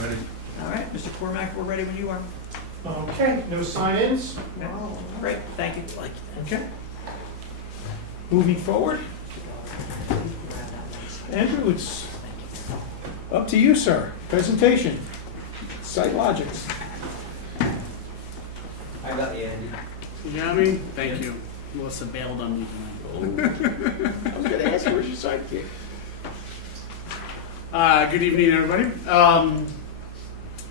Ready. All right, Mr. Cormack, we're ready when you are. Okay, no sign-ins? Great, thank you. Okay. Moving forward, Andrew, it's up to you, sir. Presentation, Site Logics. I got the Andy. You got me? Thank you. Melissa bailed on me tonight. I was gonna ask, where's your sidekick? Good evening, everybody.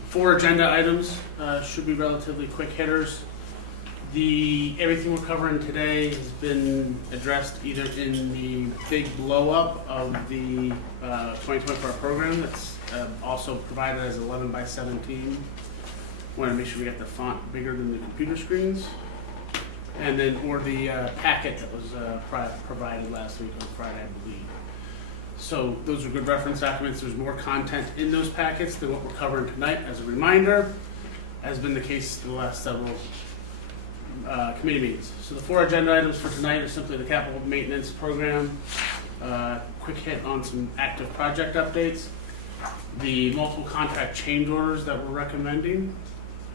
4 agenda items, should be relatively quick hitters. Everything we're covering today has been addressed either in the big blow up of the 2024 program that's also provided as 11 by 17. Want to make sure we get the font bigger than the computer screens. And then, or the packet that was provided last week on Friday, I believe. So those are good reference documents. There's more content in those packets than what we're covering tonight. As a reminder, has been the case in the last several committee meetings. So the 4 agenda items for tonight are simply the capital maintenance program, quick hit on some active project updates, the multiple contract change orders that we're recommending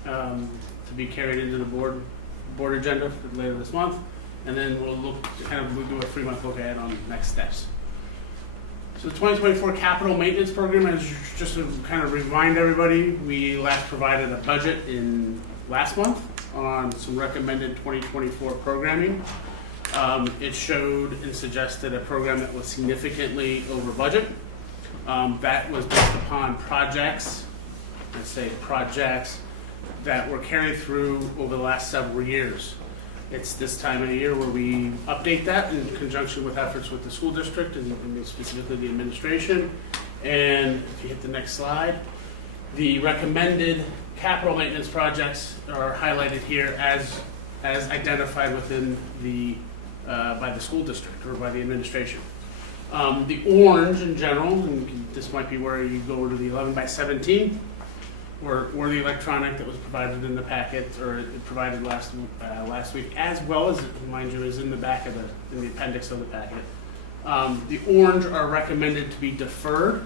to be carried into the board agenda for later this month, and then we'll do a 3-month look ahead on next steps. So the 2024 capital maintenance program, as just to kind of remind everybody, we last provided a budget in last month on some recommended 2024 programming. It showed and suggested a program that was significantly over budget. That was based upon projects that were carried through over the last several years. It's this time of the year where we update that in conjunction with efforts with the school district and specifically the administration. And if you hit the next slide, the recommended capital maintenance projects are highlighted here as identified within by the school district or by the administration. The orange in general, and this might be where you go to the 11 by 17, or the electronic that was provided in the packet or provided last week, as well as, mind you, is in the back of in the appendix of the packet. The orange are recommended to be deferred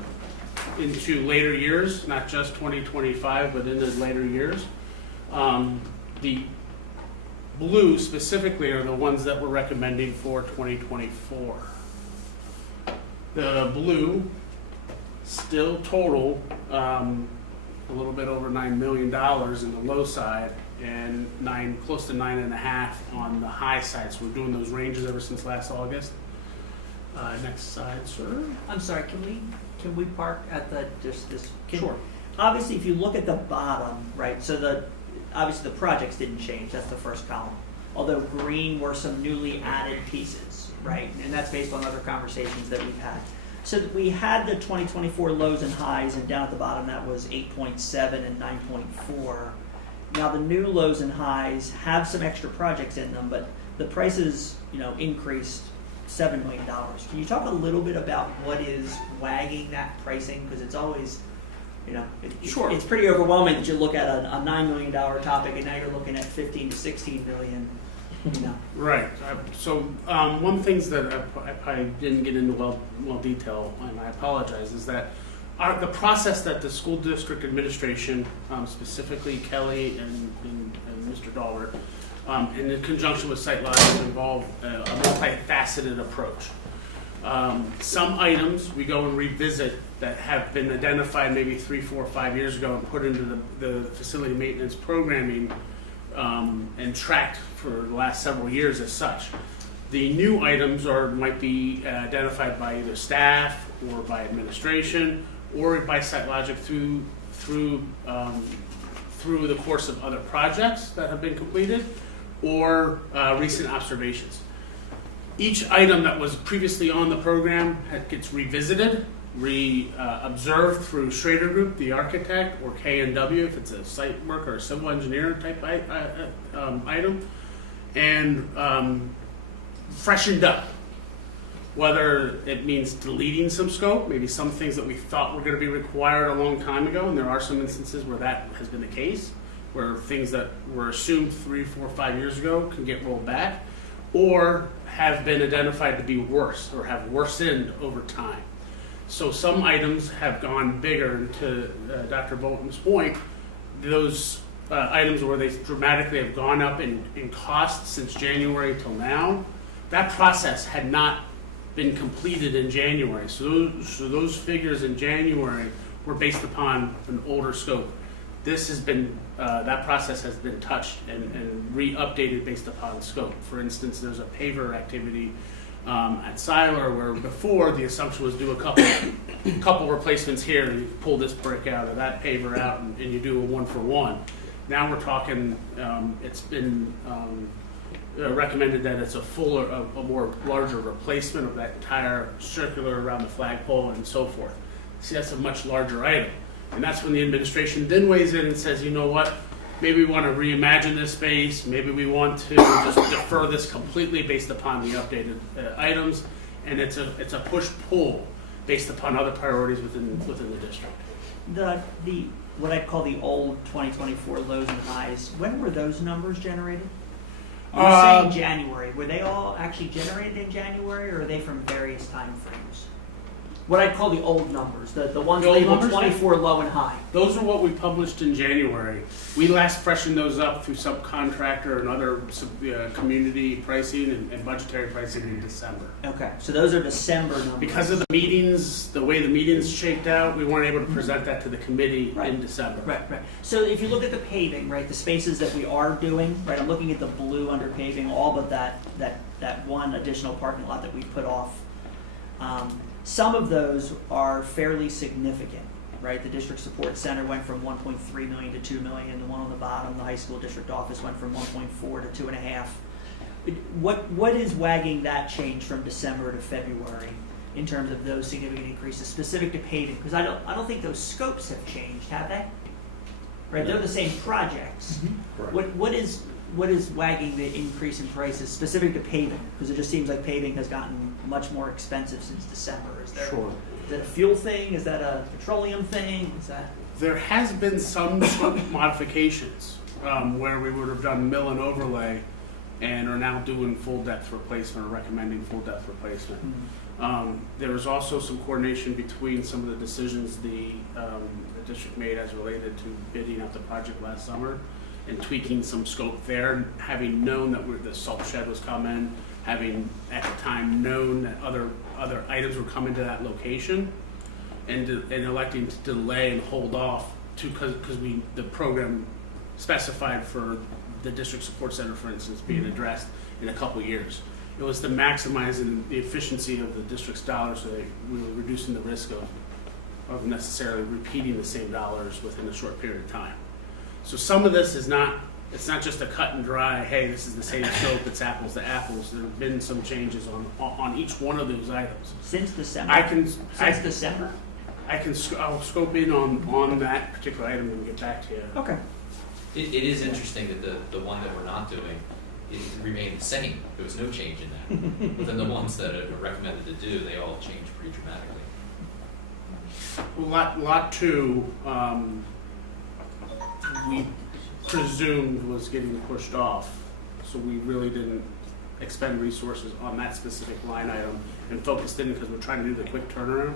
into later years, not just 2025, but in the later years. The blue specifically are the ones that we're recommending for 2024. The blue still total a little bit over $9 million in the low side and close to 9.5 on the high side. So we're doing those ranges ever since last August. Next slide, sir. I'm sorry, can we park at this? Sure. Obviously, if you look at the bottom, right, so obviously the projects didn't change, that's the first column. Although green were some newly added pieces, right? And that's based on other conversations that we've had. So we had the 2024 lows and highs, and down at the bottom that was 8.7 and 9.4. Now the new lows and highs have some extra projects in them, but the prices, increased $7 million. Can you talk a little bit about what is wagging that pricing? Because it's always, Sure. It's pretty overwhelming that you look at a $9 million topic and now you're looking at 15 to 16 million. Right. So one of the things that I probably didn't get into well detail, and I apologize, is that the process that the school district administration, specifically Kelly and Mr. Dahlberg, in conjunction with SiteLogic, involve a multifaceted approach. Some items we go and revisit that have been identified maybe 3, 4, 5 years ago and put into the facility maintenance programming and tracked for the last several years as such. The new items might be identified by either staff or by administration or by SiteLogic through the course of other projects that have been completed or recent observations. Each item that was previously on the program gets revisited, observed through Schrader Group, the architect, or K&W if it's a site worker or a civil engineer type item, and freshened up. Whether it means deleting some scope, maybe some things that we thought were going to be required a long time ago, and there are some instances where that has been the case, where things that were assumed 3, 4, 5 years ago can get rolled back, or have been identified to be worse or have worsened over time. So some items have gone bigger, and to Dr. Bolton's point, those items where they dramatically have gone up in cost since January till now, that process had not been completed in January. So those figures in January were based upon an older scope. This has been, that process has been touched and re-updated based upon scope. For instance, there's a paver activity at Siler where before the assumption was do a couple replacements here, and you pull this brick out or that paver out, and you do a 1-for-1. Now we're talking, it's been recommended that it's a more larger replacement of that entire circular around the flagpole and so forth. See, that's a much larger item. And that's when the administration then weighs in and says, you know what, maybe we want to reimagine this space, maybe we want to just defer this completely based upon the updated items, and it's a push-pull based upon other priorities within the district. The what I call the old 2024 lows and highs, when were those numbers generated? You were saying January. Were they all actually generated in January, or are they from various time frames? What I call the old numbers, the ones The old labeled numbers? 24 low and high. Those are what we published in January. We last freshened those up through subcontractor and other community pricing and budgetary pricing in December. Okay, so those are December numbers. Because of the meetings, the way the meetings shaped out, we weren't able to present that to the committee Right. in December. Right. So if you look at the paving, right, the spaces that we are doing, right, I'm looking at the blue under paving, all but that one additional parking lot that we put off. Some of those are fairly significant, right? The district support center went from 1.3 million to 2 million. The one on the bottom, the high school district office, went from 1.4 to 2.5. What is wagging that change from December to February in terms of those significant increases specific to paving? Because I don't think those scopes have changed, have they? Right, they're the same projects. What is wagging the increase in prices specific to paving? Because it just seems like paving has gotten much more expensive since December. Is that a fuel thing? Is that a petroleum thing? There has been some scope modifications where we would have done mill and overlay and are now doing full depth replacement or recommending full depth replacement. There was also some coordination between some of the decisions the district made as related to bidding out the project last summer and tweaking some scope there, having known that the salt shed was coming, having at the time known that other items were coming to that location, and electing to delay and hold off because the program specified for the district support center, for instance, being addressed in a couple years. It was to maximize the efficiency of the district's dollars so that we were reducing the risk of necessarily repeating the same dollars within a short period of time. So some of this it's not just a cut and dry, hey, this is the same scope, it's apples to apples. There have been some changes on each one of those items. Since December? December? I'll scope in on that particular item and get back to you. Okay. It is interesting that the one that we're not doing, it remained the same. There was no change in that. But then the ones that are recommended to do, they all changed pretty dramatically. Lot 2, we presumed was getting pushed off, so we really didn't expend resources on that specific line item and focused in because we're trying to do the quick turnaround.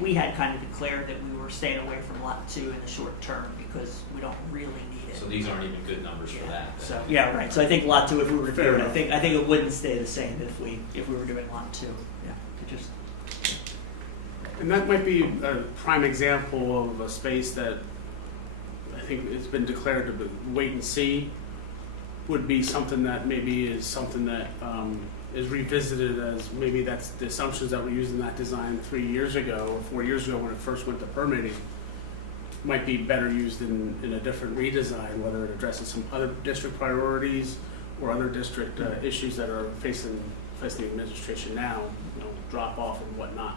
We had kind of declared that we were staying away from lot 2 in the short term because we don't really need it. So these aren't even good numbers for that. So yeah, right. So I think lot 2, if we were Fair doing, enough. I think it wouldn't stay the same if we were doing lot 2. Yeah, it just. And that might be a prime example of a space that I think it's been declared to be wait and see, would be something that maybe is something that is revisited as maybe that's the assumptions that were used in that design 3 years ago or 4 years ago when it first went to permitting might be better used in a different redesign, whether it addresses some other district priorities or other district issues that are facing the administration now, drop off and whatnot.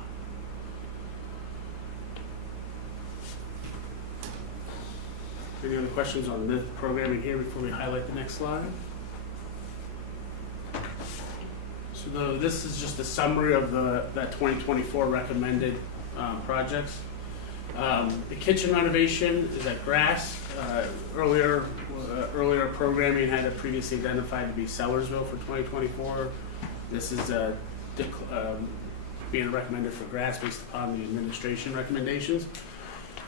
Any other questions on this programming here before we highlight the next slide? So this is just a summary of that 2024 recommended projects. The kitchen renovation is at Grass. Earlier programming had it previously identified to be Sellersville for 2024. This is being recommended for grass based upon the administration recommendations.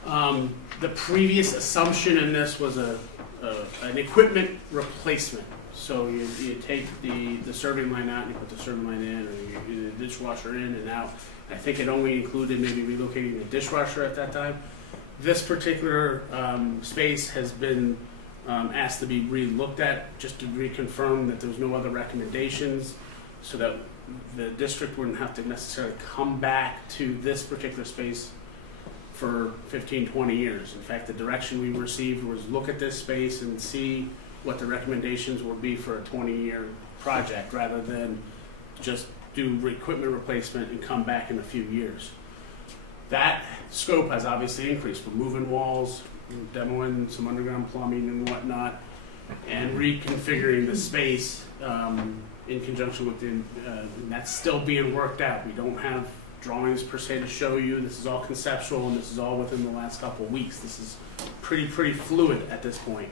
The previous assumption in this was an equipment replacement. So you take the serving line out and you put the serving line in, or you the dishwasher in and out. I think it only included maybe relocating the dishwasher at that time. This particular space has been asked to be re-looked at, just to reconfirm that there's no other recommendations, so that the district wouldn't have to necessarily come back to this particular space for 15, 20 years. In fact, the direction we received was look at this space and see what the recommendations will be for a 20-year project, rather than just do equipment replacement and come back in a few years. That scope has obviously increased. We're moving walls, demoing some underground plumbing and whatnot, and reconfiguring the space in conjunction with and that's still being worked out. We don't have drawings per se to show you. This is all conceptual, and this is all within the last couple of weeks. This is pretty fluid at this point.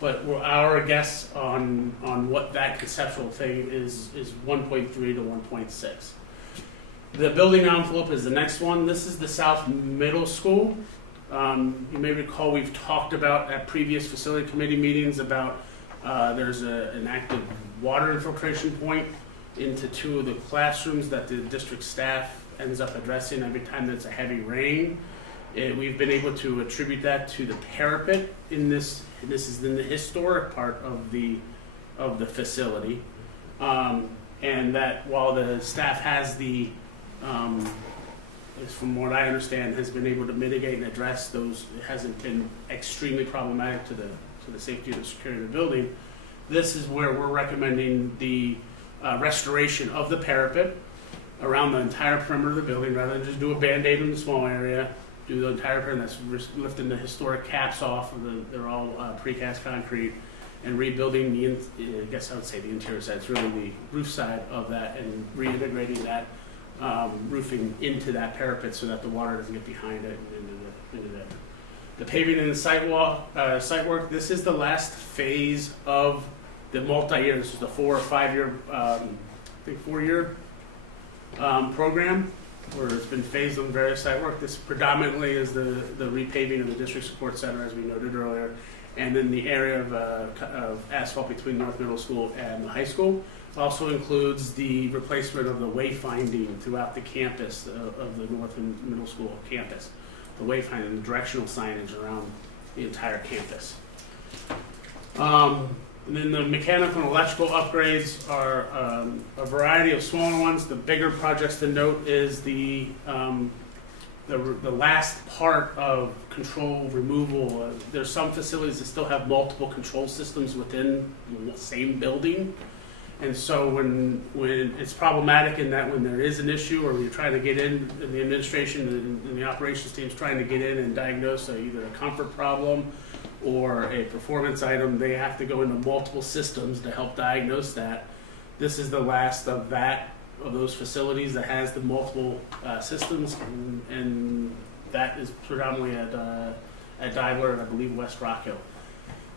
But our guess on what that conceptual thing is 1.3 to 1.6. The building envelope is the next one. This is the South Middle School. You may recall we've talked about at previous facility committee meetings about there's an active water infiltration point into 2 of the classrooms that the district staff ends up addressing every time there's a heavy rain. We've been able to attribute that to the parapet in this. This is in the historic part of the facility, and that while the staff has from what I understand, has been able to mitigate and address those, it hasn't been extremely problematic to the safety or the security of the building. This is where we're recommending the restoration of the parapet around the entire perimeter of the building, rather than just do a Band-Aid in the small area. Do the entire perimeter. That's lifting the historic caps off of they're all precast concrete, and rebuilding I guess I would say the interior side. It's really the roof side of that, and reintegrating that roofing into that parapet so that the water doesn't get behind it and into the paving and the site work. This is the last phase of the multi-year. This is the 4 or 5 year, I think 4-year program, where it's been phased on various site work. This predominantly is the repaving of the district support center, as we noted earlier, and then the area of asphalt between North Middle School and the high school. It also includes the replacement of the wayfinding throughout the campus of the North and Middle School campus. The wayfinding, the directional signage around the entire campus. And then the mechanical and electrical upgrades are a variety of smaller ones. The bigger projects to note is the last part of control removal. There's some facilities that still have multiple control systems within the same building. And so when it's problematic in that when there is an issue, or you're trying to get in, and the administration and the operations team's trying to get in and diagnose either a comfort problem or a performance item, they have to go into multiple systems to help diagnose that. This is the last of those facilities that has the multiple systems, and that is predominantly at Diver and I believe West Rock Hill.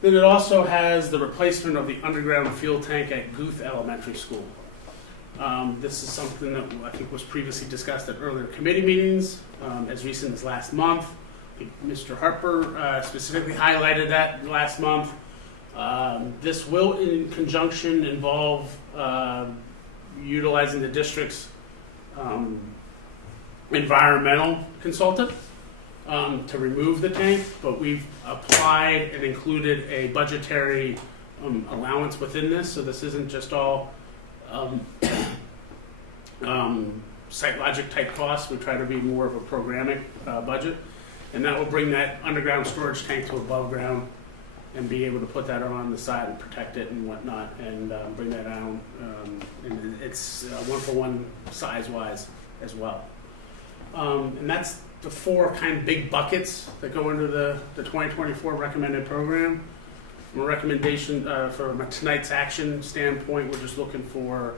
Then it also has the replacement of the underground fuel tank at Guth Elementary School. This is something that I think was previously discussed at earlier committee meetings, as recent as last month. I think Mr. Harper specifically highlighted that last month. This will, in conjunction, involve utilizing the district's environmental consultant to remove the tank, but we've applied and included a budgetary allowance within this, so this isn't just all site logic type costs. We try to be more of a programmatic budget, and that will bring that underground storage tank to above ground and be able to put that on the side and protect it and whatnot, and bring that down. And it's 1-for-1 size-wise as well. And that's the 4 kind of big buckets that go into the 2024 recommended program. From a recommendation, from a tonight's action standpoint, we're just looking for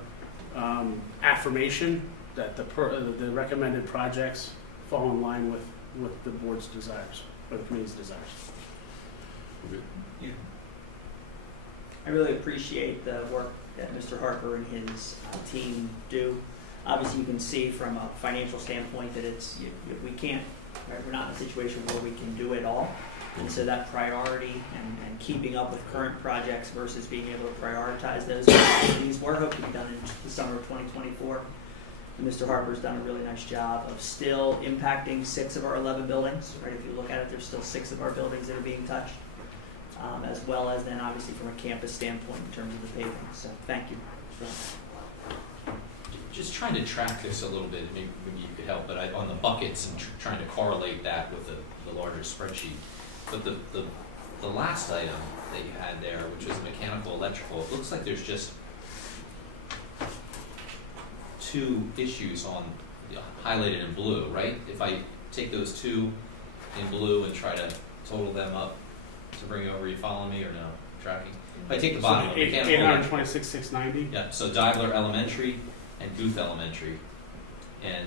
affirmation that the recommended projects fall in line with the board's desires, or the committee's desires. Yeah. I really appreciate the work that Mr. Harper and his team do. Obviously, you can see from a financial standpoint that we can't, right, we're not in a situation where we can do it all. And so that priority and keeping up with current projects versus being able to prioritize those activities, we're hoping to be done in the summer of 2024. And Mr. Harper's done a really nice job of still impacting 6 of our 11 buildings, right? If you look at it, there's still 6 of our buildings that are being touched, as well as then obviously from a campus standpoint in terms of the paving. So thank you. Just trying to track this a little bit, maybe you could help, but on the buckets and trying to correlate that with the larger spreadsheet. But the last item that you had there, which was mechanical, electrical, it looks like there's just 2 issues highlighted in blue, right? If I take those 2 in blue and try to total them up to bring over, you follow me or no? Tracking? If I take the bottom of mechanical, 826,690. yeah, so Diagler Elementary and Guth Elementary, and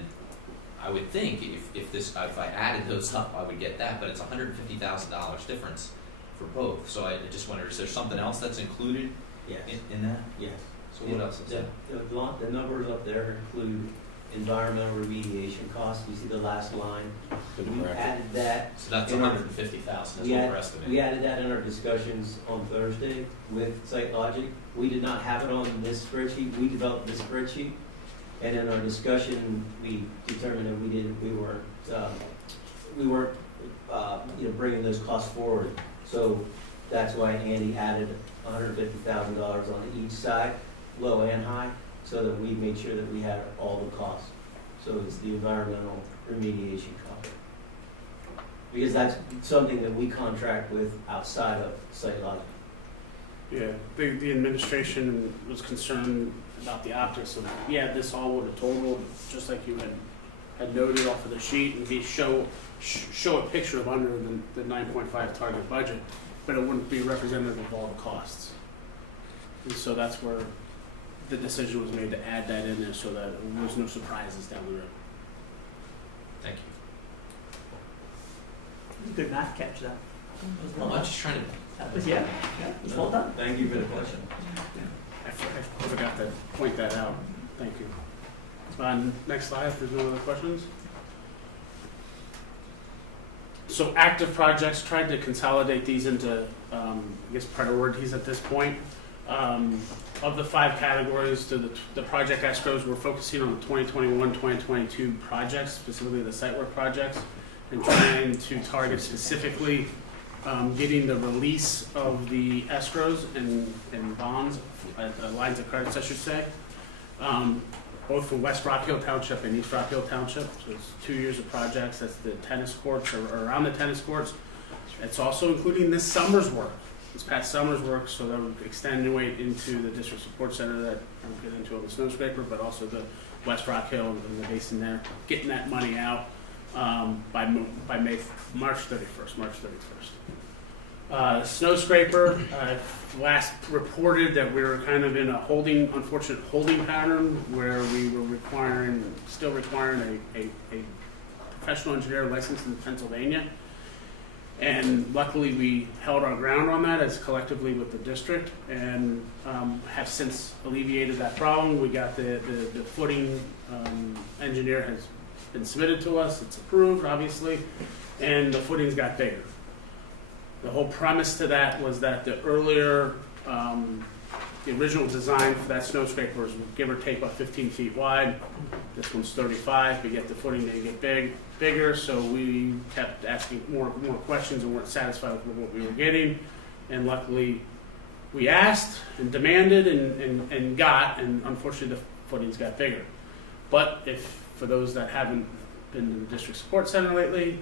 I would think if I added those up, I would get that, but it's $150,000 difference for both. So I just wonder, is there something else that's included Yes. in that? Yes. So what else is there? The numbers up there include environmental remediation costs. You see the last line. We added that. So that's in our- $150,000. That's what we we're add- estimating. We added that in our discussions on Thursday with SiteLogic. We did not have it on this spreadsheet. We developed this spreadsheet. And in our discussion, we determined that we weren't bringing those costs forward. So that's why Andy added $150,000 on each side, low and high, so that we made sure that we had all the costs. So it's the environmental remediation cost. Because that's something that we contract with outside of SiteLogic. Yeah, the administration was concerned about the optics of, this all would have totaled, just like you had noted off of the sheet, and show a picture of under the 9.5 target budget, but it wouldn't be representative of all the costs. And so that's where the decision was made to add that in there so that there was no surprises down the road. Thank you. It was a good math catch, though. It was well I'm done. just trying to. That was, it was well done. Thank you for the question. I forgot to point that out. Thank you. Next slide, if there's no other questions. So active projects, tried to consolidate these into, priorities at this point. Of the 5 categories, the project escrows, we're focusing on the 2021-2022 projects, specifically the site work projects, and trying to target specifically getting the release of the escrows and bonds, lines of credits, I should say, both for West Rock Hill Township and East Rock Hill Township. So it's 2 years of projects. That's the tennis courts or around the tennis courts. It's also including this summer's work, this past summer's work, so that would extenuate into the district support center that we'll get into on the snow scraper, but also the West Rock Hill and the basin there, getting that money out by March 31st. Snow scraper, last reported that we were kind of in a unfortunate holding pattern where we were still requiring a professional engineer licensed in Pennsylvania. And luckily we held our ground on that as collectively with the district and have since alleviated that problem. We got the footing engineer has been submitted to us, it's approved obviously, and the footings got bigger. The whole premise to that was that the earlier, the original design for that snow scraper was give or take about 15 feet wide. This one's 35, but yet the footing didn't get bigger, so we kept asking more questions and weren't satisfied with what we were getting. And luckily, we asked and demanded and got, and unfortunately the footings got bigger. But for those that haven't been to the district support center lately,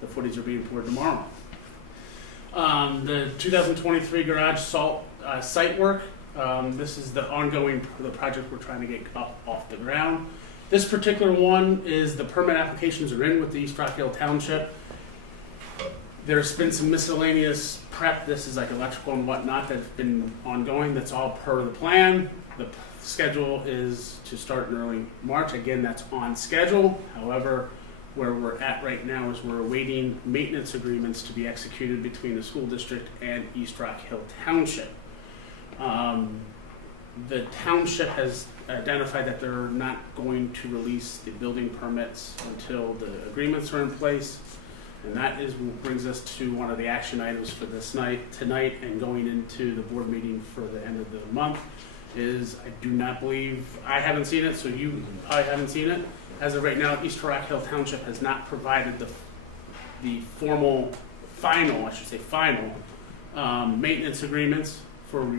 the footings are being poured tomorrow. The 2023 garage site work. This is the project we're trying to get up off the ground. This particular one is the permit applications are in with the East Rock Hill Township. There's been some miscellaneous prep. This is like electrical and whatnot that's been ongoing. That's all per the plan. The schedule is to start in early March. Again, that's on schedule. However, where we're at right now is we're awaiting maintenance agreements to be executed between the school district and East Rock Hill Township. the township has identified that they're not going to release the building permits until the agreements are in place. And that is what brings us to one of the action items for tonight and going into the board meeting for the end of the month is I do not believe, I haven't seen it, so you probably haven't seen it. As of right now, East Rock Hill Township has not provided the final maintenance agreements for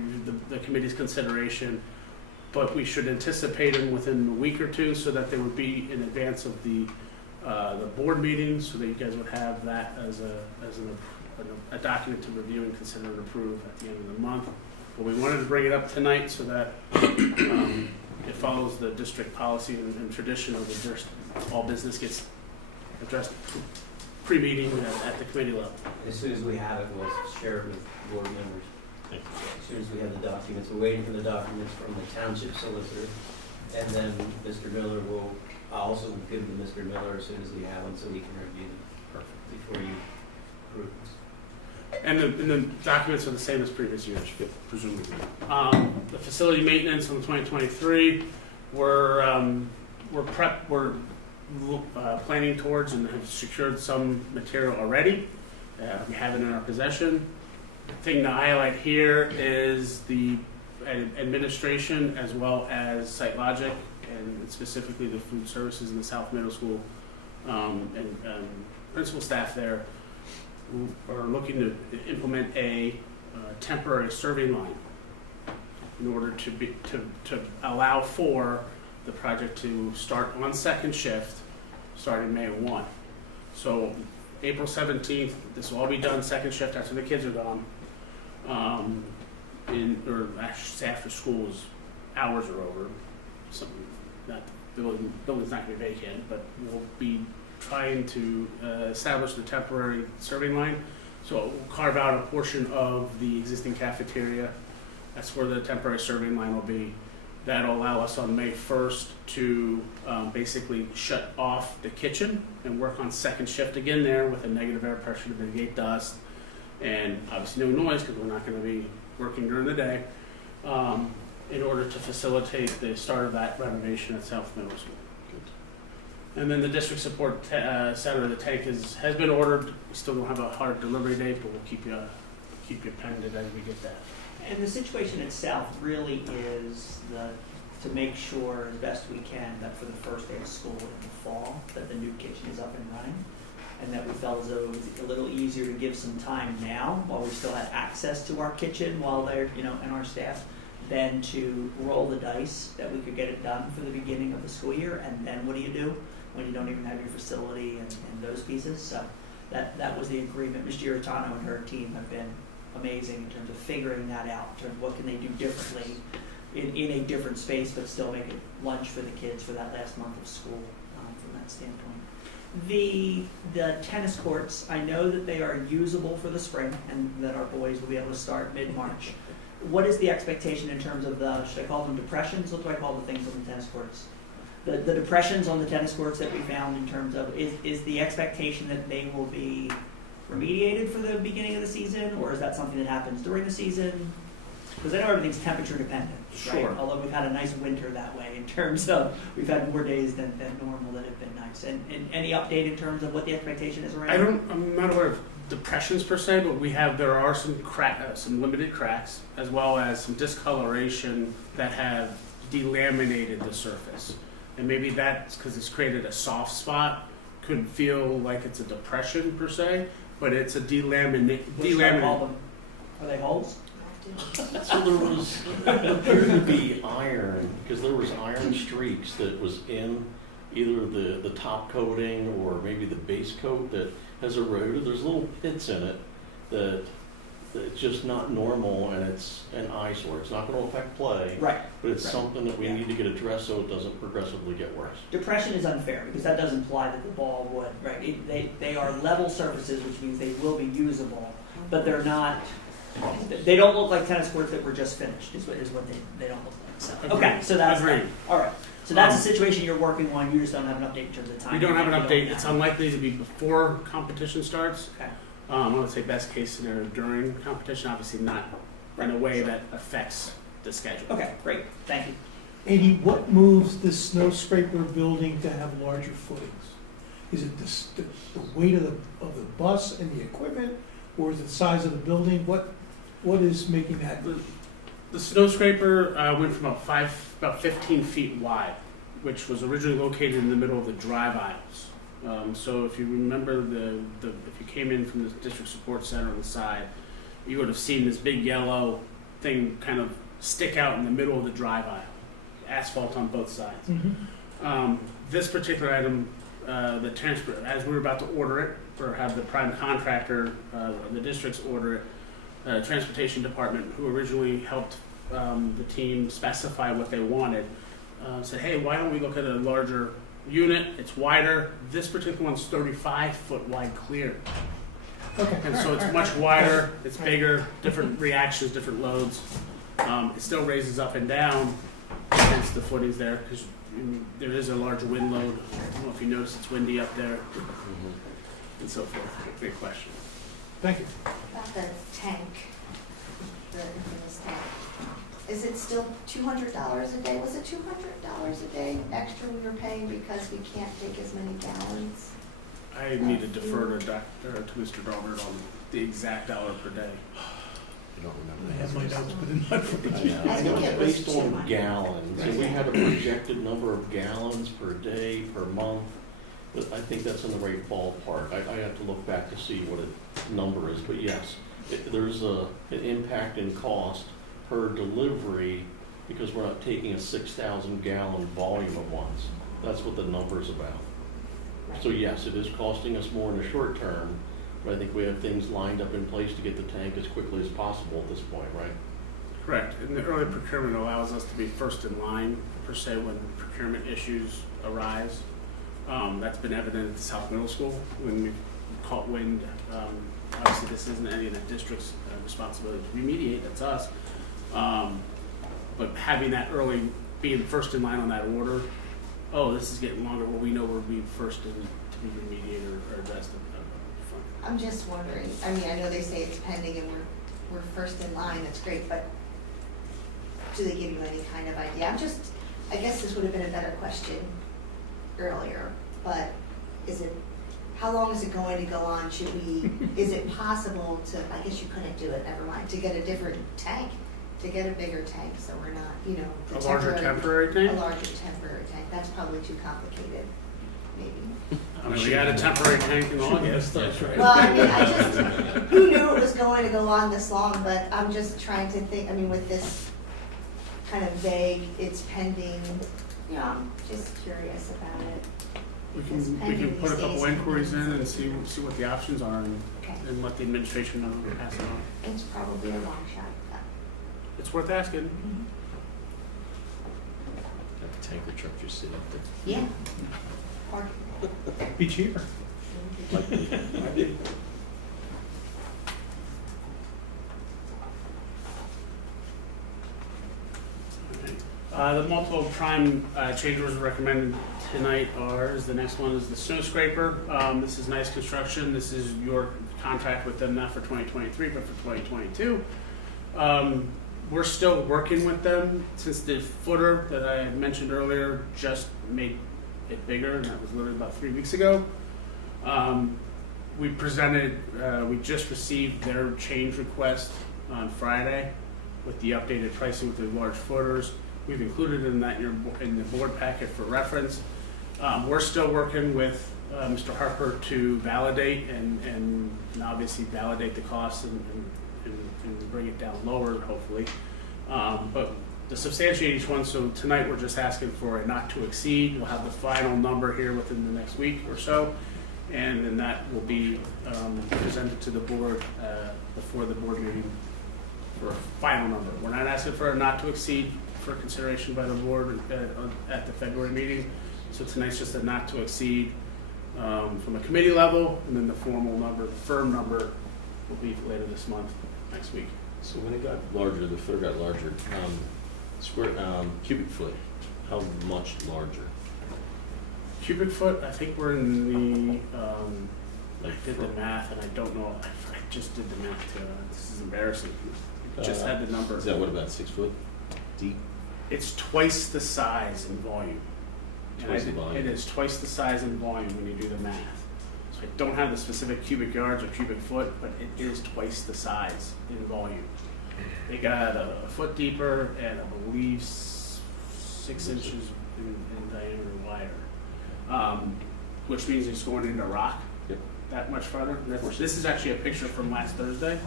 the committee's consideration, but we should anticipate them within a week or two so that they would be in advance of the board meeting, so that you guys would have that as a document to review and consider and approve at the end of the month. But we wanted to bring it up tonight so that it follows the district policy and tradition of all business gets addressed pre-meeting at the committee level. As soon as we have it, we'll share it with board members. As soon as we have the documents, we're waiting for the documents from the township solicitor, and then Mr. Miller I'll also give them to Mr. Miller as soon as we have them, so he can review them before you approve them. And the documents are the same as previous years, presumably. The facility maintenance on 2023, we're planning towards and have secured some material already. We have it in our possession. The thing to highlight here is the administration as well as SiteLogic and specifically the food services in the South Middle School and principal staff there who are looking to implement a temporary serving line in order to allow for the project to start on second shift starting May 1. So April 17th, this will all be done second shift after the kids are gone. After school's hours are over. The building's not going to be vacant, but we'll be trying to establish the temporary serving line. So we'll carve out a portion of the existing cafeteria. That's where the temporary serving line will be. That'll allow us on May 1st to basically shut off the kitchen and work on second shift again there with a negative air pressure to mitigate dust. And obviously no noise because we're not going to be working during the day in order to facilitate the start of that renovation at South Middle School. And then the district support center, the tank has been ordered. We still don't have a hard delivery date, but we'll keep you pending as we get that. And the situation itself really is to make sure as best we can that for the first day of school in the fall, that the new kitchen is up and running. And that we felt as though it was a little easier to give some time now while we still had access to our kitchen while they're, and our staff, than to roll the dice that we could get it done for the beginning of the school year. And then what do you do when you don't even have your facility and those pieces? So that was the agreement. Ms. Giratano and her team have been amazing in terms of figuring that out, in terms of what can they do differently in a different space, but still make it lunch for the kids for that last month of school from that standpoint. The tennis courts, I know that they are usable for the spring and that our boys will be able to start mid-March. What is the expectation in terms of should I call them depressions? What do I call the things on the tennis courts? The depressions on the tennis courts that we found in terms of, is the expectation that they will be remediated for the beginning of the season, or is that something that happens during the season? Because I know everything's temperature dependent, right? Sure. Although we've had a nice winter that way in terms of we've had more days than normal that have been nice. And any update in terms of what the expectation is right now? I'm not aware of depressions per se, but there are some limited cracks as well as some discoloration that have delaminated the surface. And maybe that's because it's created a soft spot. Could feel like it's a depression per se, but it's a What should I call them? Are they holes? So there appeared to be iron, because there was iron streaks that was in either the top coating or maybe the base coat that has eroded. There's little pits in it that it's just not normal, and it's an eyesore. It's not going to affect play, Right. but it's Right. something that we need to get addressed so it doesn't progressively get worse. Depression is unfair because that does imply that the ball would, right? They are level surfaces, which means they will be usable, but they're not. They don't look like tennis courts that were just finished. Is what they don't look like. So okay, so that's Agreed. all right. So that's a situation you're working on. You just don't have an update in terms of time. We don't have an update. It's unlikely to be before competition starts. Okay. I would say best case scenario during competition, obviously not in a way that affects the schedule. Okay, great, thank you. Andy, what moves the snow scraper building to have larger footings? Is it the weight of the bus and the equipment, or is it the size of the building? What is making that? The snow scraper went from about 15 feet wide, which was originally located in the middle of the drive aisles. So if you remember if you came in from the district support center on the side, you would have seen this big yellow thing kind of stick out in the middle of the drive aisle, asphalt on both sides. This particular item, as we were about to order it, or have the prime contractor, the districts order it, transportation department, who originally helped the team specify what they wanted, said, hey, why don't we look at a larger unit? It's wider. This particular one's 35-foot wide clear. Okay. And so it's much wider, it's bigger, different reactions, different loads. It still raises up and down, hence the footings there, because there is a large wind load. I don't know if you notice it's windy up there, and so forth. Great question. Thank you. About the tank, the infamous tank, is it still $200 a day? Was it $200 a day extra we were paying because we can't take as many gallons? I need to defer to Mr. Dahlberg on the exact dollar per day. I don't I remember. have my notes, but in my I I know think it it's was based on 200. gallons, and we had a projected number of gallons per day, per month, but I think that's in the right ballpark. I have to look back to see what a number is, but yes, there's an impact in cost per delivery because we're not taking a 6,000 gallon volume at once. That's what the number's about. So yes, it is costing us more in the short term, but I think we have things lined up in place to get the tank as quickly as possible at this point, right? Correct. And the early procurement allows us to be first in line, per se, when procurement issues arise. That's been evident at the South Middle School when we caught wind. Obviously, this isn't any of the district's responsibility to remediate, that's us. But having that early, being first in line on that order, oh, this is getting longer, well, we know we're being first in to be remediated or addressed. I'm just wondering, I mean, I know they say it's pending and we're first in line, that's great, but do they give you any kind of idea? I guess this would have been a better question earlier, but how long is it going to go on? Is it possible to, I guess you couldn't do it, never mind, to get a different tank, to get a bigger tank, so we're not, the A larger temporary tank? A larger temporary tank, that's probably too complicated, maybe. I mean, we got a temporary tank in August. That's right. Well, I mean, who knew it was going to go on this long, but I'm just trying to think, I mean, with this kind of vague, it's pending, I'm just curious about it. We It's can pending put a these couple days. inquiries in and see what the options are Okay, and let the administration know and pass it on. it's probably a long shot, but. It's worth asking. Got the tanker truck just sitting up there. Yeah. Or- Be cheaper. The multiple prime change orders recommended tonight is the next one is the snow scraper. This is Nice Construction. This is your contract with them not for 2023 but for 2022. We're still working with them since the footer that I had mentioned earlier just made it bigger, and that was literally about 3 weeks ago. We just received their change request on Friday with the updated pricing with the large footers. We've included in that in the board packet for reference. We're still working with Mr. Harper to validate and obviously validate the costs and bring it down lower, hopefully. But to substantiate each one, so tonight we're just asking for a not to exceed. We'll have the final number here within the next week or so, and then that will be presented to the board before the board meeting for a final number. We're not asking for a not to exceed for consideration by the board at the February meeting. So tonight's just a not to exceed from a committee level, and then the formal number, the firm number, will be later this month, next week. So when it got larger, the footer got larger, cubic foot, how much larger? Cubic foot, I think we're in the, I Like did the math and I don't know, I just did the math too. This is embarrassing. Just had the number. Is that what, about 6 foot? deep? It's twice the size in volume. And Twice the volume. It is twice the size in volume when you do the math. So I don't have the specific cubic yards or cubic foot, but it is twice the size in volume. They got a foot deeper and I believe 6 inches in diameter wider, which means it's going into rock Yep. that much farther. This is actually a picture from last Thursday.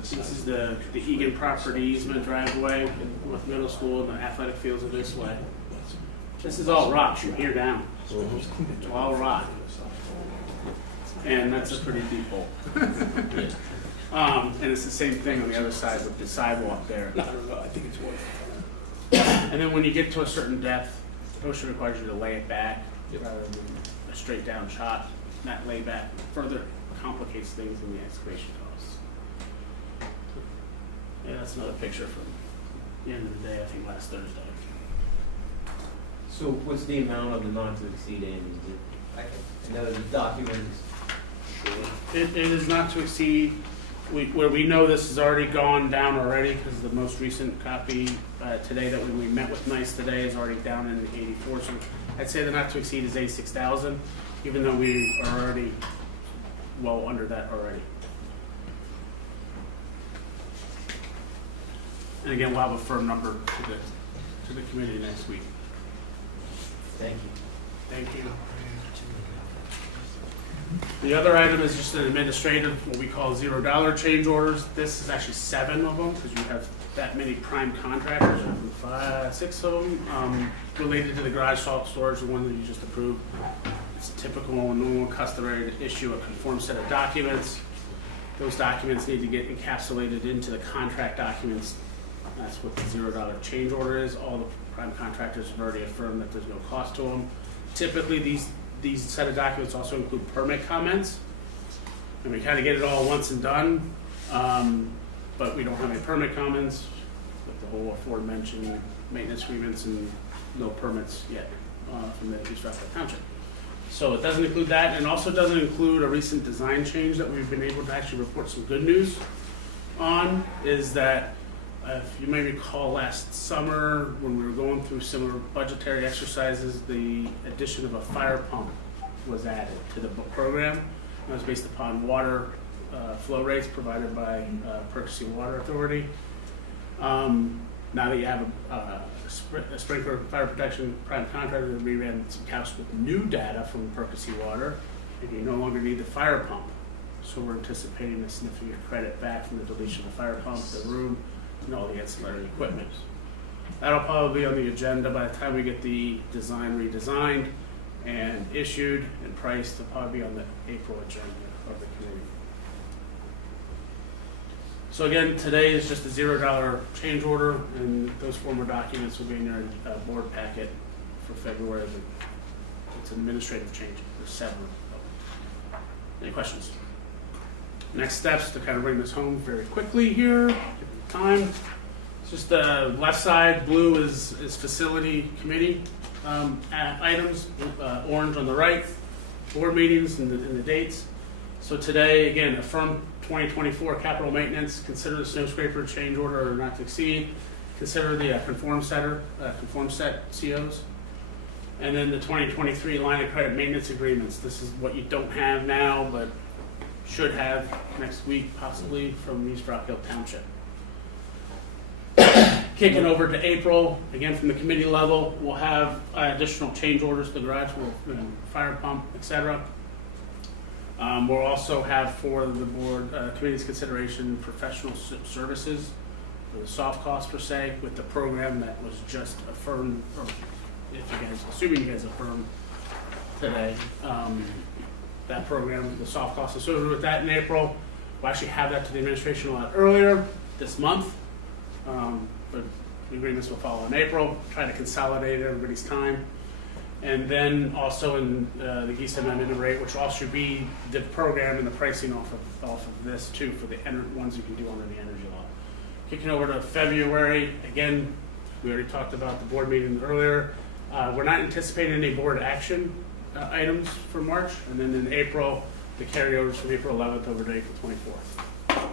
This is the Egan property easement driveway in North Middle School, and the athletic fields are this way. This is all rock from here down, all rock. And that's a pretty deep hole. And it's the same thing on the other side with the sidewalk there. I don't know, I think it's worth And then when you get to a certain depth, OSHA requires you to lay it back rather than a straight down shot. And that lay back further complicates things in the excavation costs. Yeah, that's another picture from the end of the day, I think last Thursday. So what's the amount of the not to exceed, Andy? Is it, I know the document is It is not to exceed, where we know this has already gone down already, because the most recent copy today that we met with NICE today is already down in the 84. So I'd say the not to exceed is 86,000, even though we are already well under that already. And again, we'll have a firm number to the committee next week. Thank you. Thank you. The other item is just an administrative, what we call $0 change orders. This is actually 7 of them, because you have that many prime contractors, 6 of them, related to the garage salt storage, the one that you just approved. It's typical and normal customary to issue a conform set of documents. Those documents need to get encapsulated into the contract documents. That's what the $0 change order is. All the prime contractors have already affirmed that there's no cost to them. Typically, these set of documents also include permit comments, and we kind of get it all once and done, but we don't have any permit comments with the whole aforementioned maintenance agreements and no permits yet from the East Rockville Township. So it doesn't include that, and also doesn't include a recent design change that we've been able to actually report some good news on, is that if you may recall last summer when we were going through similar budgetary exercises, the addition of a fire pump was added to the program. That was based upon water flow rates provided by Percy Water Authority. Now that you have a sprinkler fire protection prime contractor, we ran some caps with new data from Percy Water, and you no longer need the fire pump. So we're anticipating a significant credit back from the deletion of the fire pump, the room, and all the ancillary equipment. That'll probably be on the agenda by the time we get the design redesigned and issued and priced. It'll probably be on the April agenda of the committee. So again, today is just a $0 change order, and those former documents will be in your board packet for February. It's an administrative change. There's 7 of them. Any questions? Next steps to kind of bring this home very quickly here. Time. It's just the left side, blue is facility committee items, orange on the right, board meetings and the dates. So today, again, affirm 2024 capital maintenance, consider the snow scraper change order or not to exceed, consider the conform set COs, and then the 2023 line of credit maintenance agreements. This is what you don't have now, but should have next week, possibly, from East Rockville Township. Kicking over to April, again from the committee level, we'll have additional change orders to the garage, fire pump, etc. We'll also have for the board committee's consideration professional services, or the soft cost per se, with the program that was just affirmed, or if you guys, assuming you guys affirmed today, that program, the soft costs associated with that in April. We'll actually have that to the administration a lot earlier this month. But the agreements will follow in April, try to consolidate everybody's time. And then also in the GISA amendment rate, which will also be the program and the pricing off of this too, for the ones you can do under the energy law. Kicking over to February, again, we already talked about the board meeting earlier. We're not anticipating any board action items for March, and then in April, the carryovers from April 11th over to April 24th.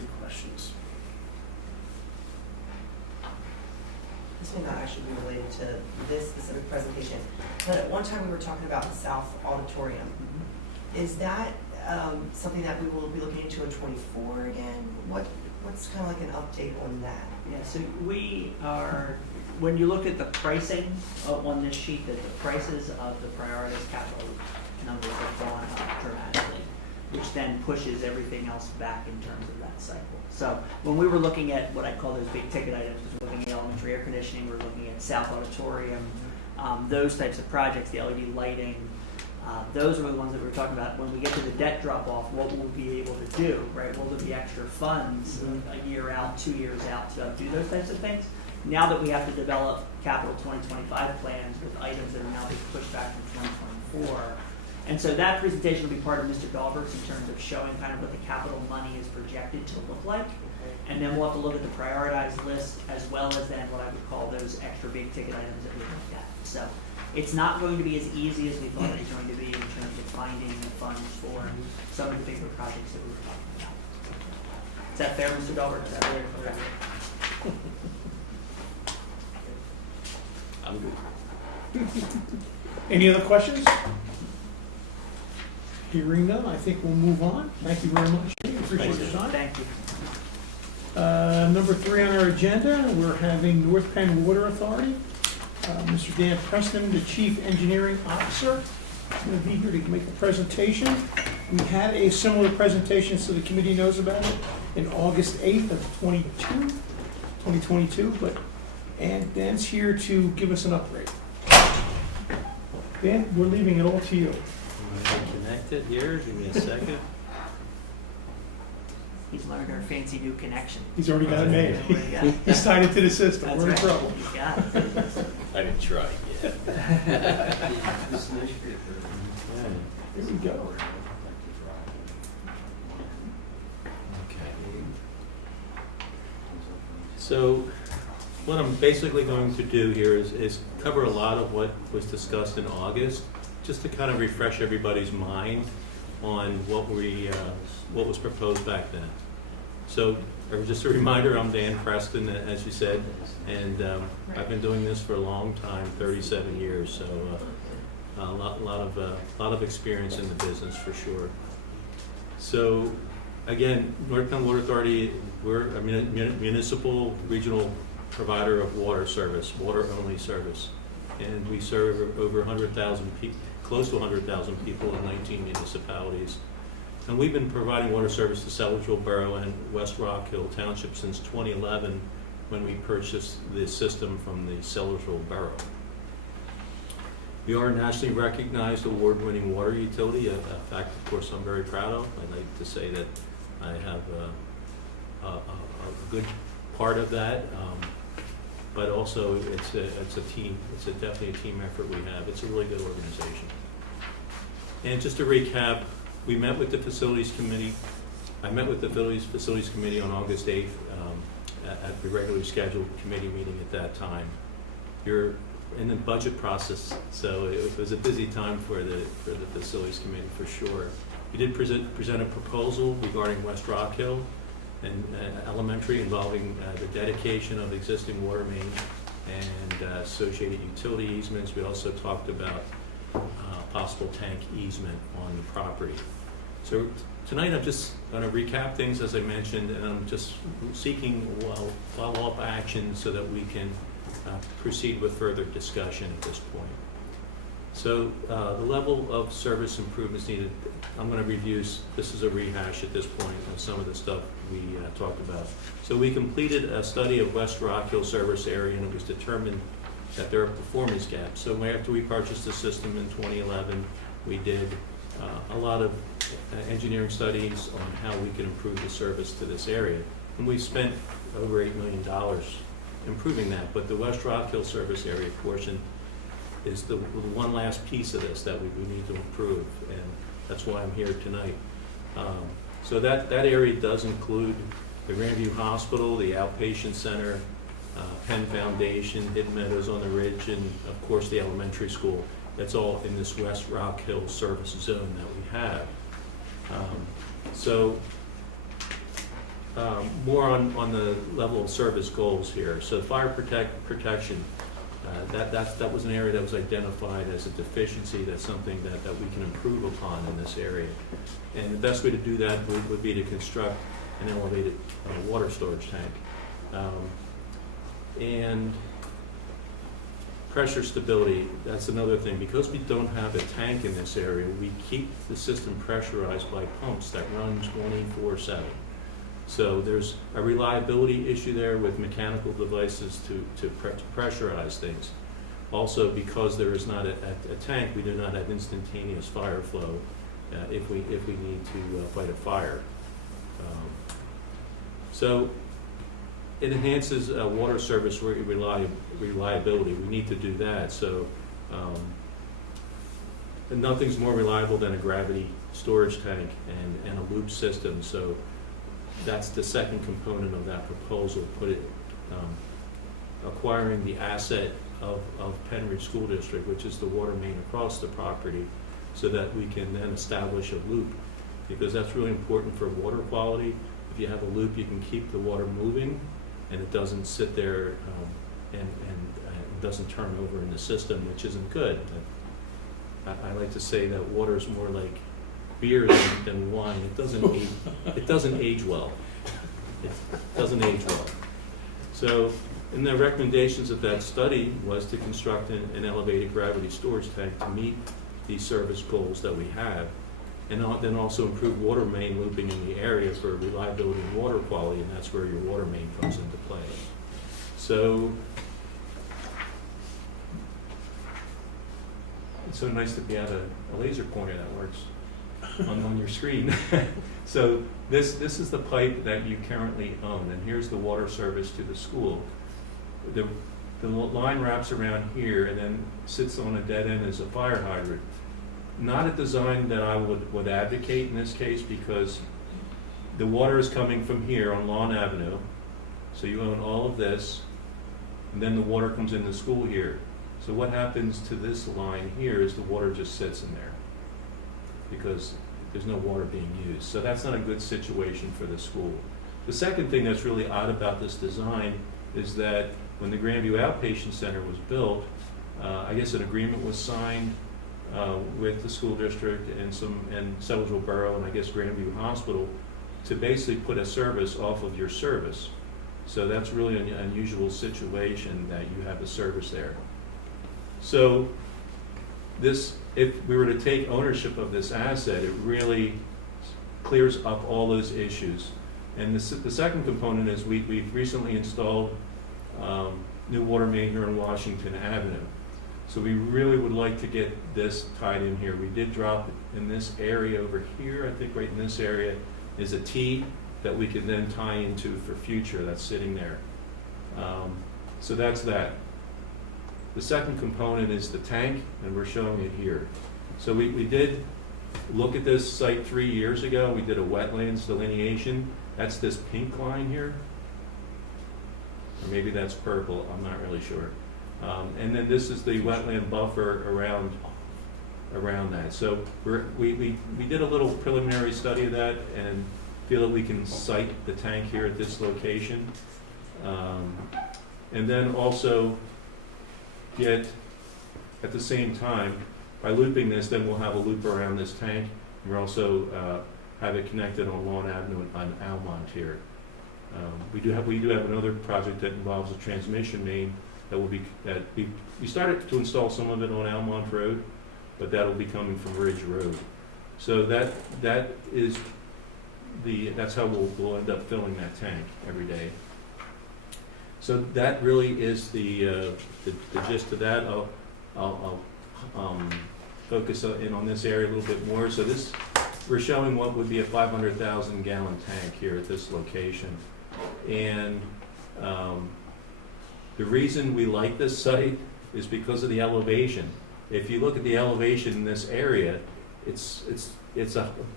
Any questions? actually be related to this specific presentation. But at one time, we were talking about the South Auditorium. Is that something that we will be looking into in '24 again? What's kind of like an update on that? Yeah, so we are, when you look at the pricing on this sheet, the prices of the prioritized capital numbers have gone up dramatically, which then pushes everything else back in terms of that cycle. So when we were looking at what I call those big ticket items, we're looking at elementary air conditioning, we're looking at South Auditorium, those types of projects, the LED lighting, those are the ones that we were talking about. When we get to the debt drop-off, what will we be able to do, right? Will there be extra funds a year out, 2 years out to do those types of things? Now that we have to develop capital 2025 plans with items that are now being pushed back from 2024. And so that presentation will be part of Mr. Dahlberg's in terms of showing kind of what the capital money is projected to look like. And then we'll have to look at the prioritized list as well as then what I would call those extra big ticket items that we looked at. So it's not going to be as easy as we thought it was going to be in terms of finding the funds for some of the bigger projects that we were talking about. Is that fair, Mr. Dahlberg? Is that fair? Okay. I'm good. Any other questions? Hearing none, I think we'll move on. Thank you very much. Appreciate your time. Thank you. Number 3 on our agenda, we're having North Penn Water Authority. Mr. Dan Preston, the Chief Engineering Officer, is going to be here to make a presentation. We had a similar presentation, so the committee knows about it, in August 8th of 2022, and Dan's here to give us an upgrade. Dan, we're leaving it all to you. Connected here, give me a second. He's learned our fancy new connection. He's already got it made. Yeah. He's tied into the system. That's We're in right. trouble. He's got it. I didn't try yet. Here we go. Okay. So what I'm basically going to do here is cover a lot of what was discussed in August, just to kind of refresh everybody's mind on what was proposed back then. So just a reminder, I'm Dan Preston, as you said, and I've been doing this for a long time, 37 years, so a lot of experience in the business for sure. So again, North Penn Water Authority, we're a municipal regional provider of water service, water-only service, and we serve over 100,000 people, close to 100,000 people in 19 municipalities. And we've been providing water service to Sellersville Borough and West Rock Hill Township since 2011, when we purchased the system from the Sellersville Borough. We are a nationally recognized award-winning water utility, a fact, of course, I'm very proud of. I'd like to say that I have a good part of that, but also it's a team. It's definitely a team effort we have. It's a really good organization. And just to recap, we met with the facilities committee. I met with the facilities committee on August 8th at the regularly scheduled committee meeting at that time. You're in the budget process, so it was a busy time for the facilities committee for sure. We did present a proposal regarding West Rock Hill and elementary, involving the dedication of existing water main and associated utility easements. We also talked about possible tank easement on the property. So tonight I'm just going to recap things as I mentioned, and I'm just seeking follow-up action so that we can proceed with further discussion at this point. So the level of service improvements needed, I'm going to review, this is a rehash at this point of some of the stuff we talked about. So we completed a study of West Rock Hill service area, and it was determined that there are performance gaps. So after we purchased the system in 2011, we did a lot of engineering studies on how we could improve the service to this area. And we spent over $8 million improving that, but the West Rock Hill service area portion is the one last piece of this that we need to improve, and that's why I'm here tonight. So that area does include the Grandview Hospital, the outpatient center, Penn Foundation, Hidden Meadows on the Ridge, and of course the elementary school. That's all in this West Rock Hill service zone that we have. More on the level of service goals here. So fire protection. That was an area that was identified as a deficiency. That's something that we can improve upon in this area. And the best way to do that would be to construct an elevated water storage tank. And pressure stability, that's another thing. Because we don't have a tank in this area, we keep the system pressurized by pumps that run 24/7. So there's a reliability issue there with mechanical devices to pressurize things. Also, because there is not a tank, we do not have instantaneous fire flow if we need to fight a fire. So it enhances water service reliability. We need to do that. So and nothing's more reliable than a gravity storage tank and a loop system. So that's the second component of that proposal, acquiring the asset of Penn Ridge School District, which is the water main across the property, so that we can then establish a loop, because that's really important for water quality. If you have a loop, you can keep the water moving, and it doesn't sit there and doesn't turn over in the system, which isn't good. I like to say that water is more like beer than wine. It doesn't age well. It doesn't age well. So, in the recommendations of that study was to construct an elevated gravity storage tank to meet these service goals that we have, and then also improve water main looping in the area for reliability and water quality, and that's where your water main comes into play. So, it's so nice to be at a laser pointer that works on your screen. So this is the pipe that you currently own, and here's the water service to the school. The line wraps around here and then sits on a dead end as a fire hydrant. Not a design that I would advocate in this case, because the water is coming from here on Lawn Avenue, so you own all of this, and then the water comes into school here. So what happens to this line here is the water just sits in there, because there's no water being used. So that's not a good situation for the school. The second thing that's really odd about this design is that when the Grandview Outpatient Center was built, I guess an agreement was signed with the school district and Sellersville Borough and I guess Grandview Hospital to basically put a service off of your service. So that's really an unusual situation that you have a service there. So if we were to take ownership of this asset, it really clears up all those issues. And the second component is we've recently installed new water main here on Washington Avenue. So we really would like to get this tied in here. We did drop in this area over here, I think right in this area is a T that we can then tie into for future that's sitting there. So that's that. The second component is the tank, and we're showing it here. So we did look at this site 3 years ago. We did a wetlands delineation. That's this pink line here. Or maybe that's purple, I'm not really sure. And then this is the wetland buffer around that. So we did a little preliminary study of that and feel that we can site the tank here at this location. And then also get, at the same time, by looping this, then we'll have a loop around this tank. And we'll also have it connected on Lawn Avenue on Almont here. We do have another project that involves a transmission main that will be, we started to install some of it on Almont Road, but that'll be coming from Ridge Road. So that's how we'll end up filling that tank every day. So that really is the gist of that. I'll focus in on this area a little bit more. So we're showing what would be a 500,000 gallon tank here at this location. And the reason we like this site is because of the elevation. If you look at the elevation in this area, it's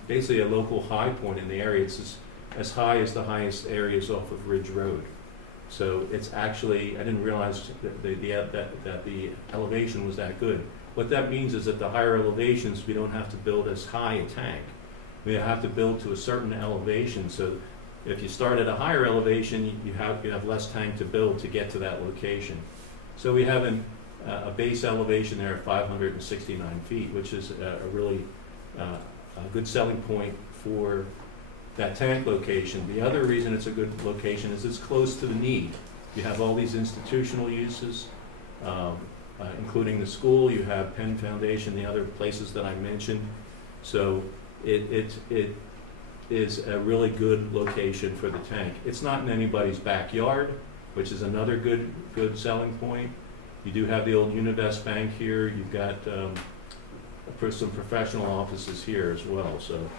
basically a local high point in the area. It's as high as the highest areas off of Ridge Road. So it's actually, I didn't realize that the elevation was that good. What that means is that the higher elevations, we don't have to build as high a tank. We have to build to a certain elevation. So if you start at a higher elevation, you have less tank to build to get to that location. So we have a base elevation there of 569 feet, which is a really a good selling point for that tank location. The other reason it's a good location is it's close to the need. You have all these institutional uses, including the school, you have Penn Foundation, the other places that I mentioned. So it is a really good location for the tank. It's not in anybody's backyard, which is another good selling point. You do have the old Univest Bank here. You've got some professional offices here as well. So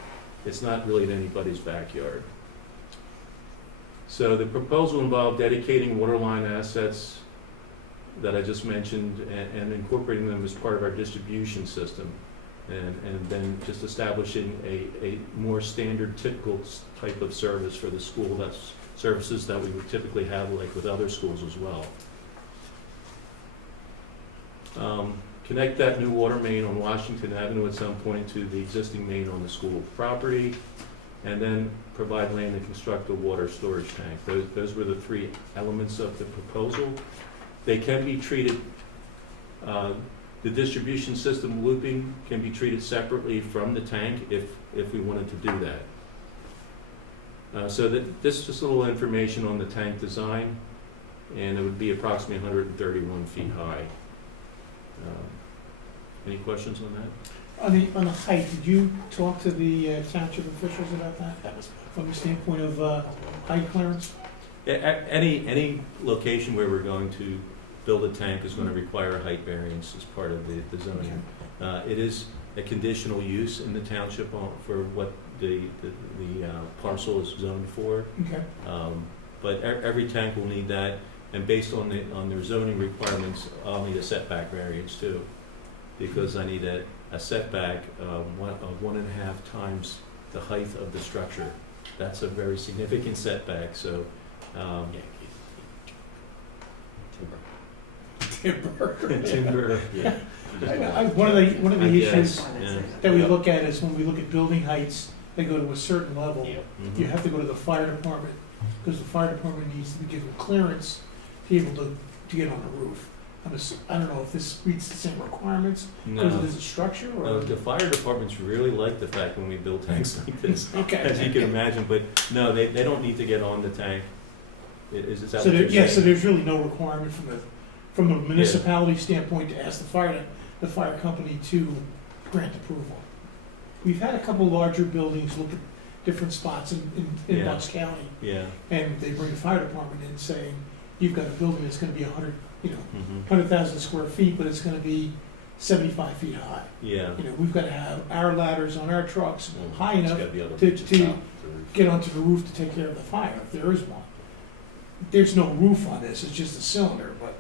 it's not really in anybody's backyard. So the proposal involved dedicating waterline assets that I just mentioned and incorporating them as part of our distribution system. And then just establishing a more standard, typical type of service for the school. That's services that we would typically have, like with other schools as well. Connect that new water main on Washington Avenue at some point to the existing main on the school property, and then provide land to construct a water storage tank. Those were the three elements of the proposal. They can be treated, the distribution system looping can be treated separately from the tank if we wanted to do that. So this is just a little information on the tank design, and it would be approximately 131 feet high. Any questions on that? On the height, did you talk to the township officials about that? From the standpoint of height clearance? Any location where we're going to build a tank is going to require a height variance as part of the zoning. It is a conditional use in the township for what the parcel is zoned for. Okay. But every tank will need that, and based on their zoning requirements, I'll need a setback variance too, because I need a setback of 1.5 times the height of the structure. That's a very significant setback. So. Timber. Yeah. One of the issues Yeah. that we look at is when we look at building heights, they go to a certain level. Mhm. You have to go to the fire department, because the fire department needs to be given clearance to be able to get on the roof. I don't know if this meets the same requirements, because it is a structure, or? The fire departments really like the fact when we build tanks like this, Okay. as you can imagine, but no, they don't need to get on the tank. Is that So what there, you're yeah, so saying? there's really no requirement from a municipality standpoint to ask the fire company to grant approval. We've had a couple larger buildings look at different spots in Yeah. Bucks County, Yeah. and they bring the fire department in saying, you've got a building that's gonna be Mhm. 100,000 square feet, but it's gonna be 75 feet high. Yeah. We've gotta have our ladders on our trucks high It's enough gotta be able to- reach the to top. get onto the roof to take care of the fire, if there is one. There's no roof on this, it's just a cylinder, but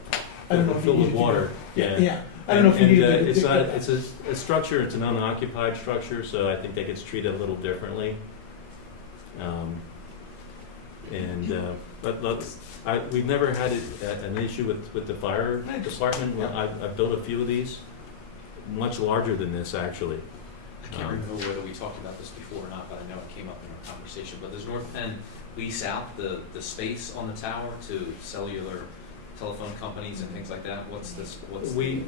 I don't know if you Filled need with to water. Yeah, I don't know if you And, need to. it's not, it's a structure, it's an unoccupied structure, so I think that gets treated a little differently. But we've never had an issue with the fire department. I've built a few of these, much larger than this, actually. I can't remember whether we talked about this before or not, but I know it came up in our conversation. But does North Penn lease out the space on the tower to cellular telephone companies and things like that? We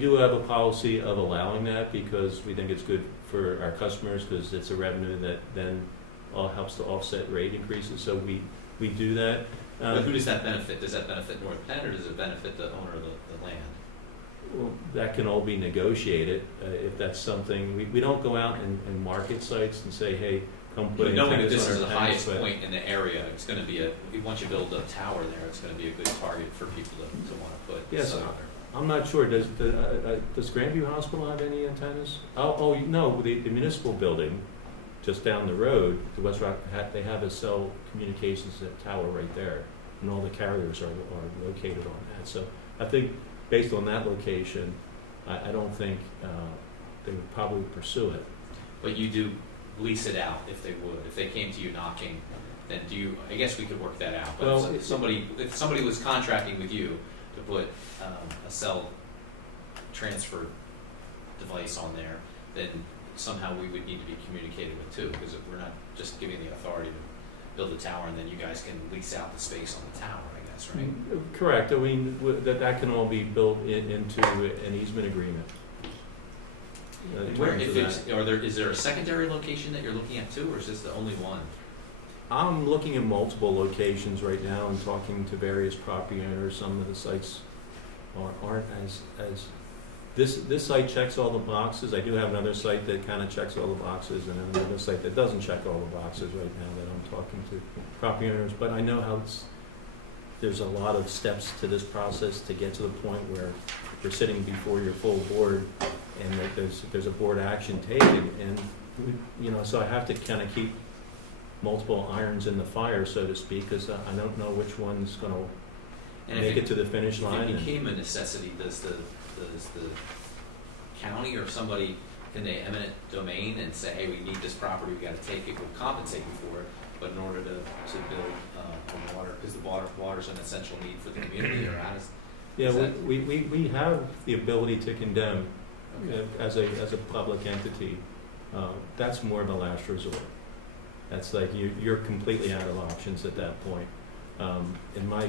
do have a policy of allowing that because we think it's good for our customers, because it's a revenue that then helps to offset rate increases, so we do that. But who does that benefit? Does that benefit North Penn, or does it benefit the owner of the land? Well, that can all be negotiated, if that's something, we don't go out and market sites and say, hey, come put But in knowing that tanks this on is our the tanks, highest but- point in the area, it's gonna be once you build a tower there, it's gonna be a good target for people to wanna put Yes, cellular. I'm not sure, does Grandview Hospital have any antennas? No, the municipal building, just down the road, the West Rock, they have a cell communications tower right there, and all the carriers are located on that. So I think, based on that location, I don't think they would probably pursue it. But you do lease it out if they would. If they came to you knocking, then I guess we could work that out. But Well, if somebody was contracting with you to put a cell transfer device on there, then somehow we would need to be communicated with too, because we're not just giving the authority to build a tower and then you guys can lease out the space on the tower, I guess, right? Correct, I mean, that can all be built into an easement agreement. In Where, terms if of it's, that. is there a secondary location that you're looking at too, or is this the only one? I'm looking at multiple locations right now and talking to various property owners. Some of the sites aren't as, this site checks all the boxes. I do have another site that kind of checks all the boxes, and then another site that doesn't check all the boxes right now that I'm talking to property owners. But I know how there's a lot of steps to this process to get to the point where we're sitting before your full board and that there's a board action taken, and so I have to kind of keep multiple irons in the fire, so to speak, because I don't know which one's going to And make it to the finish line. If it and- became a necessity, does the county or somebody, can they eminent domain and say, hey, we need this property, we gotta take it, we'll compensate you for it, but in order to build, the water, because the water's an essential need for the community, or how does? Yeah, is that- we have the ability to condemn as a public entity. That's more of a last resort. That's like you're completely out of options at that point. In my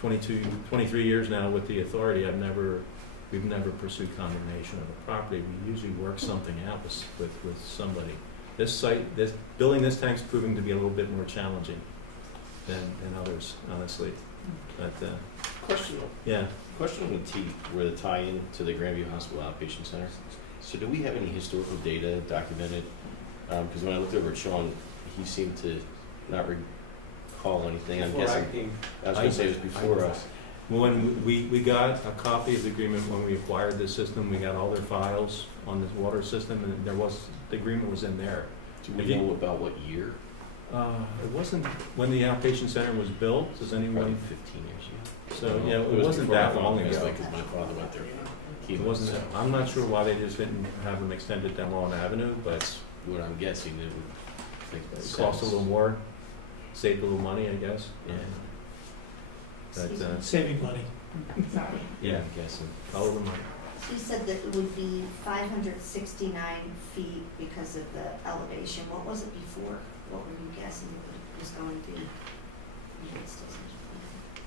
23 years now with the authority, we've never pursued condemnation of a property. We usually work something out with somebody. Building this tank's proving to be a little bit more challenging than others, honestly. But, Question yeah. on the T, where the tie-in to the Grandview Hospital Outpatient Center. So do we have any historical data documented? Because when I looked over at Sean, he seemed to not recall anything. I'm guessing, I was going to say it was before us. When we got a copy of the agreement when we acquired this system, we got all their files on this water system, and the agreement was in there. Do we know about what year? It wasn't when the outpatient center was built. Does Probably anyone? 15 years ago. So yeah, it was wasn't before that my long father ago. passed away, 'cause my father went there. It wasn't. I'm not sure why they just didn't have them extended down Long Avenue, but That's what I'm guessing. It would make it sense. cost a little more, saved a little money, I guess. Yeah. But Saving money. Sorry. yeah, I'm guessing. all of the money. So you said that it would be 569 feet because of the elevation. What was it before? What were you guessing it was going to be? It's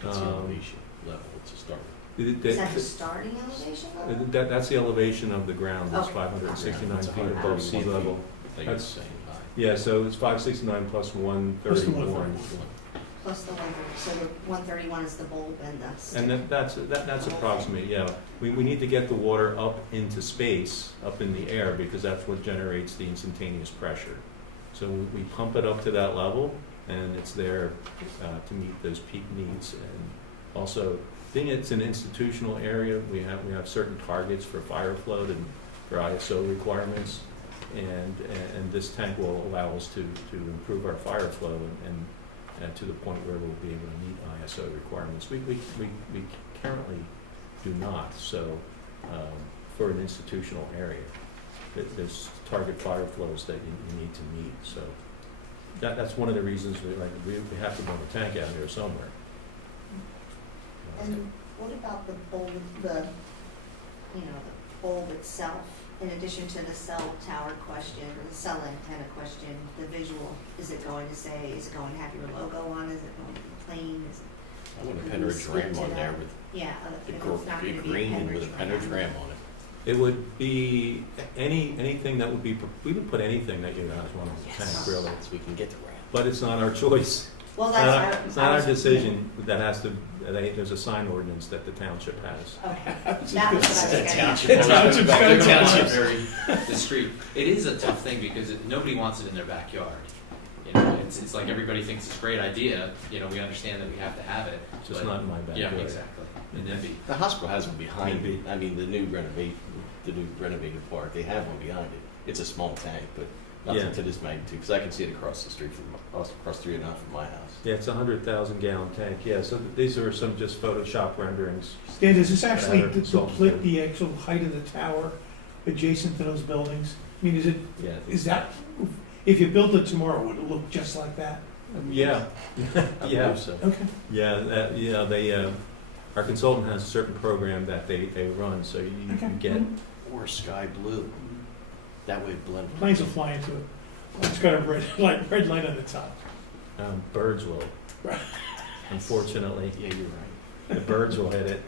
the Um, elevation level to start with. Is that the starting elevation level? That's the elevation of the ground. It's Okay. 569 It's feet above 131 sea feet. level. I think That's- it's saying high. Yeah, so it's 569 plus 131. 131. Plus the 130, so the 131 is the bulb and that's. And that's approximate, yeah. We need to get the water up into space, up in the air, because that's what generates the instantaneous pressure. So we pump it up to that level, and it's there to meet those peak needs. And also, being it's an institutional area, we have certain targets for fire flow and for ISO requirements, and this tank will allow us to improve our fire flow and to the point where we'll be able to meet ISO requirements. We currently do not, so for an institutional area, there's target fire flows that you need to meet, so that's one of the reasons we have to run a tank out here somewhere. And what about the bulb, the bulb itself? In addition to the cell tower question, or the cell antenna question, the visual, is it going to have your logo on, is it going to be plain, is it? I want a Can you Penridge speak Ram to on there that? with Yeah, the if it's not going to be a green with a Penridge Penridge Ram on it. It would be anything that would be, we would put anything that you guys want on the tank, Yes. really. So we can get the Ram. But it's not our choice. Well, It's not our decision that has to, there's a sign ordinance that the township has. Okay, that was what I was getting at. The township's very discreet. It is a tough thing because nobody wants it in their backyard. It's like everybody thinks it's a great idea, we understand that we have to have it. It's just but- not in my Yeah, backyard. exactly. And that'd be, The hospital has one behind Maybe. it. I mean, the new renovated part, they have one behind it. It's a small tank, but nothing Yeah. to this magnitude, because I can see it across the street across 3.5 from my house. Yeah, it's a 100,000 gallon tank, yeah, so these are some just Photoshop renderings. Dan, does this actually Better results, deplete yeah. the actual height of the tower adjacent to those buildings? I mean, is that, if you built it tomorrow, would it look just like that? Yeah, I yeah, believe so. Okay. yeah, they, our consultant has a certain program that they run, so you Okay. get, Or sky blue. That way it blends. Planes will fly into it. It's got a red light on the top. Birds will. Unfortunately, Yeah, you're right. the birds will hit it.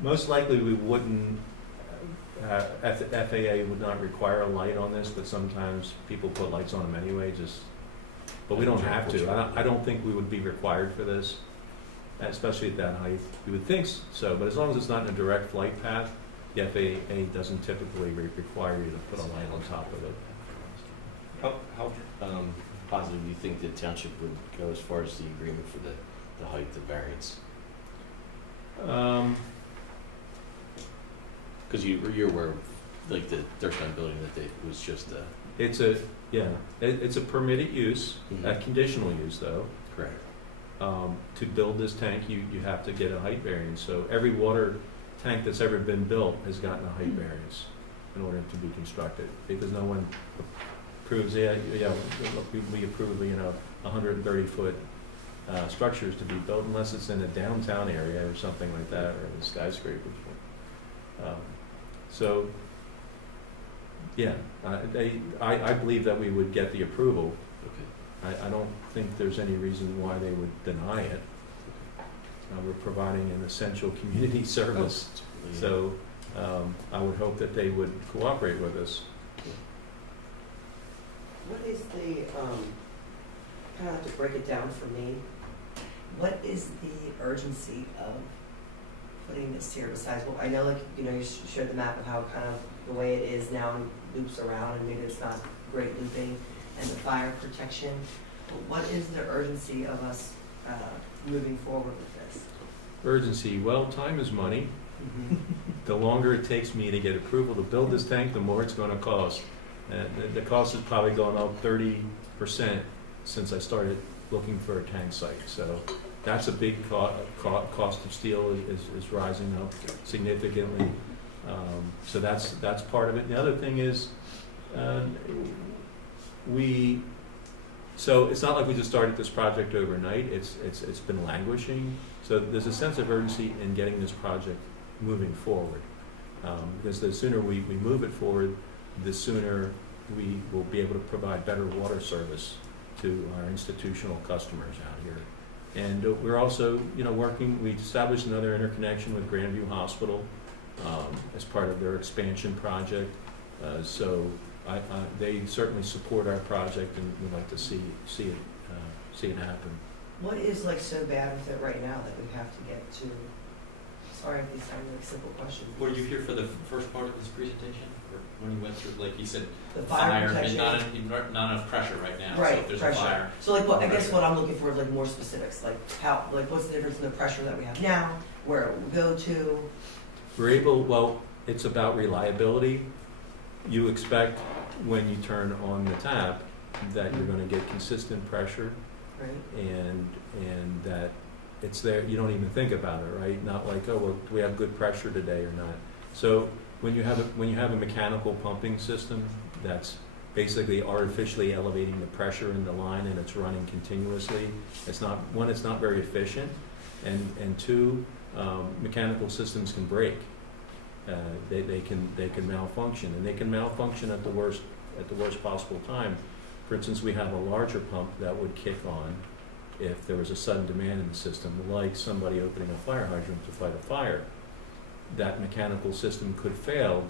Most likely, we wouldn't, FAA would not require a light on this, but sometimes people put lights on them anyway, but we don't have to. I don't think we would be required for this, especially at that height. You would think so, but as long as it's not in a direct flight path, the FAA doesn't typically require you to put a light on top of it. How positive do you think the township would go as far as the agreement for the height, the variance? Because you're aware of, like, the Durstein building that was just It's a permitted use, a conditional use though. correct. To build this tank, you have to get a height variance. So every water tank that's ever been built has gotten a height variance in order to be constructed, because no one approves, we approve, 130-foot structures to be built unless it's in a downtown area or something like that, or the skyscrapers. So, yeah, I believe that we would get the approval. Okay. I don't think there's any reason why they would deny it. We're providing an essential community service, so I would hope that they would cooperate with us. What is the, kind of have to break it down for me, what is the urgency of putting this here besides, well, I know, like, you showed the map of how kind of the way it is now and loops around, and maybe it's not great looping, and the fire protection. But what is the urgency of us moving forward with this? Urgency, well, time is money. The longer it takes me to get approval to build this tank, the more it's going to cost. The cost has probably gone up 30% since I started looking for a tank site. So that's a big cost of steel is rising up significantly. So that's part of it. The other thing is so it's not like we just started this project overnight. It's been languishing. So there's a sense of urgency in getting this project moving forward. Because the sooner we move it forward, the sooner we will be able to provide better water service to our institutional customers out here. And we're also, working, we established another interconnection with Grandview Hospital as part of their expansion project. So they certainly support our project, and we'd like to see it happen. What is like so bad with it right now that we have to get to? Sorry if these sound like simple questions. Were you here for the first part of this presentation? Or when you went through, like you said, The fire and protection. not enough pressure right now, so Right, if there's pressure. a fire. So like I guess what I'm looking for is like more specifics, like what's the difference in the pressure that we have now, where it will go to? It's about reliability. You expect when you turn on the tap that you're gonna get consistent pressure, Right. and that it's there, you don't even think about it, right? Not like, do we have good pressure today or not? So when you have a mechanical pumping system that's basically artificially elevating the pressure in the line and it's running continuously, it's not very efficient, and two, mechanical systems can break. They can malfunction, and they can malfunction at the worst possible time. For instance, we have a larger pump that would kick on if there was a sudden demand in the system, like somebody opening a fire hydrant to fight a fire. That mechanical system could fail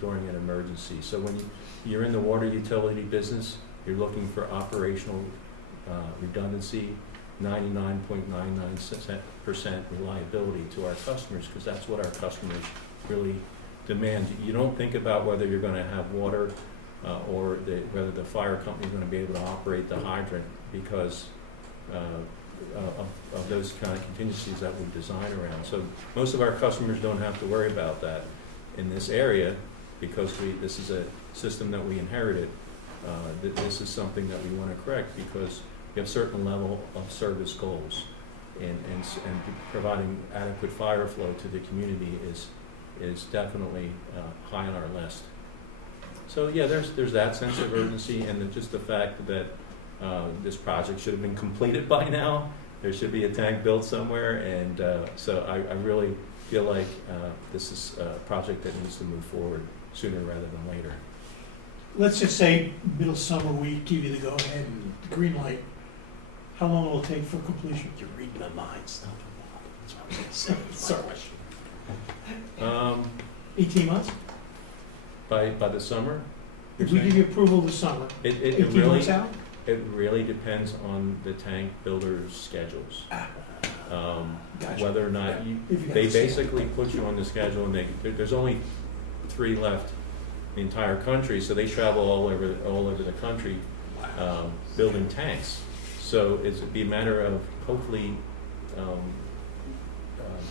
during an emergency. So when you're in the water utility business, you're looking for operational redundancy, 99.99% reliability to our customers, because that's what our customers really demand. You don't think about whether you're going to have water or whether the fire company is going to be able to operate the hydrant, because of those kind of contingencies that we design around. So most of our customers don't have to worry about that in this area, because this is a system that we inherited. This is something that we want to correct, because we have a certain level of service goals, and providing adequate fire flow to the community is definitely high on our list. So yeah, there's that sense of urgency, and just the fact that this project should have been completed by now. There should be a tank built somewhere, and so I really feel like this is a project that needs to move forward sooner rather than later. Let's just say middle summer, we give you the go-ahead, green light. How long will it take for completion? You're reading my mind, stop it, Bob. That's what I'm gonna say. Sorry. Um, 18 months? by the summer? If we give you approval this summer, It 18 months out? It really depends on the tank builder's schedules. Gotcha. Whether or not you, If you got they the schedule. basically put you on the schedule, and there's only 3 left in the entire country, so they travel all over the country, building tanks. So it'd be a matter of hopefully,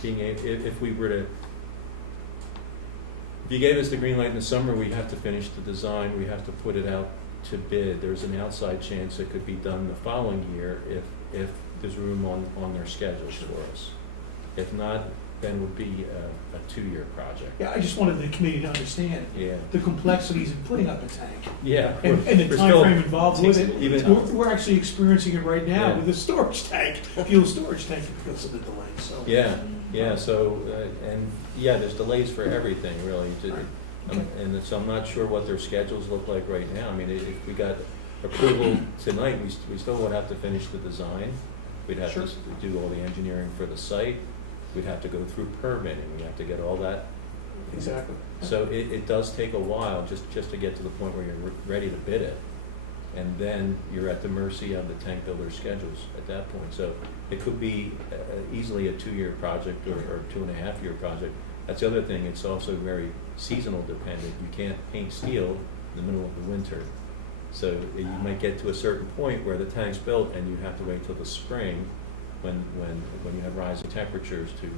being if we were to, if you gave us the green light in the summer, we have to finish the design, we have to put it out to bid. There's an outside chance it could be done the following year if there's room on their schedules for us. If not, then it would be a 2-year project. Yeah, I just wanted the committee to understand Yeah. the complexities in putting up a tank Yeah. and the we're still- timeframe involved with it. Even, We're actually experiencing it right now Yeah. with a storage tank, fuel storage tank because of the delay, so. yeah, so, and, yeah, there's delays for everything, really. Okay. And so I'm not sure what their schedules look like right now. I mean, if we got approval tonight, we still would have to finish the design. We'd have to Sure. do all the engineering for the site. We'd have to go through permitting. We have to get all that. Exactly. So it does take a while just to get to the point where you're ready to bid it. And then you're at the mercy of the tank builder's schedules at that point. So it could be easily a 2-year project or 2.5-year project. That's the other thing, it's also very seasonal dependent. You can't paint steel in the middle of the winter. So you might get to a certain point where the tank's built and you have to wait till the spring when you have rising temperatures to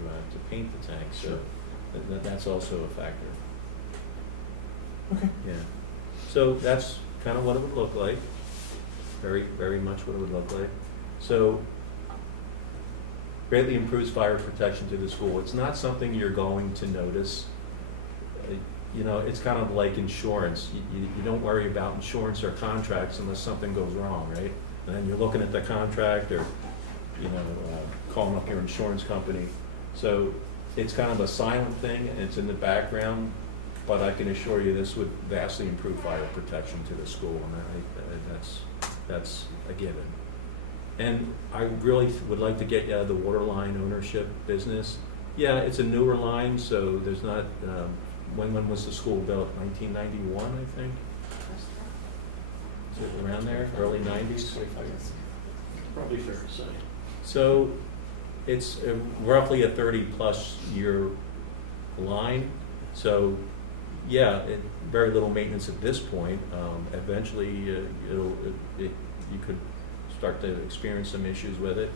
paint the tank. So that's also a factor. Okay. Yeah. So that's kind of what it would look like. Very, very much what it would look like. So greatly improves fire protection to the school. It's not something you're going to notice. You know, it's kind of like insurance. You don't worry about insurance or contracts unless something goes wrong, right? And then you're looking at the contract or, calling up your insurance company. So it's kind of a silent thing and it's in the background, but I can assure you this would vastly improve fire protection to the school, and that's a given. And I really would like to get you out of the water line ownership business. Yeah, it's a newer line, so there's not, when was the school built? 1991, I think? Is it around there, early 90s? Probably fair to say. So it's roughly a 30-plus year line. So yeah, very little maintenance at this point. Eventually, you could start to experience some issues with it.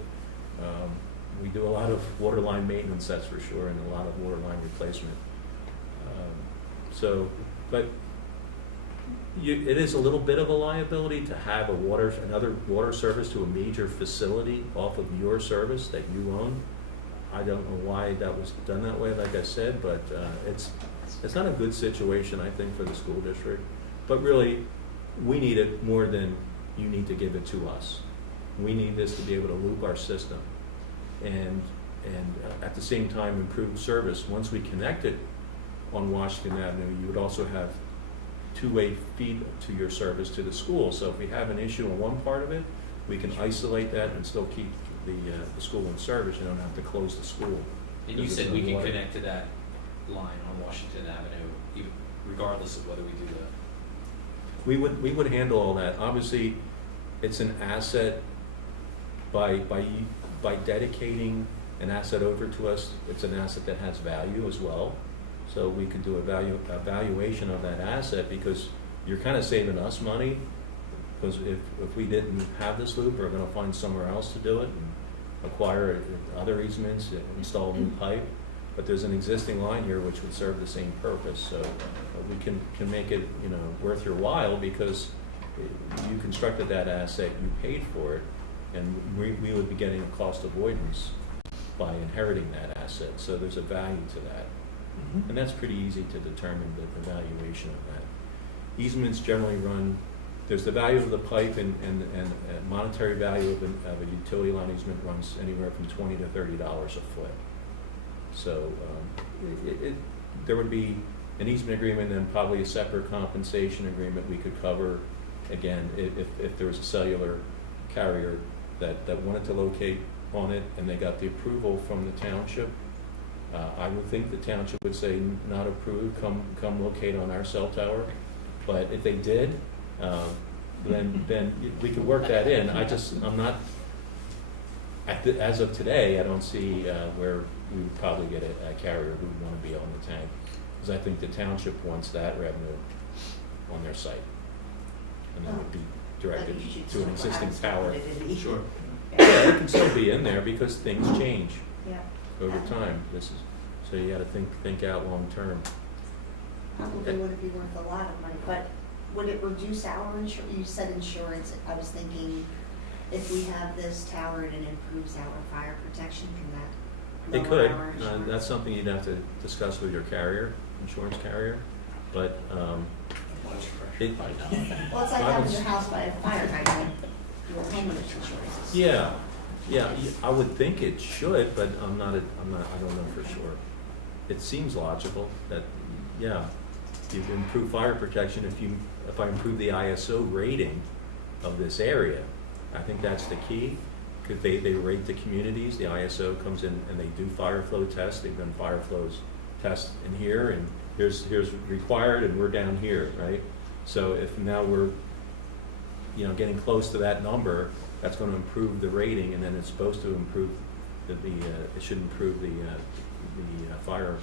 We do a lot of water line maintenance, that's for sure, and a lot of water line replacement. But it is a little bit of a liability to have another water service to a major facility off of your service that you own. I don't know why that was done that way, like I said, but it's not a good situation, I think, for the school district. But really, we need it more than you need to give it to us. We need this to be able to loop our system and at the same time improve service. Once we connect it on Washington Avenue, you would also have two-way feed to your service to the school. So if we have an issue on one part of it, we can isolate that and still keep the school in service. You don't have to close the school. And you because said of we the can water. connect to that line on Washington Avenue, regardless of whether we do that. We would handle all that. Obviously, it's an asset by dedicating an asset over to us. It's an asset that has value as well. So we could do a valuation of that asset because you're kind of saving us money. Because if we didn't have this loop, we're going to find somewhere else to do it and acquire other easements, install new pipe. But there's an existing line here which would serve the same purpose. So we can make it worth your while because you constructed that asset, you paid for it, and we would be getting a cost avoidance by inheriting that asset. So there's a value to that. Mhm. And that's pretty easy to determine the valuation of that. Easements generally run, there's the value of the pipe and monetary value of a utility line easement runs anywhere from $20 to $30 a foot. So there would be an easement agreement and probably a separate compensation agreement we could cover, again, if there was a cellular carrier that wanted to locate on it, and they got the approval from the township. I would think the township would say, not approved, come locate on our cell tower. But if they did, then we could work that in. I'm not, as of today, I don't see where we would probably get a carrier who would want to be on the tank. Because I think the township wants that revenue on their site. And that would be directed But you should to an still existing have tower. solidity. Sure. Yeah, it can still be in there because things change Yeah. over time. So you gotta think out long term. Probably wouldn't be worth a lot of money, but would it reduce our insurance? You said insurance, I was thinking if we have this tower and it improves our fire protection, can that It lower could, our insurance? that's something you'd have to discuss with your carrier, insurance carrier, but, it, Well, it's like having your house by a fire hydrant, your homeowner's insurance. yeah, I would think it should, but I don't know for sure. It seems logical that, yeah, you improve fire protection if I improve the ISO rating of this area. I think that's the key, because they rate the communities, the ISO comes in and they do fire flow tests, they've done fire flows tests in here, and here's required, and we're down here, right? So if now we're, getting close to that number, that's gonna improve the rating, and then it's supposed to improve it should improve the fire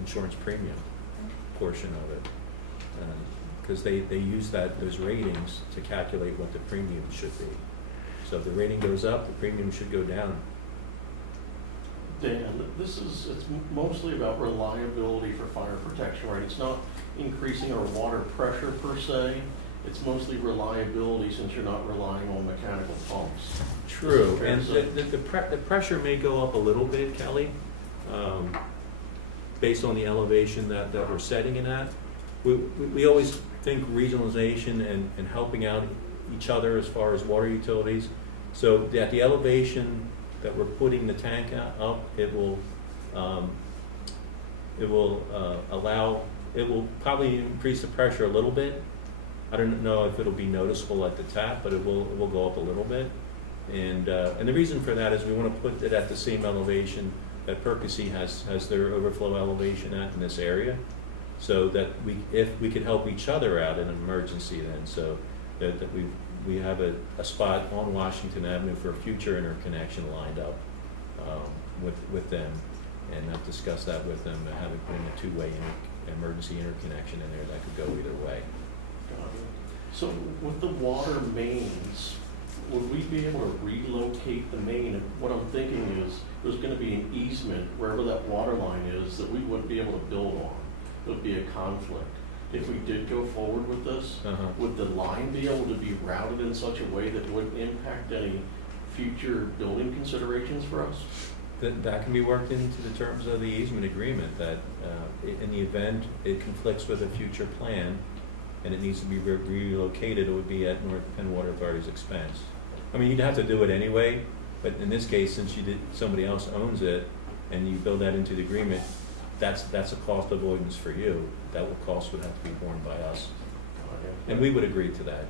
insurance premium portion of it. Because they use those ratings to calculate what the premium should be. So if the rating goes up, the premium should go down. Dan, it's mostly about reliability for fire protection, right? It's not increasing our water pressure per se. It's mostly reliability, since you're not relying on mechanical pumps. True, and the pressure may go up a little bit, Kelly, based on the elevation that we're setting it at. We always think regionalization and helping out each other as far as water utilities. So at the elevation that we're putting the tank up, it will probably increase the pressure a little bit. I don't know if it'll be noticeable at the tap, but it will go up a little bit. And the reason for that is we want to put it at the same elevation that Percy has their overflow elevation at in this area, so that if we could help each other out in an emergency, then so that we have a spot on Washington Avenue for a future interconnection lined up with them, and I've discussed that with them, having put in a two-way emergency interconnection in there that could go either way. So with the water mains, would we be able to relocate the main? What I'm thinking is there's going to be an easement wherever that water line is that we wouldn't be able to build on. It would be a conflict. If we did go forward with this, would the line be able to be routed in such a way that wouldn't impact any future building considerations for us? That can be worked into the terms of the easement agreement, that in the event it conflicts with a future plan and it needs to be relocated, it would be at North Penn Water Authority's expense. I mean, you'd have to do it anyway, but in this case, since somebody else owns it and you build that into the agreement, that's a cost avoidance for you. That cost would have to be borne by us. And we would agree to that.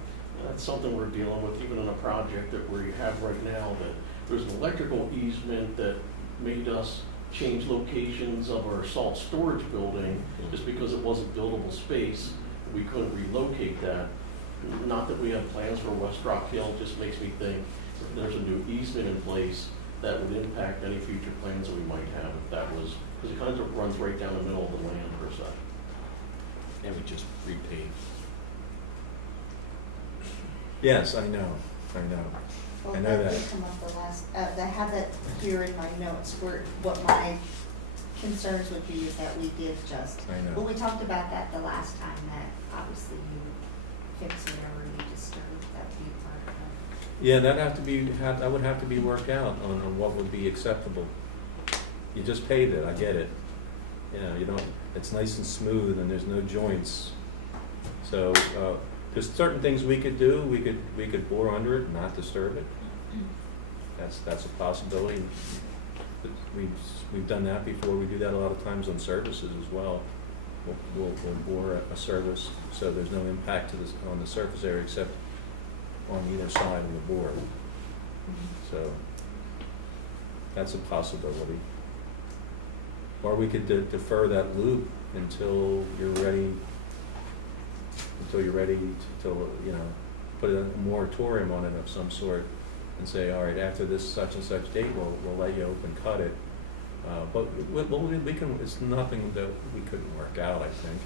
That's something we're dealing with even in a project that we have right now, that there's an electrical easement that made us change locations of our salt storage building just because it wasn't buildable space. We couldn't relocate that. Not that we have plans for West Rock Hill, just makes me think if there's a new easement in place that would impact any future plans that we might have if that was, because it kind of runs right down the middle of the land per se. And we just repave. Yes, I know. Well, I know that that. did come up the last, I have that here in my notes, where what my concerns would be is that we did just, I know. well, we talked about that the last time, that obviously you fix whatever you disturb, that would be part of it. Yeah, that would have to be worked out on what would be acceptable. You just paved it, I get it. It's nice and smooth and there's no joints. So, there's certain things we could do. We could bore under it and not disturb it. That's a possibility. We've done that before. We do that a lot of times on services as well. We'll bore a service so there's no impact on the surface area except on either side of the bore. So that's a possibility. Or we could defer that loop until you're ready, till, you know, put a moratorium on it of some sort and say, all right, after this such and such date, we'll let you open cut it. But we can, it's nothing that we couldn't work out, I think.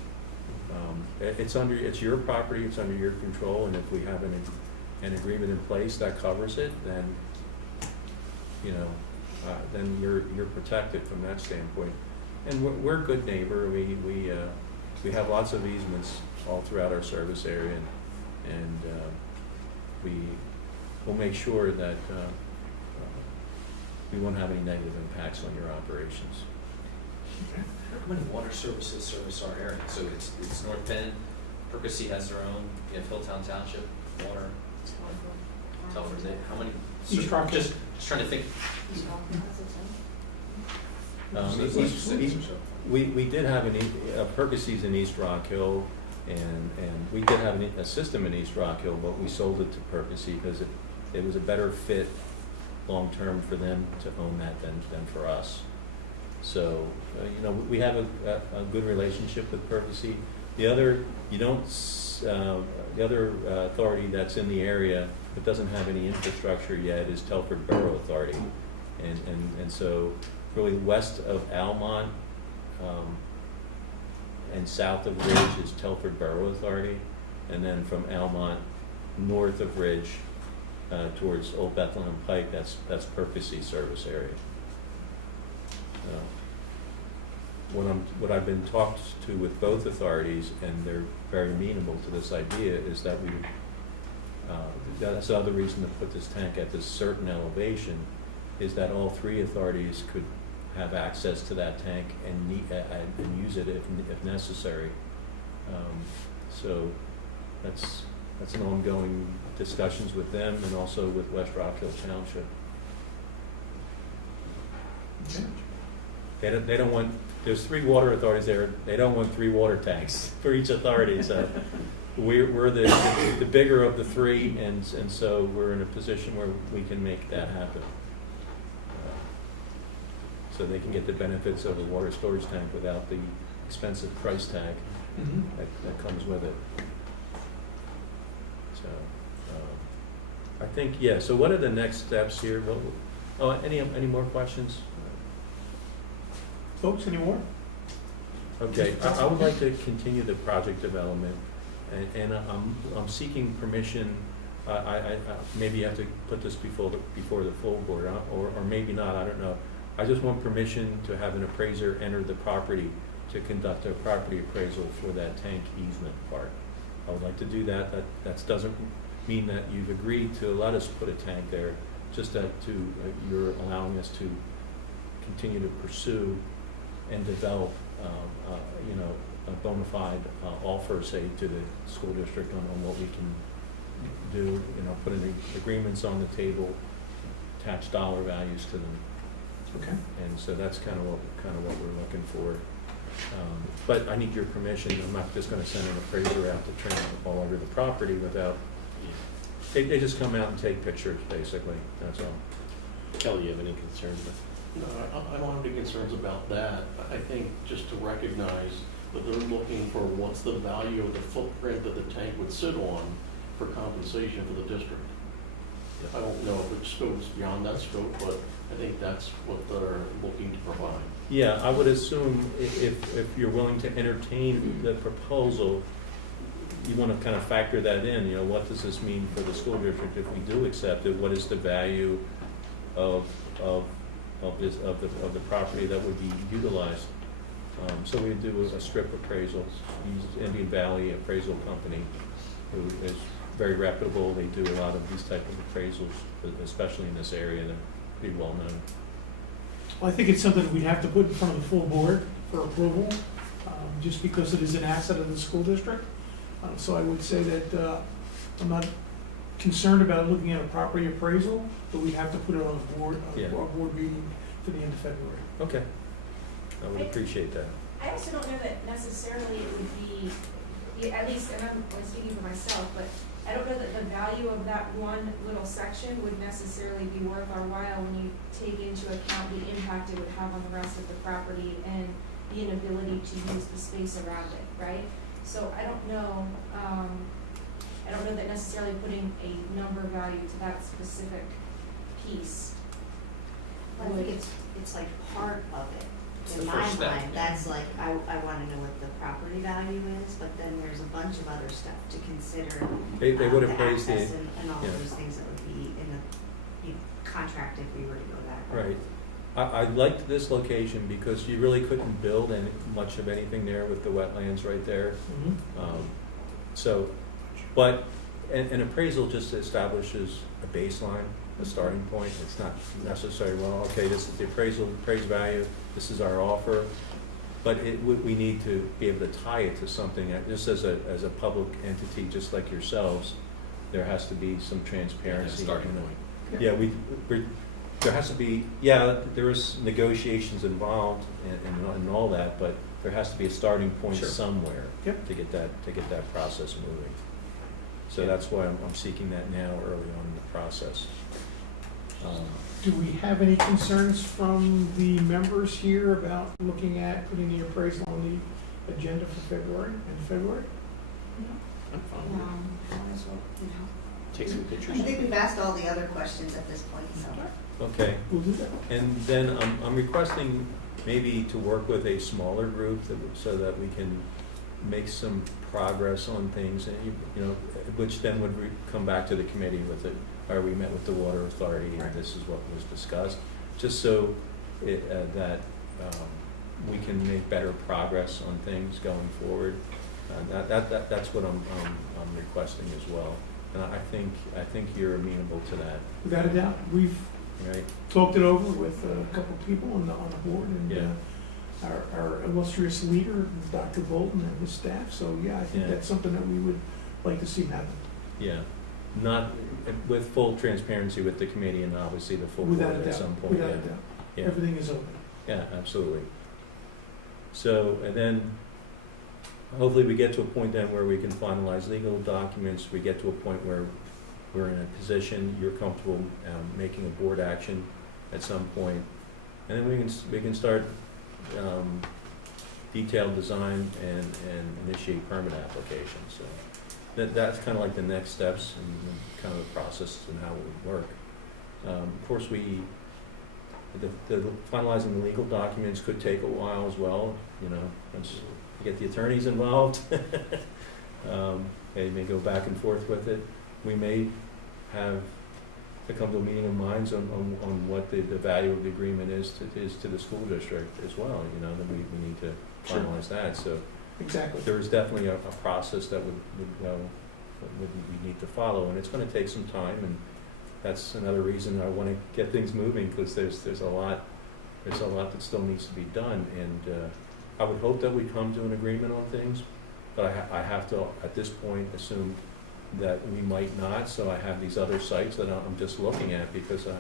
It's your property, it's under your control, and if we have an agreement in place that covers it, then, you know, then you're protected from that standpoint. And we're a good neighbor. We have lots of easements all throughout our service area, and we will make sure that we won't have any negative impacts on your operations. How many water services service our area? So it's North Bend, Percy has their own, you have Hilltown Township, water, Telford, how many? East Rock Hill. Just trying to think. We did have Percy's in East Rock Hill, and we did have a system in East Rock Hill, but we sold it to Percy because it was a better fit long-term for them to own that than for us. So, you know, we have a good relationship with Percy. The other authority that's in the area that doesn't have any infrastructure yet is Telford Borough Authority. And so really west of Almont and south of Ridge is Telford Borough Authority. And then from Almont north of Ridge towards Old Bethlehem Pike, that's Percy service area. What I've been talked to with both authorities, and they're very amenable to this idea, is that that's the other reason to put this tank at this certain elevation, is that all three authorities could have access to that tank and use it if necessary. So that's an ongoing discussions with them and also with West Rock Hill Township. Okay. They don't want, there's three water authorities there, they don't want three water tanks for each authority, so we're the bigger of the three, and so we're in a position where we can make that happen. So they can get the benefits of a water storage tank without the expensive price tag that comes with it. So, I think, yeah, so what are the next steps here? Any more questions? Folks, any more? Okay, I would like to continue the project development, and I'm seeking permission. I maybe have to put this before the full board, or maybe not, I don't know. I just want permission to have an appraiser enter the property to conduct a property appraisal for that tank easement part. I would like to do that. That doesn't mean that you've agreed to let us put a tank there, just that you're allowing us to continue to pursue and develop, a bona fide offer, say, to the school district on what we can do, putting the agreements on the table, attach dollar values to them. Okay. And so that's kind of what we're looking for. But I need your permission. I'm not just gonna send an appraiser out to train all over the property without, they just come out and take pictures, basically, that's all. Kelly, you have any concerns with? No, I don't have any concerns about that. I think just to recognize that they're looking for what's the value of the footprint that the tank would sit on for compensation for the district. I don't know if it goes beyond that scope, but I think that's what they're looking to provide. Yeah, I would assume if you're willing to entertain the proposal, you want to kind of factor that in, what does this mean for the school district if we do accept it? What is the value of the property that would be utilized? So we do a strip appraisal, use Indian Valley Appraisal Company, who is very reputable. They do a lot of these type of appraisals, especially in this area. They're pretty well known. Well, I think it's something we'd have to put in front of the full board for approval, just because it is an asset of the school district. So I would say that I'm not concerned about looking at a property appraisal, but we'd have to put it on a board meeting for the end of February. Okay, I would appreciate that. I also don't know that necessarily it would be, at least, and I'm speaking for myself, but I don't know that the value of that one little section would necessarily be worth our while when you take into account the impact it would have on the rest of the property and the inability to use the space around it, right? So I don't know that necessarily putting a number value to that specific piece I would. think it's like part of it. It's In the my first step, mind, yeah. that's like, I wanna know what the property value is, but then there's a bunch of other stuff to consider. They would the appraise the, access and all yeah. of those things that would be in the, contract if we were to go that route. right. I liked this location because you really couldn't build any, much of anything there with the wetlands right there. So, but an appraisal just establishes a baseline, a starting point. It's not necessarily, well, okay, this is the appraised value, this is our offer. But we need to be able to tie it to something, just as a public entity, just like yourselves, there has to be some transparency. Starting you know. point. Yeah, there has to be, there is negotiations involved and all that, but there has to be a starting point Sure. somewhere Yep. to get that process moving. So that's why I'm seeking that now, early on in the process. Do we have any concerns from the members here about looking at putting the appraisal on the agenda for February, in February? I'm fine with it. Might as well, Take some I pictures. think we've asked all the other questions at this point, so. Okay, We'll do that. and then I'm requesting maybe to work with a smaller group so that we can make some progress on things, and you know, which then would come back to the committee with it. Or we met with the water authority, and this is what was discussed, just so that we can make better progress on things going forward. That's what I'm requesting as well, and I think you're amenable to that, Without a doubt, we've right? talked it over with a couple of people on the board, and Yeah. our illustrious leader, Dr. Bolton, and his staff, so yeah, I think Yeah. that's something that we would like to see happen. Yeah, not with full transparency with the committee and obviously the full board Without a at doubt, some point. without a Yeah. doubt. Yeah. Everything is open. Yeah, absolutely. So, and then hopefully we get to a point then where we can finalize legal documents, we get to a point where we're in a position, you're comfortable making a board action at some point, and then we can start detailed design and initiate permit applications. So that's kind of like the next steps and kind of the process and how it would work. Of course, the finalizing the legal documents could take a while as well, you know, once you get the attorneys involved. They may go back and forth with it. We may have to come to a meeting of minds on what the value of the agreement is to the school district as well, you know, that we need to Sure. finalize that, so Exactly. there is definitely a process that would we need to follow, and it's gonna take some time, and that's another reason I wanna get things moving, because there's a lot that still needs to be done, and I would hope that we come to an agreement on things, but I have to, at this point, assume that we might not, so I have these other sites that I'm just looking at, because I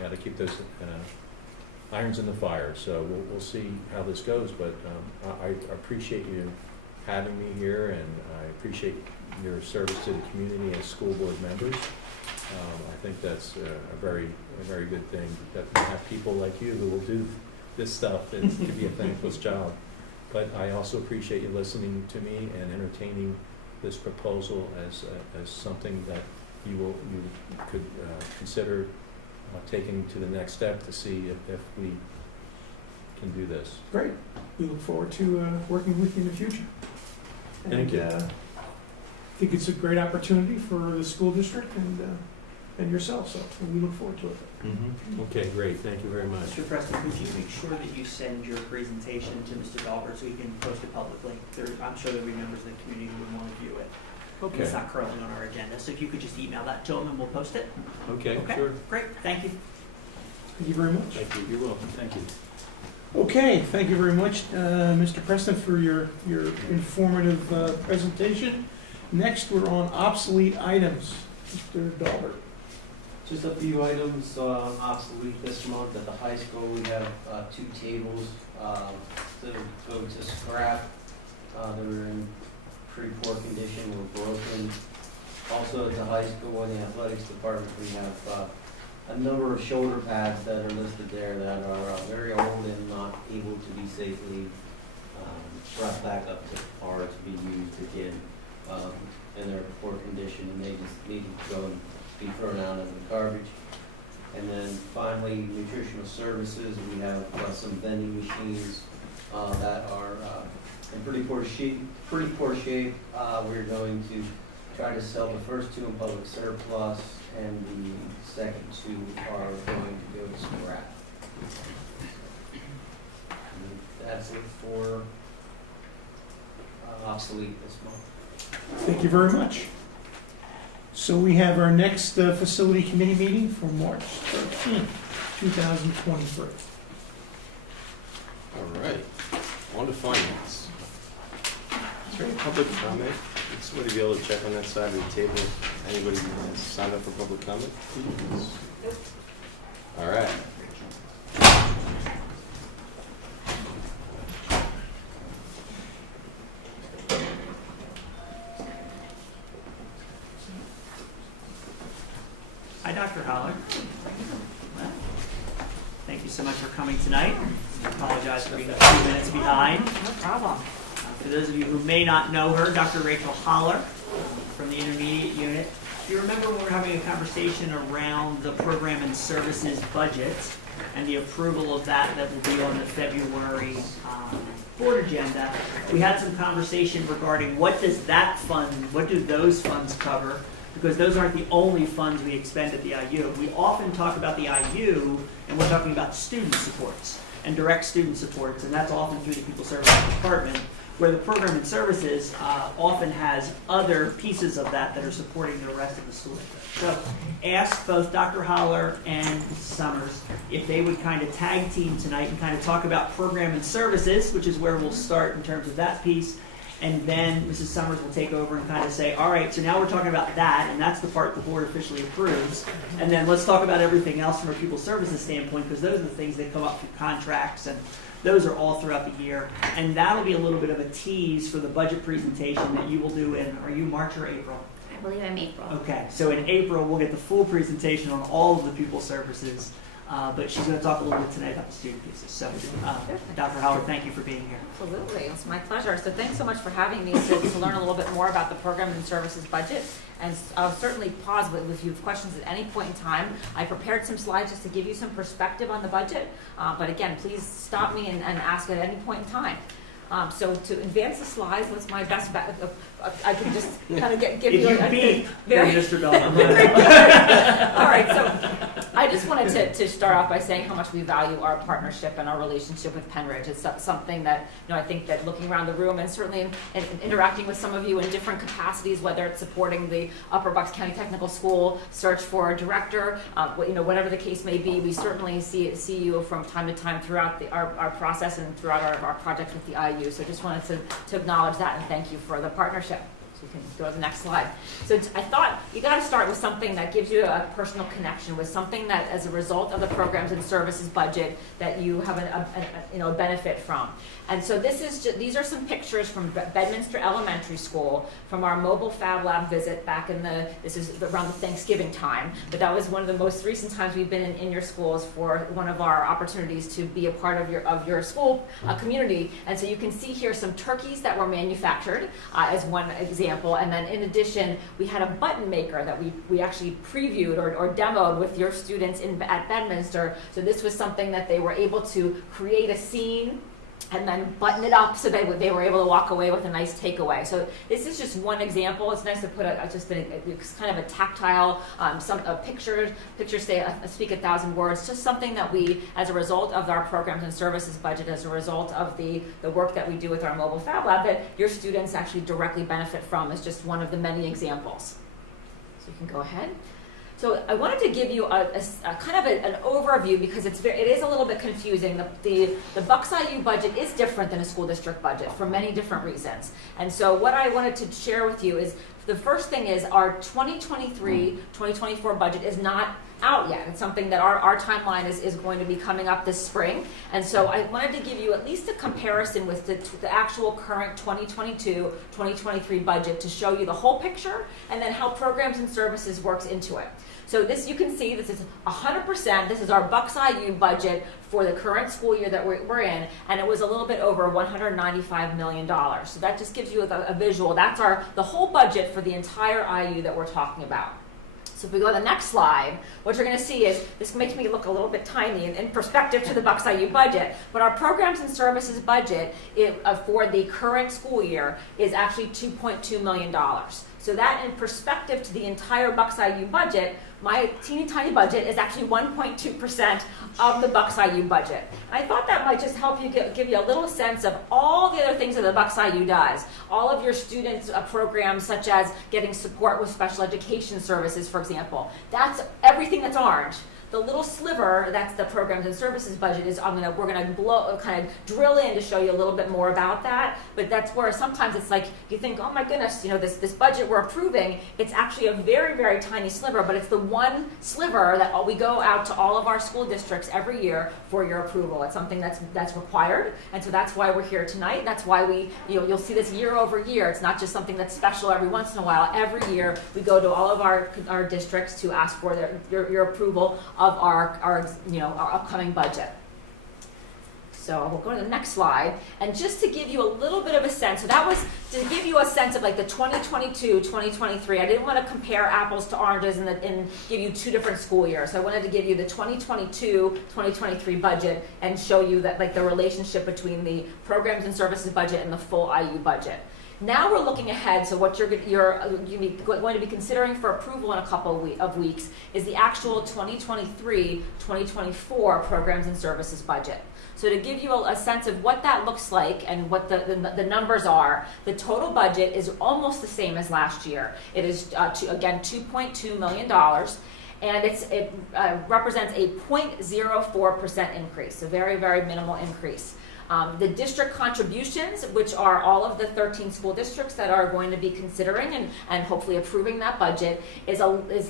gotta keep those irons in the fire, so we'll see how this goes, but I appreciate you having me here, and I appreciate your service to the community as school board members. I think that's a very good thing, that we have people like you who will do this stuff. It can be a thankless job. But I also appreciate you listening to me and entertaining this proposal as something that you could consider taking to the next step to see if we can do this. Great. We look forward to working with you in the future. Thank you. I think it's a great opportunity for the school district and yourself, so we look forward to it. Okay, great, thank you very much. Mr. Preston, could you make sure that you send your presentation to Mr. Dahlberg so he can post it publicly? I'm sure there'll be members of the community who would want to view it. Okay, It's not currently on our agenda, so if you could just email that to him and we'll post it. okay, Okay. sure. Great, thank you. Thank you very much. Thank you, you're welcome, thank you. Okay, thank you very much, Mr. Preston, for your informative presentation. Next, we're on obsolete items. Mr. Dahlberg. Just a few items obsolete this month. At the high school, we have 2 tables to go to scrap. They were in pretty poor condition, were broken. Also at the high school in the athletics department, we have a number of shoulder pads that are listed there that are very old and not able to be safely brought back up to par to be used again. And they're in poor condition and they just need to go and be thrown out in the garbage. And then finally, nutritional services, we have some vending machines that are in pretty poor shape. We're going to try to sell the first 2 in public surplus, and the second 2 are going to go to scrap. And that's it for obsolete this month. Thank you very much. So we have our next facility committee meeting for March 13th, 2023. All right, on to finance. Is there any public comment? Would somebody be able to check on that side of the table? Anybody who has signed up for public comment? All right. Hi, Dr. Holler. Thank you so much for coming tonight. I apologize for being a few minutes behind. No problem. For those of you who may not know her, Dr. Rachel Holler from the intermediate unit. If you remember when we were having a conversation around the program and services budget and the approval of that will be on the February board agenda, we had some conversation regarding what do those funds cover? Because those aren't the only funds we expend at the IU. We often talk about the IU, and we're talking about student supports and direct student supports, and that's often through the People Services Department, where the program and services often has other pieces of that are supporting the rest of the school district. So ask both Dr. Holler and Mrs. Summers if they would kind of tag team tonight and kind of talk about program and services, which is where we'll start in terms of that piece. And then Mrs. Summers will take over and kind of say, all right, so now we're talking about that, and that's the part the board officially approves. And then let's talk about everything else from a people services standpoint, because those are the things that come up through contracts, and those are all throughout the year. And that'll be a little bit of a tease for the budget presentation that you will do in, are you March or April? I believe I'm April. Okay, so in April, we'll get the full presentation on all of the people services. But she's going to talk a little bit tonight about the student pieces. So, Dr. Howard, thank you for being here. Absolutely, it's my pleasure. So thanks so much for having me to learn a little bit more about the program and services budget. And I'll certainly pause if you have questions at any point in time. I prepared some slides just to give you some perspective on the budget. But again, please stop me and ask at any point in time. So to advance the slides, what's my best bet? I can just kind of give you a beat very Mr. Dalton. All right, so I just wanted to start off by saying how much we value our partnership and our relationship with Penridge. It's something that I think that looking around the room and certainly in interacting with some of you in different capacities, whether it's supporting the Upper Bucks County Technical School search for a director, whatever the case may be, we certainly see you from time to time throughout our process and throughout our projects with the IU. So just wanted to acknowledge that and thank you for the partnership. So you can go to the next slide. So I thought you got to start with something that gives you a personal connection with something that, as a result of the programs and services budget, that you have a benefit from. And so these are some pictures from Bedminster Elementary School from our mobile Fab Lab visit back this is around the Thanksgiving time, but that was one of the most recent times we've been in your schools for one of our opportunities to be a part of your school community. And so you can see here some turkeys that were manufactured as one example, and then in addition we had a button maker that we actually previewed or demoed with your students at Bedminster. So this was something that they were able to create a scene and then button it up so they were able to walk away with a nice takeaway. So this is just one example. It's nice to put it's kind of a tactile, pictures speak 1,000 words, just something that we, as a result of our programs and services budget, as a result of the work that we do with our mobile Fab Lab, that your students actually directly benefit from, is just one of the many examples. So you can go ahead. So I wanted to give you a kind of an overview because it is a little bit confusing. The Bucks IU budget is different than a school district budget for many different reasons. And so what I wanted to share with you is The first thing is our 2023-2024 budget is not out yet. It's something that our timeline is going to be coming up this spring. And so I wanted to give you at least a comparison with the actual current 2022-2023 budget to show you the whole picture and then how programs and services works into it. So this, you can see this is 100%, this is our Bucks IU budget for the current school year that we're in, and it was a little bit over $195 million. So that just gives you a visual. That's the whole budget for the entire IU that we're talking about. So if we go to the next slide, what you're going to see is, this makes me look a little bit tiny in perspective to the Bucks IU budget, but our programs and services budget for the current school year is actually $2.2 million. So that in perspective to the entire Bucks IU budget, my teeny tiny budget is actually 1.2% of the Bucks IU budget. I thought that might just help you give you a little sense of all the other things that the Bucks IU does. All of your students' programs, such as getting support with special education services, for example. That's everything that's orange. The little sliver, that's the programs and services budget, is we're gonna kind of drill in to show you a little bit more about that. But that's where sometimes it's like you think, oh my goodness, this budget we're approving, it's actually a very, very tiny sliver, but it's the one sliver that we go out to all of our school districts every year for your approval. It's something that's required, and so that's why we're here tonight. That's why you'll see this year over year. It's not just something that's special every once in a while. Every year we go to all of our districts to ask for your approval of our upcoming budget. So we'll go to the next slide, and just to give you a little bit of a sense, so that was to give you a sense of like the 2022-2023. I didn't want to compare apples to oranges and give you two different school years. So I wanted to give you the 2022-2023 budget and show you that like the relationship between the programs and services budget and the full IU budget. Now we're looking ahead, so what you're going to be considering for approval in a couple of weeks is the actual 2023-2024 programs and services budget. So to give you a sense of what that looks like and what the numbers are, the total budget is almost the same as last year. It is, again, $2.2 million. And it represents a 0.04% increase, a very, very minimal increase. The district contributions, which are all of the 13 school districts that are going to be considering and hopefully approving that budget, is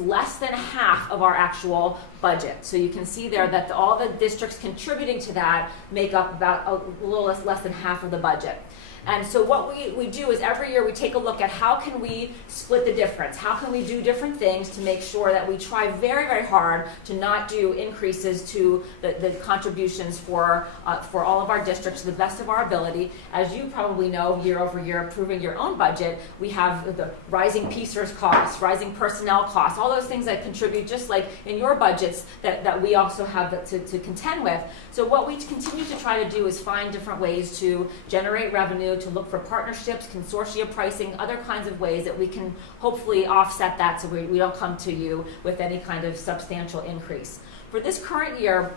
less than half of our actual budget. So you can see there that all the districts contributing to that make up about a little less than half of the budget. And so what we do is every year we take a look at how can we split the difference? How can we do different things to make sure that we try very, very hard to not do increases to the contributions for all of our districts to the best of our ability. As you probably know, year over year, approving your own budget, we have the rising PSERS costs, rising personnel costs, all those things that contribute just like in your budgets that we also have to contend with. So what we continue to try to do is find different ways to generate revenue, to look for partnerships, consortia pricing, other kinds of ways that we can hopefully offset that so we don't come to you with any kind of substantial increase. For this current year,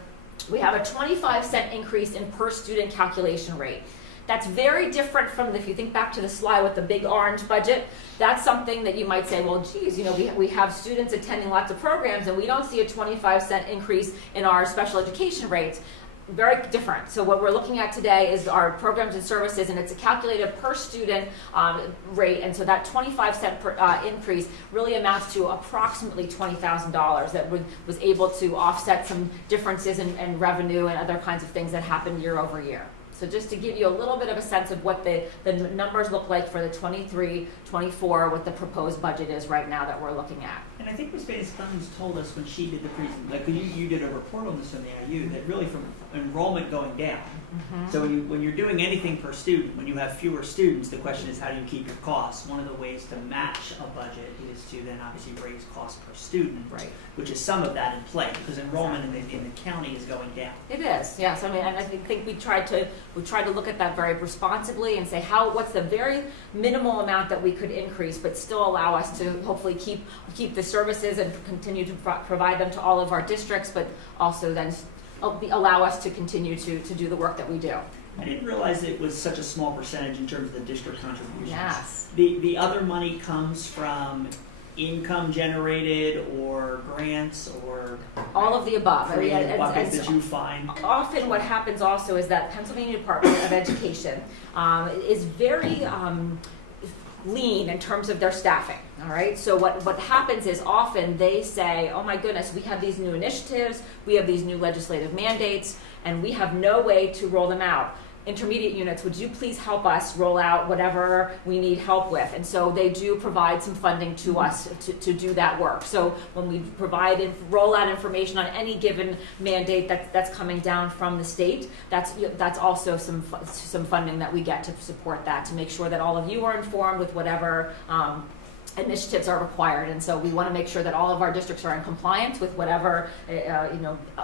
we have a 25-cent increase in per student calculation rate. That's very different from, if you think back to the slide with the big orange budget, that's something that you might say, well, geez, we have students attending lots of programs and we don't see a 25-cent increase in our special education rates. Very different. So what we're looking at today is our programs and services, and it's a calculated per student rate, and so that 25-cent increase really amounts to approximately $20,000 that was able to offset some differences in revenue and other kinds of things that happen year over year. So just to give you a little bit of a sense of what the numbers look like for the 23-24, what the proposed budget is right now that we're looking at. And I think Ms. Bates-Clemens told us when she did the presentation, like you did a report on this in the IU, that really from enrollment going down. Mm-hmm. So when you're doing anything per student, when you have fewer students, the question is how do you keep your costs? One of the ways to match a budget is to then obviously raise costs per student, Right. which is some of that in play because enrollment in the county is going down. It is, yes. I mean, and I think we tried to look at that very responsibly and say what's the very minimal amount that we could increase, but still allow us to hopefully keep the services and continue to provide them to all of our districts, but also then allow us to continue to do the work that we do. I didn't realize it was such a small percentage in terms of the district contributions. Yes. The other money comes from income generated or grants or all of the above. I mean, creative buckets that you find. Often what happens also is that Pennsylvania Department of Education is very lean in terms of their staffing, all right? So what happens is often they say, oh my goodness, we have these new initiatives, we have these new legislative mandates, and we have no way to roll them out. Intermediate units, would you please help us roll out whatever we need help with? And so they do provide some funding to us to do that work. So when we provide and roll out information on any given mandate that's coming down from the state, that's also some funding that we get to support that, to make sure that all of you are informed with whatever initiatives are required. And so we want to make sure that all of our districts are in compliance with whatever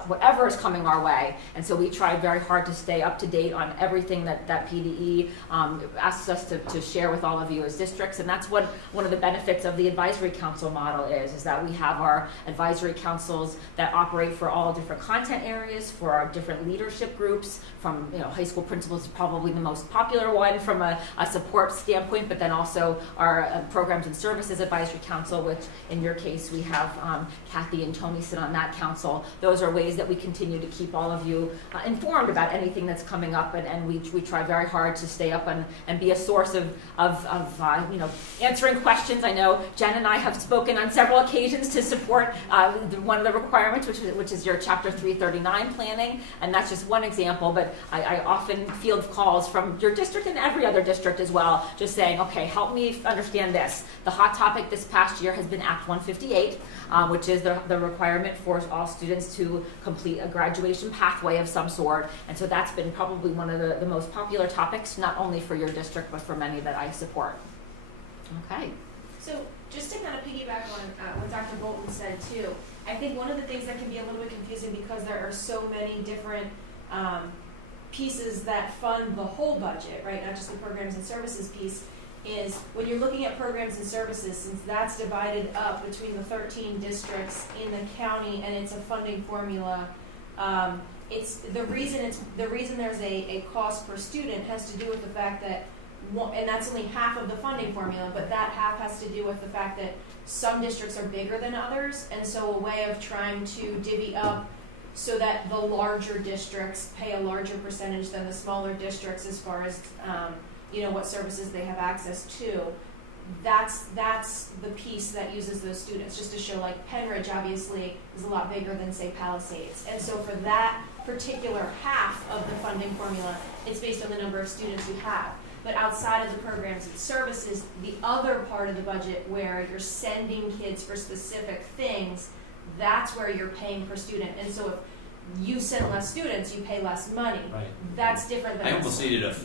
whatever is coming our way. And so we try very hard to stay up to date on everything that PDE asks us to share with all of you as districts. And that's what one of the benefits of the advisory council model is that we have our advisory councils that operate for all different content areas, for our different leadership groups, from high school principals is probably the most popular one from a support standpoint, but then also our programs and services advisory council, which in your case we have Kathy and Tony sit on that council. Those are ways that we continue to keep all of you informed about anything that's coming up, and we try very hard to stay up and be a source of answering questions. I know Jen and I have spoken on several occasions to support one of the requirements, which is your Chapter 339 planning, and that's just one example, but I often field calls from your district and every other district as well, just saying, okay, help me understand this. The hot topic this past year has been Act 158, which is the requirement for all students to complete a graduation pathway of some sort. And so that's been probably one of the most popular topics, not only for your district, but for many that I support. Okay. So just to kind of piggyback on what Dr. Bolton said too, I think one of the things that can be a little bit confusing because there are so many different pieces that fund the whole budget, right? Not just the programs and services piece, is when you're looking at programs and services, since that's divided up between the 13 districts in the county and it's a funding formula, it's the reason there's a cost per student has to do with the fact that and that's only half of the funding formula, but that half has to do with the fact that some districts are bigger than others, and so a way of trying to divvy up so that the larger districts pay a larger percentage than the smaller districts as far as what services they have access to. That's the piece that uses those students, just to show like Penridge obviously is a lot bigger than say Palisades, and so for that particular half of the funding formula, it's based on the number of students you have. But outside of the programs and services, the other part of the budget where you're sending kids for specific things, that's where you're paying per student. And so if you send less students, you pay less money. Right. That's different than I almost needed a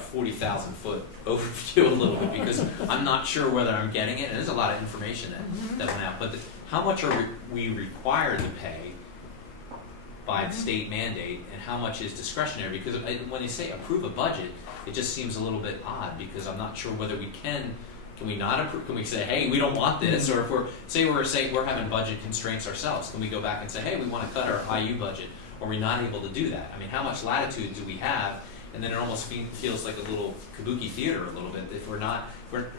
40,000 foot overview a little bit because I'm not sure whether I'm getting it. And there's a lot of information that went out. But how much are we required to pay by the state mandate, and how much is discretionary? Because when they say approve a budget, it just seems a little bit odd because I'm not sure whether we can we not approve? Can we say, hey, we don't want this? Or if we're saying we're having budget constraints ourselves, can we go back and say, hey, we want to cut our IU budget? Or are we not able to do that? I mean, how much latitude do we have? And then it almost feels like a little kabuki theater a little bit. If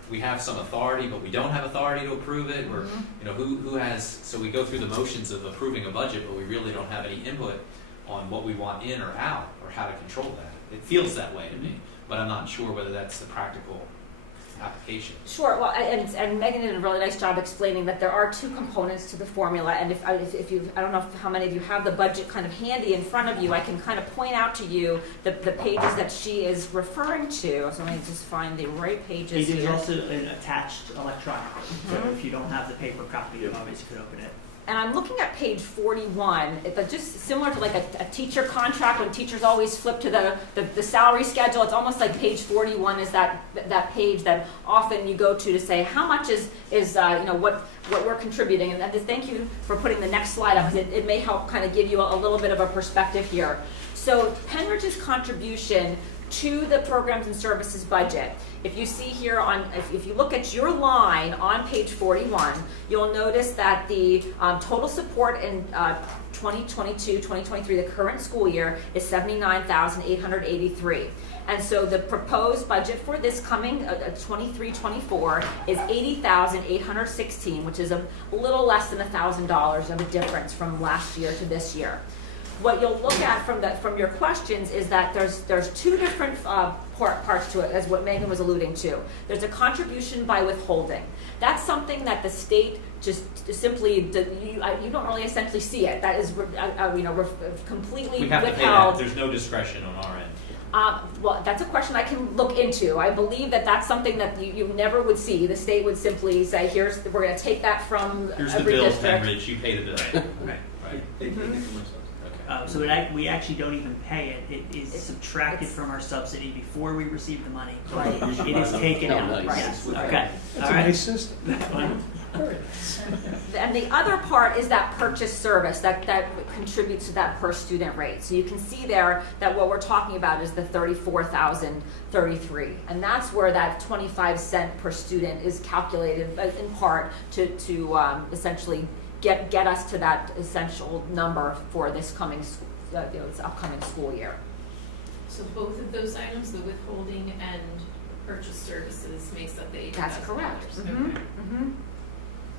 we have some authority, but we don't have authority to approve it. Or who has? So we go through the motions of approving a budget, but we really don't have any input on what we want in or out, or how to control that. It feels that way to me, but I'm not sure whether that's the practical application. Sure. Well, and Megan did a really nice job explaining that there are two components to the formula. And if you, I don't know how many of you have the budget kind of handy in front of you, I can kind of point out to you the pages that she is referring to. So let me just find the right pages It is here. also attached electronically. So if you don't have the paper copy, you obviously could open it. And I'm looking at page 41. It's just similar to like a teacher contract when teachers always flip to the salary schedule. It's almost like page 41 is that page that often you go to say how much is what we're contributing. And thank you for putting the next slide up because it may help kind of give you a little bit of a perspective here. So Penridge's contribution to the programs and services budget. If you see here if you look at your line on page 41, you'll notice that the total support in 2022-2023, the current school year, is $79,883. And so the proposed budget for this coming 23-24 is $80,816, which is a little less than $1,000 of a difference from last year to this year. what you'll look at from your questions is that there's two different parts to it, as what Megan was alluding to. There's a contribution by withholding. That's something that the state just simply, you don't really essentially see it. That is, completely We have to pay that, withheld. there's no discretion on our end. Well, that's a question I can look into. I believe that that's something that you never would see. The state would simply say, we're gonna take that from Here's the every bill, district. Penridge, you pay the bill. Right. Right, They take it from ourselves. okay. So we actually don't even pay it. It is It's- subtracted it's- from our subsidy before we receive the money. Right. It is taken Yeah, out. right. Yes. Right. Okay. It's All a right. nice system. Very nice. And the other part is that purchase service that contributes to that per student rate. So you can see there that what we're talking about is the $34,033, and that's where that 25 cent per student is calculated in part to essentially get us to that essential number for this this upcoming school year. So both of those items, the withholding and purchase services, makes up the $80,000. That's correct. Okay. Mhm.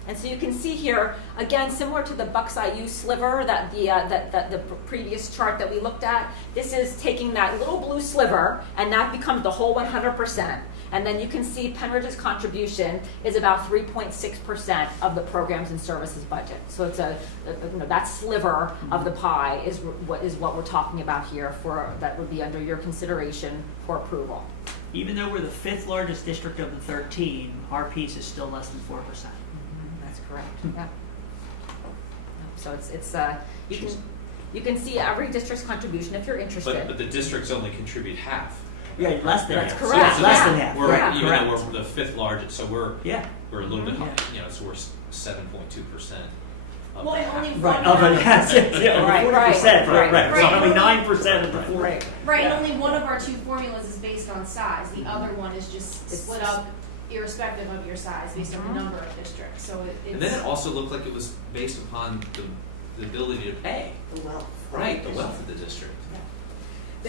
And so you can see here, again, similar to the Bucks IU sliver, that the previous chart that we looked at, this is taking that little blue sliver, and that becomes the whole 100%. And then you can see Penridge's contribution is about 3.6% of the programs and services budget. So it's that sliver of the pie is what we're talking about here that would be under your consideration for approval. Even though we're the 5th largest district of the 13, our piece is still less than 4%. That's correct, yeah. So it's you can see every district's contribution if you're interested. But the districts only contribute half. Yeah, less than That's half. correct, So Less yeah. than half. We're, Correct, even correct. though we're the 5th largest, so we're Yeah. a little bit Mhm. high, so we're 7.2% of Well, the and only half. Right. one Of it, of yes, yeah, Right, over right, 40%. Right, right. right. So only Right. 9% of the 40. Right. right, Yeah. and only one of our two formulas is based on size. The other one is just It's- split up irrespective of your size, based on Mhm. the number of districts. So it's And then it also looked like it was based upon the ability to pay, The wealth. right, the wealth of the district. Yeah.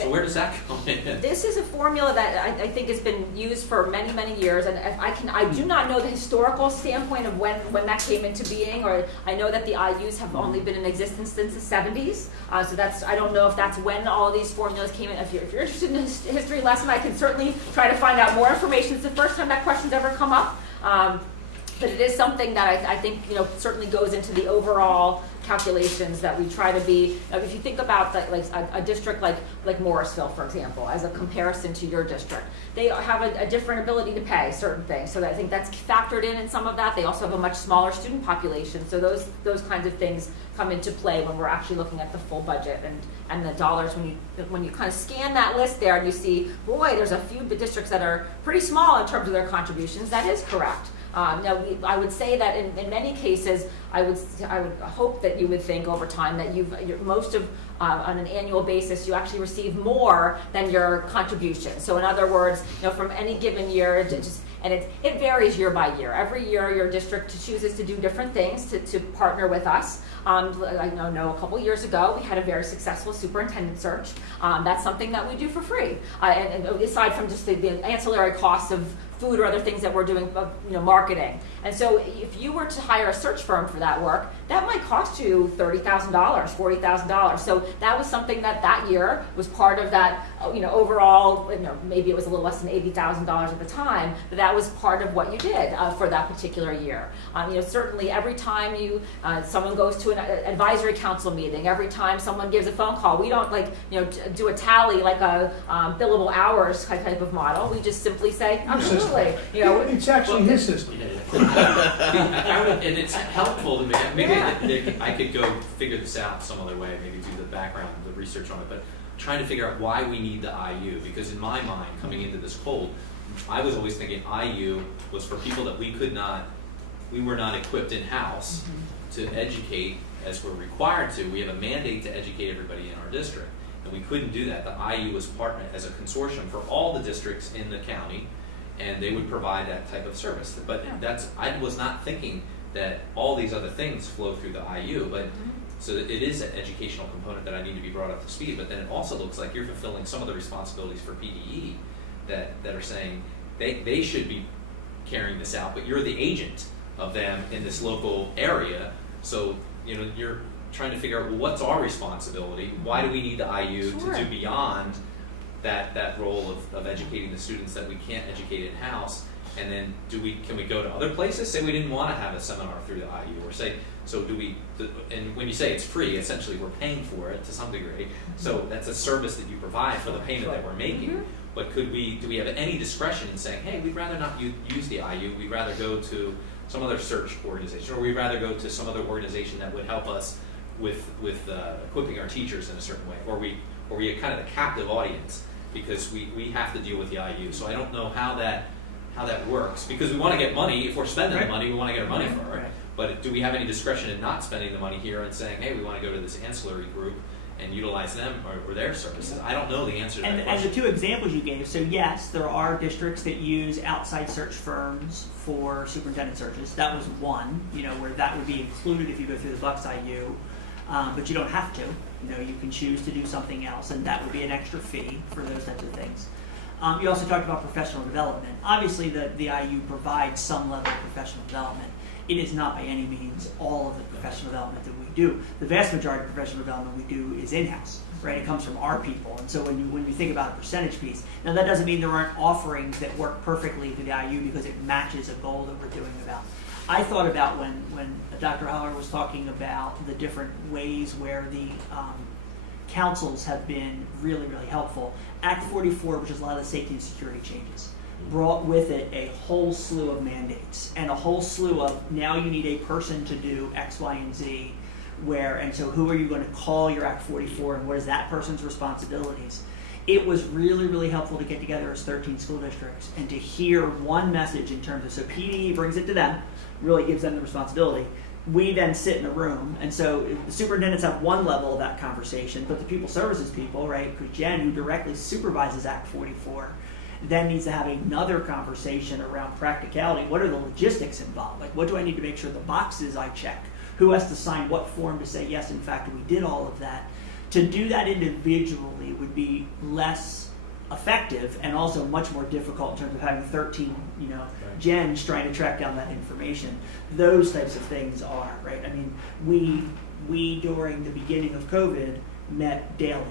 So where does that come in? This is a formula that I think has been used for many, many years, and I do not know the historical standpoint of when that came into being, or I know that the IUs have only been in existence since the 70s, so I don't know if that's when all of these formulas came in. If you're interested in a history lesson, I can certainly try to find out more information. It's the first time that question's ever come up, but it is something that I think certainly goes into the overall calculations that we try to be. If you think about a district like Morrisville, for example, as a comparison to your district, they have a different ability to pay certain things. So I think that's factored in some of that. They also have a much smaller student population, so those kinds of things come into play when we're actually looking at the full budget and the dollars. When you kind of scan that list there and you see, boy, there's a few districts that are pretty small in terms of their contributions. That is correct. Now, I would say that in many cases, I would hope that you would think over time that most of on an annual basis, you actually receive more than your contribution. So in other words, from any given year, it varies year by year. Every year, your district chooses to do different things to partner with us. I know a couple years ago, we had a very successful superintendent search. That's something that we do for free. And aside from just the ancillary costs of food or other things that we're doing, marketing. And so if you were to hire a search firm for that work, that might cost you $30,000, $40,000. So that was something that year was part of that, overall, maybe it was a little less than $80,000 at the time, but that was part of what you did for that particular year. Certainly every time someone goes to an advisory council meeting, every time someone gives a phone call, we don't do a tally like a billable hours type of model. We just simply say, absolutely. It's actually his system. And it's helpful to me. Maybe I could go figure this out some other way, maybe do the background, the research on it, but trying to figure out why we need the IU, because in my mind, coming into this cold, I was always thinking IU was for people that we were not equipped in-house to educate as we're required to. We have a mandate to educate everybody in our district, and we couldn't do that. The IU was partnered as a consortium for all the districts in the county, and they would provide that type of service. But I was not thinking that all these other things flow through the IU, but so it is an educational component that I need to be brought up to speed. But then it also looks like you're fulfilling some of the responsibilities for PDE that are saying they should be carrying this out, but you're the agent of them in this local area, so you're trying to figure out, well, what's our responsibility? Why do we need the IU Sure. to do beyond that role of educating the students that we can't educate in-house? And then can we go to other places? Say we didn't want to have a seminar through the IU, or say, so and when you say it's free, essentially we're paying for it to some degree. So that's a service that you provide for the payment that we're making. Mhm. But do we have any discretion in saying, hey, we'd rather not use the IU, we'd rather go to some other search organization, or we'd rather go to some other organization that would help us with equipping our teachers in a certain way, or we kind of the captive audience because we have to deal with the IU. So I don't know how that works, because we want to get money. If we're spending the money, we want to get our money for it. Right. But do we have any discretion in not spending the money here and saying, hey, we want to go to this ancillary group and utilize them or their services? I don't know the answer to that And the question. two examples you gave, so yes, there are districts that use outside search firms for superintendent searches. That was one, where that would be included if you go through the Bucks IU, but you don't have to. You can choose to do something else, and that would be an extra fee for those types of things. You also talked about professional development. Obviously, the IU provides some level of professional development. It is not by any means all of the professional development that we do. The vast majority of professional development we do is in-house, right? It comes from our people. And so when you think about a percentage piece, now that doesn't mean there aren't offerings that work perfectly through the IU because it matches a goal that we're doing about. I thought about when Dr. Holler was talking about the different ways where the councils have been really, really helpful. Act 44, which is a lot of the safety and security changes, brought with it a whole slew of mandates and a whole slew of, now you need a person to do X, Y, and Z, and so who are you going to call your Act 44 and what is that person's responsibilities? It was really, really helpful to get together as 13 school districts and to hear one message in terms of, so PD brings it to them, really gives them the responsibility. We then sit in a room, and so the superintendents have one level of that conversation, but the people services people, right, because Jen, who directly supervises Act 44, then needs to have another conversation around practicality. What are the logistics involved? Like, what do I need to make sure the boxes I check? Who has to sign what form to say, yes, in fact, we did all of that? To do that individually would be less effective and also much more difficult in terms of having 13, gens trying to track down that information. Those types of things are, right? I mean, we during the beginning of COVID met daily,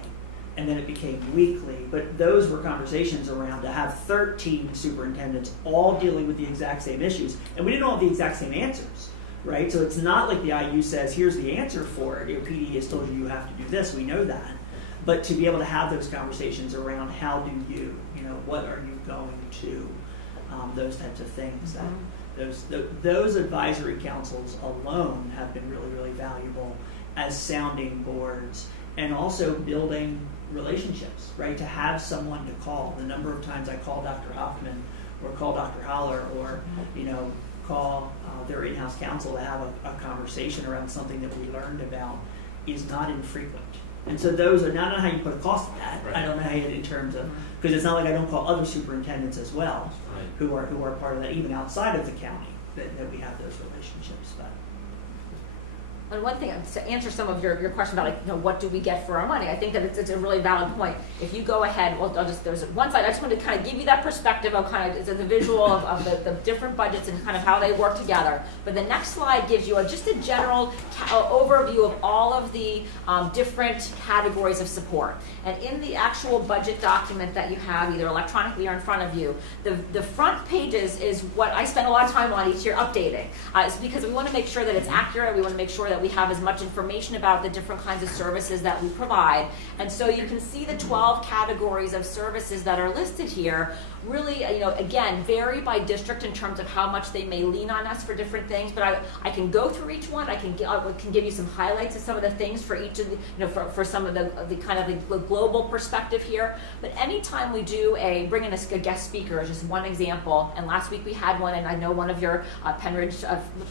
and then it became weekly, but those were conversations around to have 13 superintendents all dealing with the exact same issues, and we didn't all have the exact same answers, right? So it's not like the IU says, here's the answer for it, PD has told you have to do this, we know that. But to be able to have those conversations around how do you, what are you going to, those types of things. Those advisory councils alone have been really, really valuable as sounding boards and also building relationships, right? To have someone to call. The number of times I call Dr. Hoffman or call Dr. Holler or, call their in-house counsel to have a conversation around something that we learned about is not infrequent. And so those are, I don't know how you put a cost to that. Right. I don't know how you, in terms of, because it's not like I don't call other superintendents as well, Right. who are part of that, even outside of the county, that we have those relationships. But And one thing, to answer some of your question about what do we get for our money, I think that it's a really valid point. If you go ahead, there's one side, I just wanted to kind of give you that perspective of kind of the visual of the different budgets and kind of how they work together. But the next slide gives you just a general overview of all of the different categories of support. And in the actual budget document that you have, either electronically or in front of you, the front pages is what I spend a lot of time on each year updating. It's because we want to make sure that it's accurate, we want to make sure that we have as much information about the different kinds of services that we provide. And so you can see the 12 categories of services that are listed here really, again, vary by district in terms of how much they may lean on us for different things, but I can go through each one. I can give you some highlights of some of the things for each of the, for some of the kind of the global perspective here. But anytime we do bring in a guest speaker, just one example, and last week we had one, and I know one of your Penridge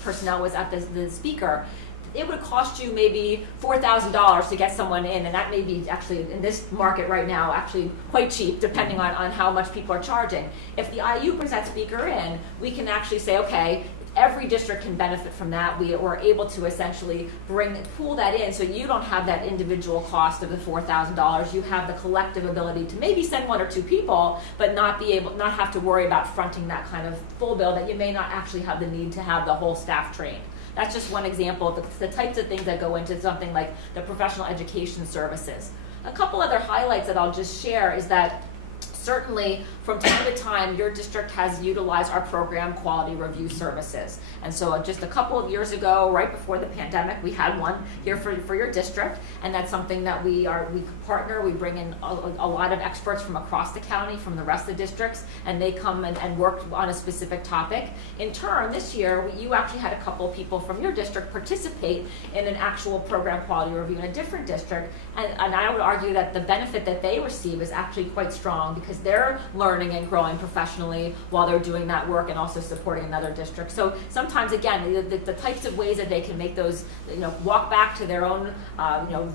personnel was at the speaker, it would cost you maybe $4,000 to get someone in, and that may be actually in this market right now actually quite cheap, depending on how much people are charging. If the IU brings that speaker in, we can actually say, okay, every district can benefit from that. We are able to essentially pool that in, so you don't have that individual cost of the $4,000. You have the collective ability to maybe send one or two people, but not have to worry about fronting that kind of full bill that you may not actually have the need to have the whole staff trained. that's just one example of the types of things that go into something like the professional education services. A couple other highlights that I'll just share is that certainly from time to time your district has utilized our program quality review services. And so just a couple of years ago, right before the pandemic, we had one here for your district, and that's something that we partner, we bring in a lot of experts from across the county, from the rest of the districts, and they come and work on a specific topic. In turn, this year, you actually had a couple of people from your district participate in an actual program quality review in a different district, and I would argue that the benefit that they receive is actually quite strong because they're learning and growing professionally while they're doing that work and also supporting another district. So sometimes, again, the types of ways that they can make those, walk back to their own,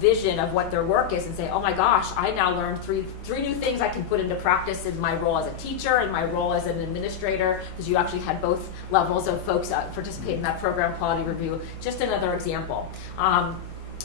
vision of what their work is and say, oh my gosh, I now learned three new things I can put into practice in my role as a teacher and my role as an administrator, because you actually had both levels of folks participate in that program quality review. Just another example.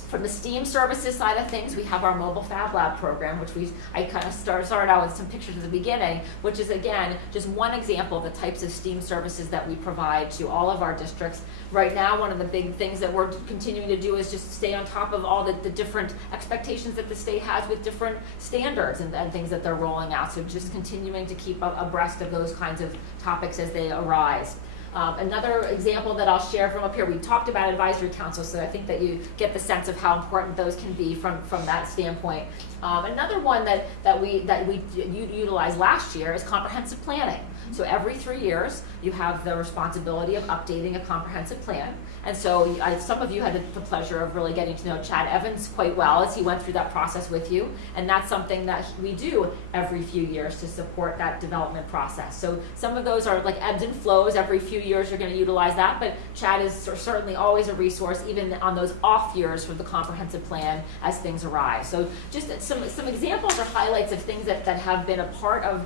From the STEAM services side of things, we have our Mobile Fab Lab program, which I kind of started out with some pictures at the beginning, which is, again, just one example of the types of STEAM services that we provide to all of our districts. Right now, one of the big things that we're continuing to do is just stay on top of all the different expectations that the state has with different standards and things that they're rolling out. So just continuing to keep abreast of those kinds of topics as they arise. Another example that I'll share from up here, we talked about advisory council, so I think that you get the sense of how important those can be from that standpoint. Another one that we utilized last year is comprehensive planning. So every 3 years, you have the responsibility of updating a comprehensive plan. And so some of you had the pleasure of really getting to know Chad Evans quite well as he went through that process with you. And that's something that we do every few years to support that development process. So some of those are like ebbs and flows. Every few years you're going to utilize that. But Chad is certainly always a resource, even on those off years for the comprehensive plan as things arise. So just some examples or highlights of things that have been a part of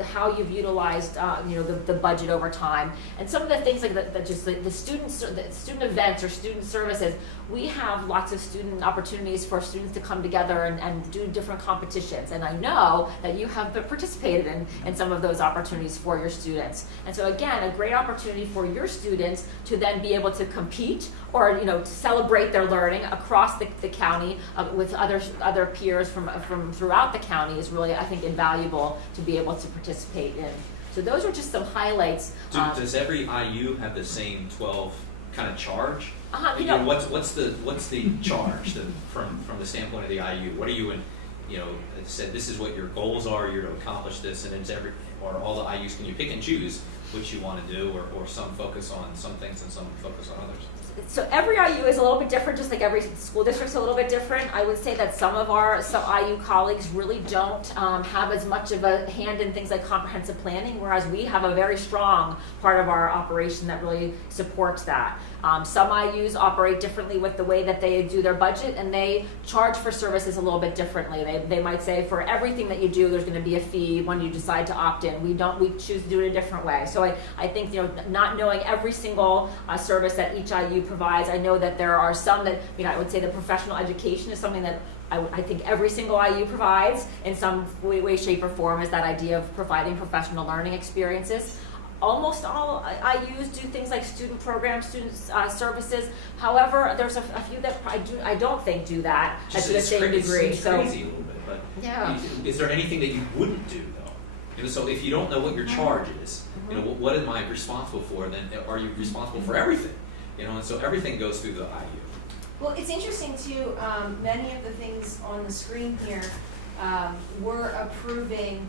how you've utilized the budget over time. And some of the things like the student events or student services, we have lots of student opportunities for students to come together and do different competitions. And I know that you have participated in some of those opportunities for your students. And so again, a great opportunity for your students to then be able to compete or to celebrate their learning across the county with other peers from throughout the county is really, I think, invaluable to be able to participate in. So those are just some highlights. Does every IU have the same 12 kind of charge? What's the charge from the standpoint of the IU? What are you in? Said this is what your goals are. You're to accomplish this, and it's or all the IUs. Can you pick and choose which you want to do, or some focus on some things and some focus on others? So every IU is a little bit different, just like every school district's a little bit different. I would say that some IU colleagues really don't have as much of a hand in things like comprehensive planning, whereas we have a very strong part of our operation that really supports that. Some IUs operate differently with the way that they do their budget, and they charge for services a little bit differently. They might say for everything that you do, there's going to be a fee when you decide to opt in. We choose to do it a different way. So I think not knowing every single service that each IU provides, I know that there are some that I would say the professional education is something that I think every single IU provides in some way, shape, or form, is that idea of providing professional learning experiences. Almost all IUs do things like student programs, student services. However, there's a few that I don't think do that to the same degree. It's crazy a little bit, but yeah. Is there anything that you wouldn't do though? So if you don't know what your charge is, what am I responsible for? Then are you responsible for everything? And so everything goes through the IU. Well, it's interesting too, many of the things on the screen here, we're approving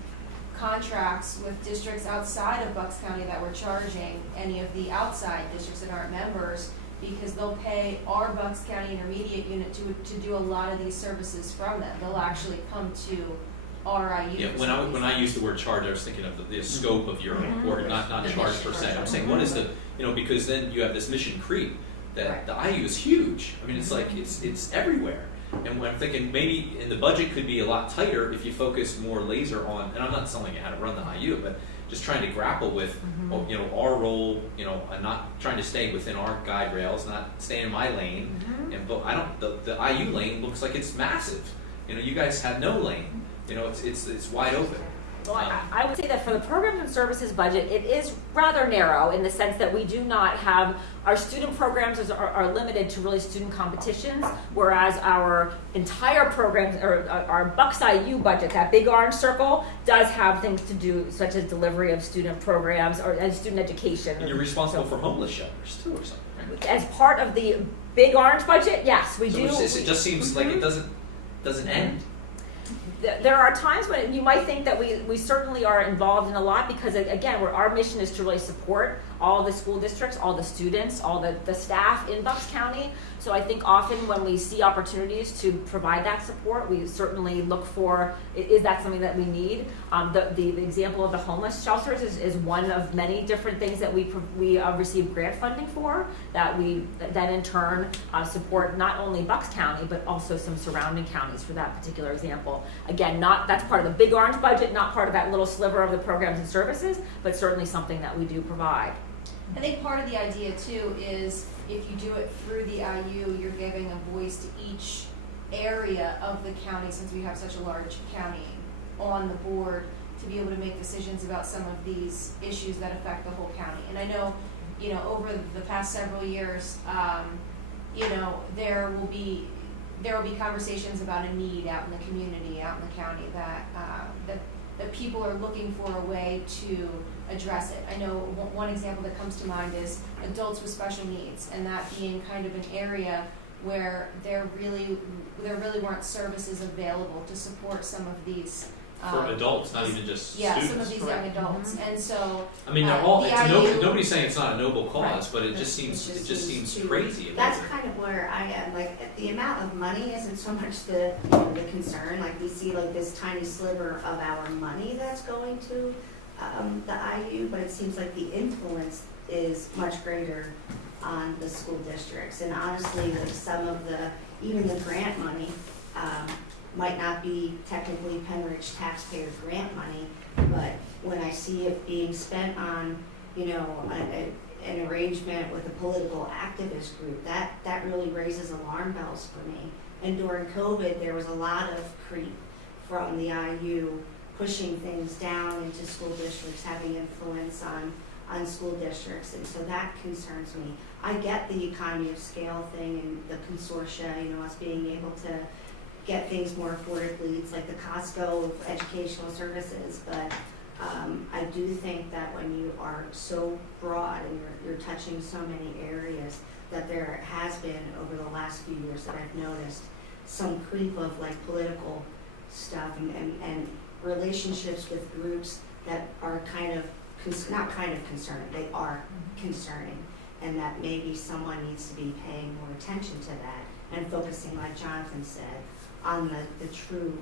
contracts with districts outside of Bucks County that we're charging any of the outside districts that aren't members, because they'll pay our Bucks County Intermediate Unit to do a lot of these services from them. They'll actually come to our IUs. Yeah, when I used the word charge, I was thinking of the scope of your work, not charge per se. I'm saying what is because then you have this mission creep that the IU is huge. I mean, it's like it's everywhere. And when I'm thinking maybe in the budget could be a lot tighter if you focus more laser on, and I'm not telling you how to run the IU, but just trying to grapple with, our role, and not trying to stay within our guide rails, not stay in my lane. But the IU lane looks like it's massive. You guys have no lane. It's wide open. Well, I would say that for the programs and services budget, it is rather narrow in the sense that we do not have, our student programs are limited to really student competitions, whereas our entire programs, or our Bucks IU budget, that big orange circle, does have things to do, such as delivery of student programs and student education. And you're responsible for homeless shelters too, or something, right? As part of the big orange budget, yes, we So do. it just seems like it doesn't end. There are times when you might think that we certainly are involved in a lot, because again, our mission is to really support all the school districts, all the students, all the staff in Bucks County. So I think often when we see opportunities to provide that support, we certainly look for, is that something that we need? The example of the homeless shelters is one of many different things that we receive grant funding for, that we then in turn support not only Bucks County, but also some surrounding counties for that particular example. Again, that's part of the big orange budget, not part of that little sliver of the programs and services, but certainly something that we do provide. I think part of the idea too is if you do it through the IU, you're giving a voice to each area of the county, since we have such a large county on the board, to be able to make decisions about some of these issues that affect the whole county. And I know, over the past several years, there will be conversations about a need out in the community, out in the county, that people are looking for a way to address it. I know one example that comes to mind is adults with special needs, and that being kind of an area where there really weren't services available to support some of these. For adults, not even just students. Some of these young adults, and so. I mean, they're all. Nobody's saying it's not a noble cause, Right. but it just seems too- crazy. That's kind of where I am, like, the amount of money isn't so much the concern, like, we see like this tiny sliver of our money that's going to, the IU, but it seems like the influence is much greater on the school districts, and honestly, like, some of even the grant money, might not be technically Penridge taxpayer grant money, but when I see it being spent on, an arrangement with a political activist group, that really raises alarm bells for me. And during COVID, there was a lot of creep from the IU pushing things down into school districts, having influence on school districts, and so that concerns me. I get the economy of scale thing and the consortia, us being able to get things more affordably. It's like the Costco of educational services, but I do think that when you are so broad and you're touching so many areas, that there has been over the last few years that I've noticed some creep of like political stuff and relationships with groups that are not kind of concerning, they are concerning, and that maybe someone needs to be paying more attention to that and focusing, like Jonathan said, on the true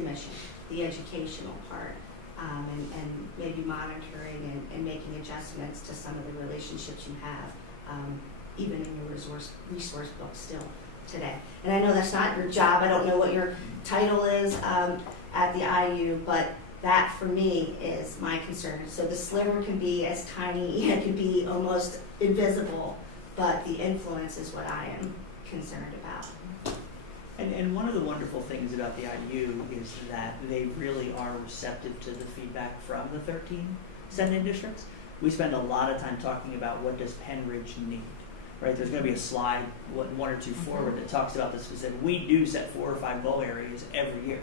mission, the educational part, and maybe monitoring and making adjustments to some of the relationships you have, even in your resource book still today. And I know that's not your job, I don't know what your title is at the IU, but that for me is my concern. So the sliver can be as tiny, it can be almost invisible, but the influence is what I am concerned about. And one of the wonderful things about the IU is that they really are receptive to the feedback from the 13 send-in districts. We spend a lot of time talking about what does Penridge need, right? There's going to be a slide, one or two forward, that talks about the specific. We do set 4 or 5 goal areas every year.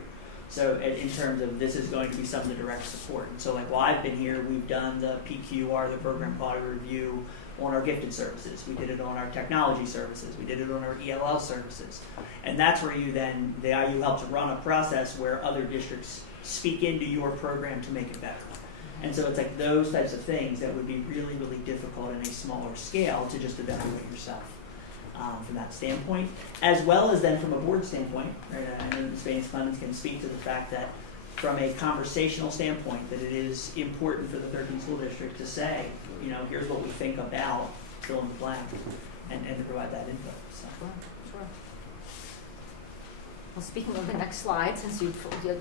So in terms of this is going to be some of the direct support. And so like while I've been here, we've done the PQR, the Program Quality Review, on our gifted services. We did it on our technology services. We did it on our ELL services. And that's where the IU helps run a process where other districts speak into your program to make it better. And so it's like those types of things that would be really, really difficult in a smaller scale to just evaluate yourself from that standpoint, as well as then from a board standpoint. Right? I know the Spain Clemens can speak to the fact that from a conversational standpoint, that it is important for the 13 school district to say, here's what we think about fill in the blank, and to provide that input. So. Sure. Well, speaking of the next slide, since you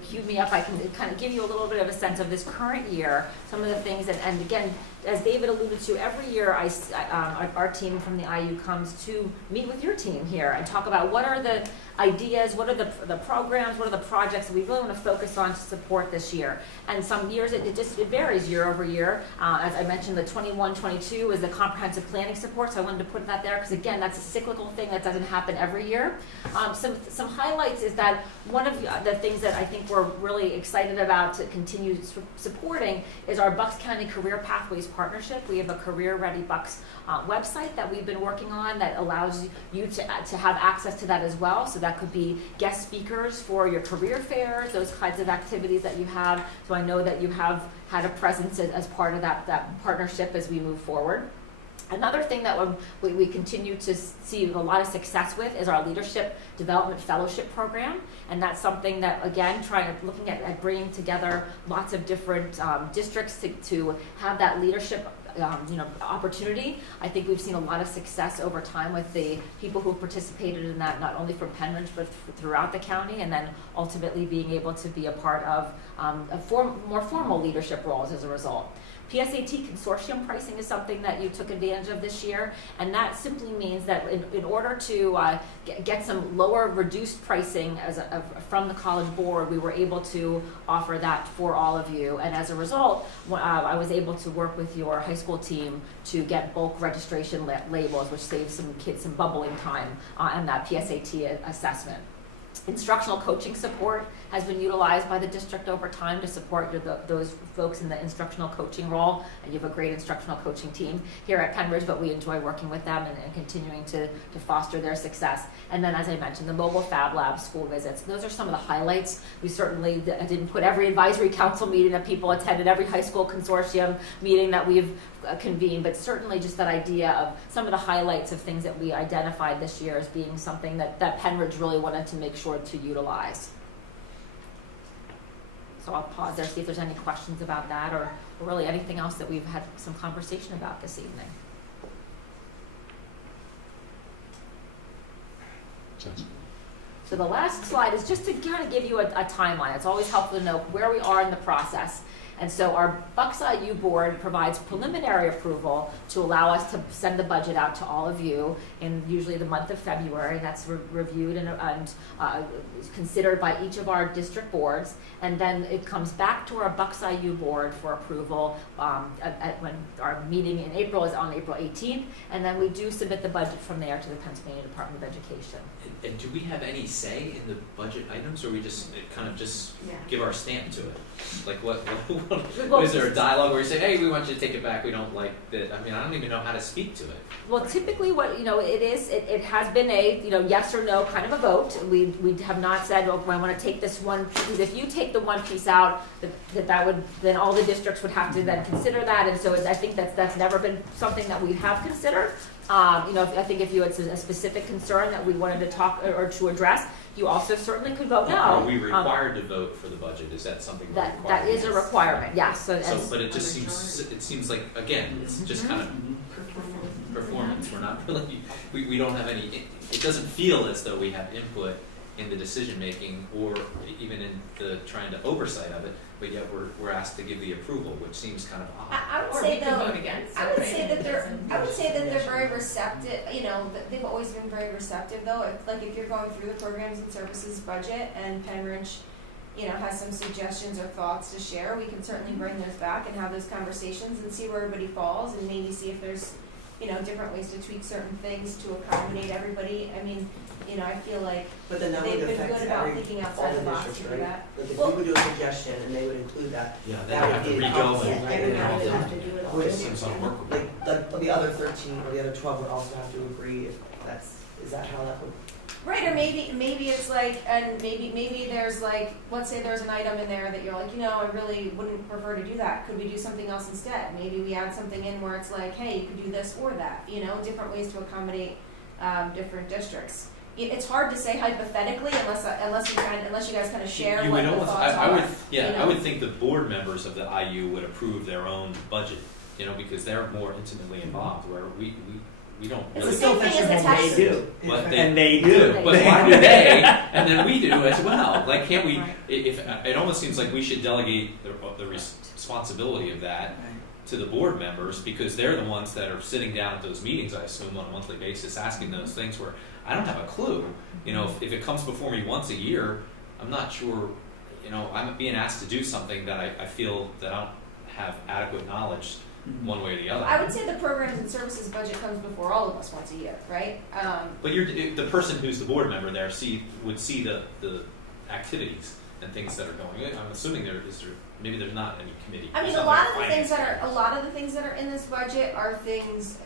queued me up, I can kind of give you a little bit of a sense of this current year, some of the things, and again, as David alluded to, every year our team from the IU comes to meet with your team here and talk about what are the ideas, what are the programs, what are the projects that we really want to focus on to support this year. And some years it varies year over year. As I mentioned, the 21-22 is the comprehensive planning support, so I wanted to put that there because again, that's a cyclical thing that doesn't happen every year. Some highlights is that one of the things that I think we're really excited about to continue supporting is our Bucks County Career Pathways Partnership. We have a Career Ready Bucks website that we've been working on that allows you to have access to that as well. So that could be guest speakers for your career fairs, those kinds of activities that you have. So I know that you have had a presence as part of that partnership as we move forward. Another thing that we continue to see a lot of success with is our Leadership Development Fellowship Program. And that's something that, again, looking at bringing together lots of different districts to have that leadership opportunity. I think we've seen a lot of success over time with the people who participated in that, not only from Pennridge, but throughout the county, and then ultimately being able to be a part of more formal leadership roles as a result. PSAT consortium pricing is something that you took advantage of this year, and that simply means that in order to get some lower reduced pricing from the College Board, we were able to offer that for all of you, and as a result, I was able to work with your high school team to get bulk registration labels, which saves some kids some bubbling time on that PSAT assessment. Instructional coaching support has been utilized by the district over time to support those folks in the instructional coaching role, and you have a great instructional coaching team here at Pennridge, but we enjoy working with them and continuing to foster their success. And then, as I mentioned, the mobile Fab Lab school visits. Those are some of the highlights. We certainly didn't put every advisory council meeting that people attended, every high school consortium meeting that we've convened, but certainly just that idea of some of the highlights of things that we identified this year as being something that Pennridge really wanted to make sure to utilize. So I'll pause there, see if there's any questions about that or really anything else that we've had some conversation about this evening. So the last slide is just to kind of give you a timeline. It's always helpful to know where we are in the process. And so our Bucks IU board provides preliminary approval to allow us to send the budget out to all of you in usually the month of February. That's reviewed and considered by each of our district boards. And then it comes back to our Bucks IU board for approval when our meeting in April is on April 18th. And then we do submit the budget from there to the Pennsylvania Department of Education. And do we have any say in the budget items, or we just kind of give our stamp to it? Like what is there a dialogue where you say, hey, we want you to take it back, we don't like that? I mean, I don't even know how to speak to it. Well, typically what, it has been a, yes or no kind of a vote. We have not said, oh, I want to take this one piece. If you take the one piece out, that would, then all the districts would have to then consider that. And so I think that's never been something that we have considered. I think if you had a specific concern that we wanted to talk or to address, you also certainly could vote no. Are we required to vote for the budget? Is that something we're required? That is a requirement, yes. But it just seems like, again, it's just kind of performance. We're not really, we don't have any, it doesn't feel as though we have input in the decision making or even in the trying to oversight of it, but yet we're asked to give the approval, which seems kind of odd. I would say that they're very receptive. They've always been very receptive though. If you're going through the programs and services budget and Pennridge, has some suggestions or thoughts to share, we can certainly bring those back and have those conversations and see where everybody falls and maybe see if there's different ways to tweak certain things to accommodate everybody. I mean, I feel like but then that they've would been affect good about thinking outside the box to do right? that. Like if we would do a suggestion and they would include that, Yeah, they that have to would be re-go and Everybody would have to do it all. It seems unworkable. like the other 13 or the other 12 would also have to agree if is that how that would? Right, or maybe it's like, and maybe there's like, let's say there's an item in there that you're like, I really wouldn't prefer to do that. Could we do something else instead? Maybe we add something in where it's like, hey, you could do this or that. Different ways to accommodate different districts. It's hard to say hypothetically unless you guys kind of share what the thoughts are. I would think the board members of the IU would approve their own budget, because they're more intimately involved. Where we don't It's really. the same thing as a tax. They do. But And they do. But why do they? And then we do as well. Like, can't we? Right. If it almost seems like we should delegate the responsibility of that to the board members, because they're the ones that are sitting down at those meetings, I assume, on a monthly basis, asking those things where I don't have a clue. You know, if it comes before me once a year, I'm not sure, you know, I'm being asked to do something that I feel that I don't have adequate knowledge one way or the other. I would say the programs and services budget comes before all of us once a year, right? But the person who's the board member there would see the activities and things that are going. I'm assuming maybe there's not any committee. I mean, There's a not lot like of the things finance. that are in this budget are things,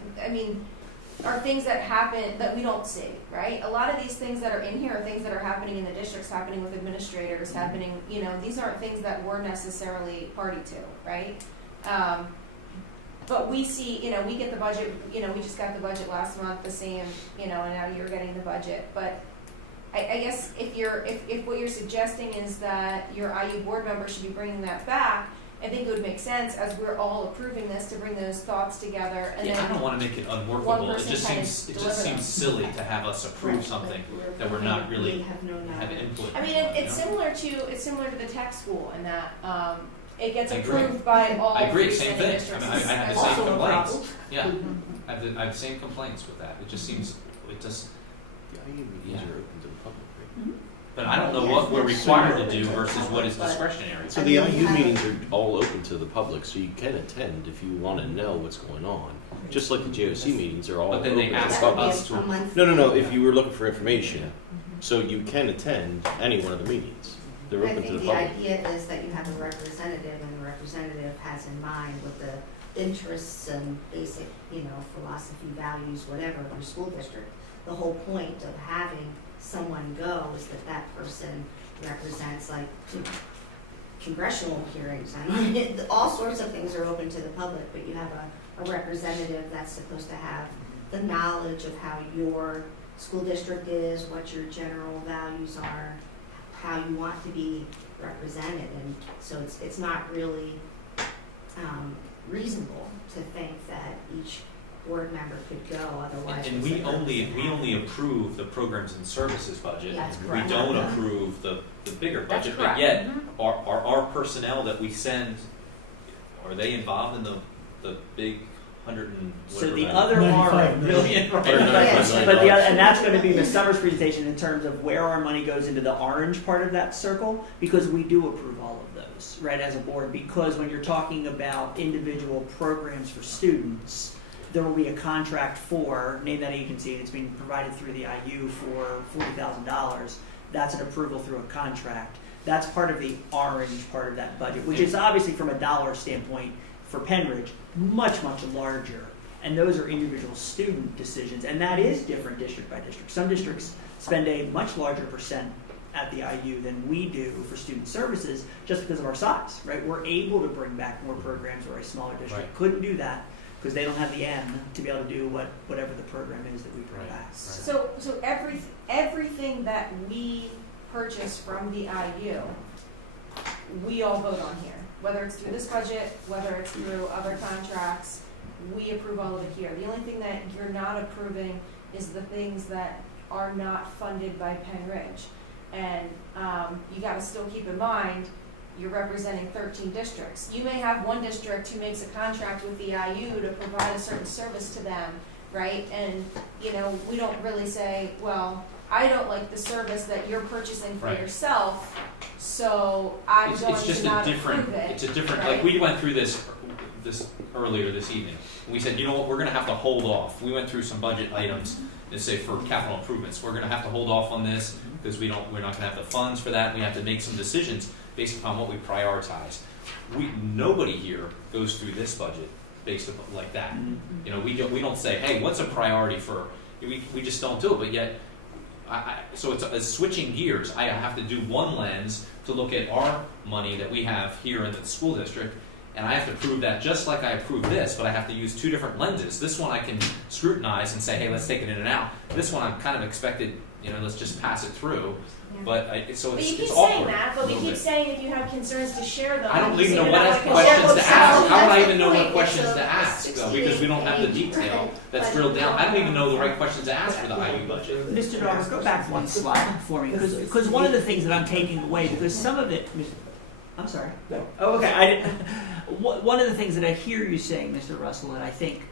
are things that happen that we don't see, right? A lot of these things that are in here are things that are happening in the districts, happening with administrators, happening, you know, these aren't things that we're necessarily party to, right? But we see, you know, we get the budget, you know, we just got the budget last month, the same, you know, and now you're getting the budget. But I guess if what you're suggesting is that your IU board member should be bringing that back, I think it would make sense, as we're all approving this, to bring those thoughts together and Yeah, I then don't want to make it one unworkable. It person just kind of seems deliver them. silly to have us approve something that we're not really have no have knowledge. input. I mean, on, you it's know? similar to the tech school in that it gets I agree. approved by all I agree. three Same sending thing. I districts. mean, I have the That's same also a complaints. problem. Yeah, I have the same complaints with that. It just seems The IU meetings are open to the public, right? but I don't know what we're required to do versus what is discretionary. So the IU meetings are all open to the public, so you can attend if you want to know what's going on. Just like the JOC meetings are all But open then they to the ask public. us to. No, if you were looking for information, so you can attend any one of the meetings. They're I open to think the the public. idea is that you have a representative, and the representative has in mind what the interests and basic, you know, philosophy, values, whatever, of your school district. The whole point of having someone go is that that person represents, like, congressional hearings. I mean, all sorts of things are open to the public, but you have a representative that's supposed to have the knowledge of how your school district is, what your general values are, how you want to be represented. And so it's not really reasonable to think that each board member could go, otherwise. And we only approve the programs and services budget. That's We correct. don't approve the bigger That's budget, but correct. yet Mhm. our personnel that we send, are they involved in the big $100 and So whatever the that- other 95 arm, million. million, right? Yes. But and that's going to be Ms. Summers' presentation in terms of where our money goes into the orange part of that circle, because we do approve all of those, right, as a board. Because when you're talking about individual programs for students, there will be a contract for, name that agency, and it's being provided through the IU for $40,000. That's an approval through a contract. That's part of the orange part of that budget, which is obviously from a dollar standpoint for Penridge, much, much larger. And those are individual student decisions, and that is different district by district. Some districts spend a much larger percent at the IU than we do for student services just because of our size, right? We're able to bring back more programs where a smaller district Right. couldn't do that because they don't have the M to be able to do whatever the program is that we bring Right. back. So everything that we purchase from the IU, we all vote on here. Whether it's through this budget, whether it's through other contracts, we approve all of it here. The only thing that you're not approving is the things that are not funded by Penridge. And you gotta still keep in mind, you're representing 13 districts. You may have one district who makes a contract with the IU to provide a certain service to them, right? And, you know, we don't really say, well, I don't like the service that you're purchasing for Right. yourself, so I'm going It's to just a not different, approve it. it's a different, right? like, we went through this earlier this evening. And we said, you know what, we're gonna have to hold off. We went through some budget items, let's say for capital improvements. We're gonna have to hold off on this because we're not gonna have the funds for that. We have to make some decisions based upon what we prioritize. Nobody here goes through this budget based upon like that. You know, we don't say, hey, what's a priority for, we just don't do it, but yet, so it's switching gears. I have to do one lens to look at our money that we have here in the school district, and I have to prove that just like I approve this, but I have to use two different lenses. This one I can scrutinize and say, hey, let's take it in and out. This one I'm kind of expected, you know, let's just pass it through. But so But you it's keep awkward. saying that, but a we little keep bit. saying if you have concerns to share them. I don't you even say know you're what not gonna questions share to them. ask. How would I That's even know the what point. questions It's to a ask though? Because we don't have the 68 detail that's but- drilled down. I don't even know the right questions to ask for the IU budget. Mr. Dawes, go back one slide for me, because one of the things that I'm taking away, because some of it, I'm sorry. No. Oh, okay. I didn't. One of the things that I hear you saying, Mr. Russell, and I think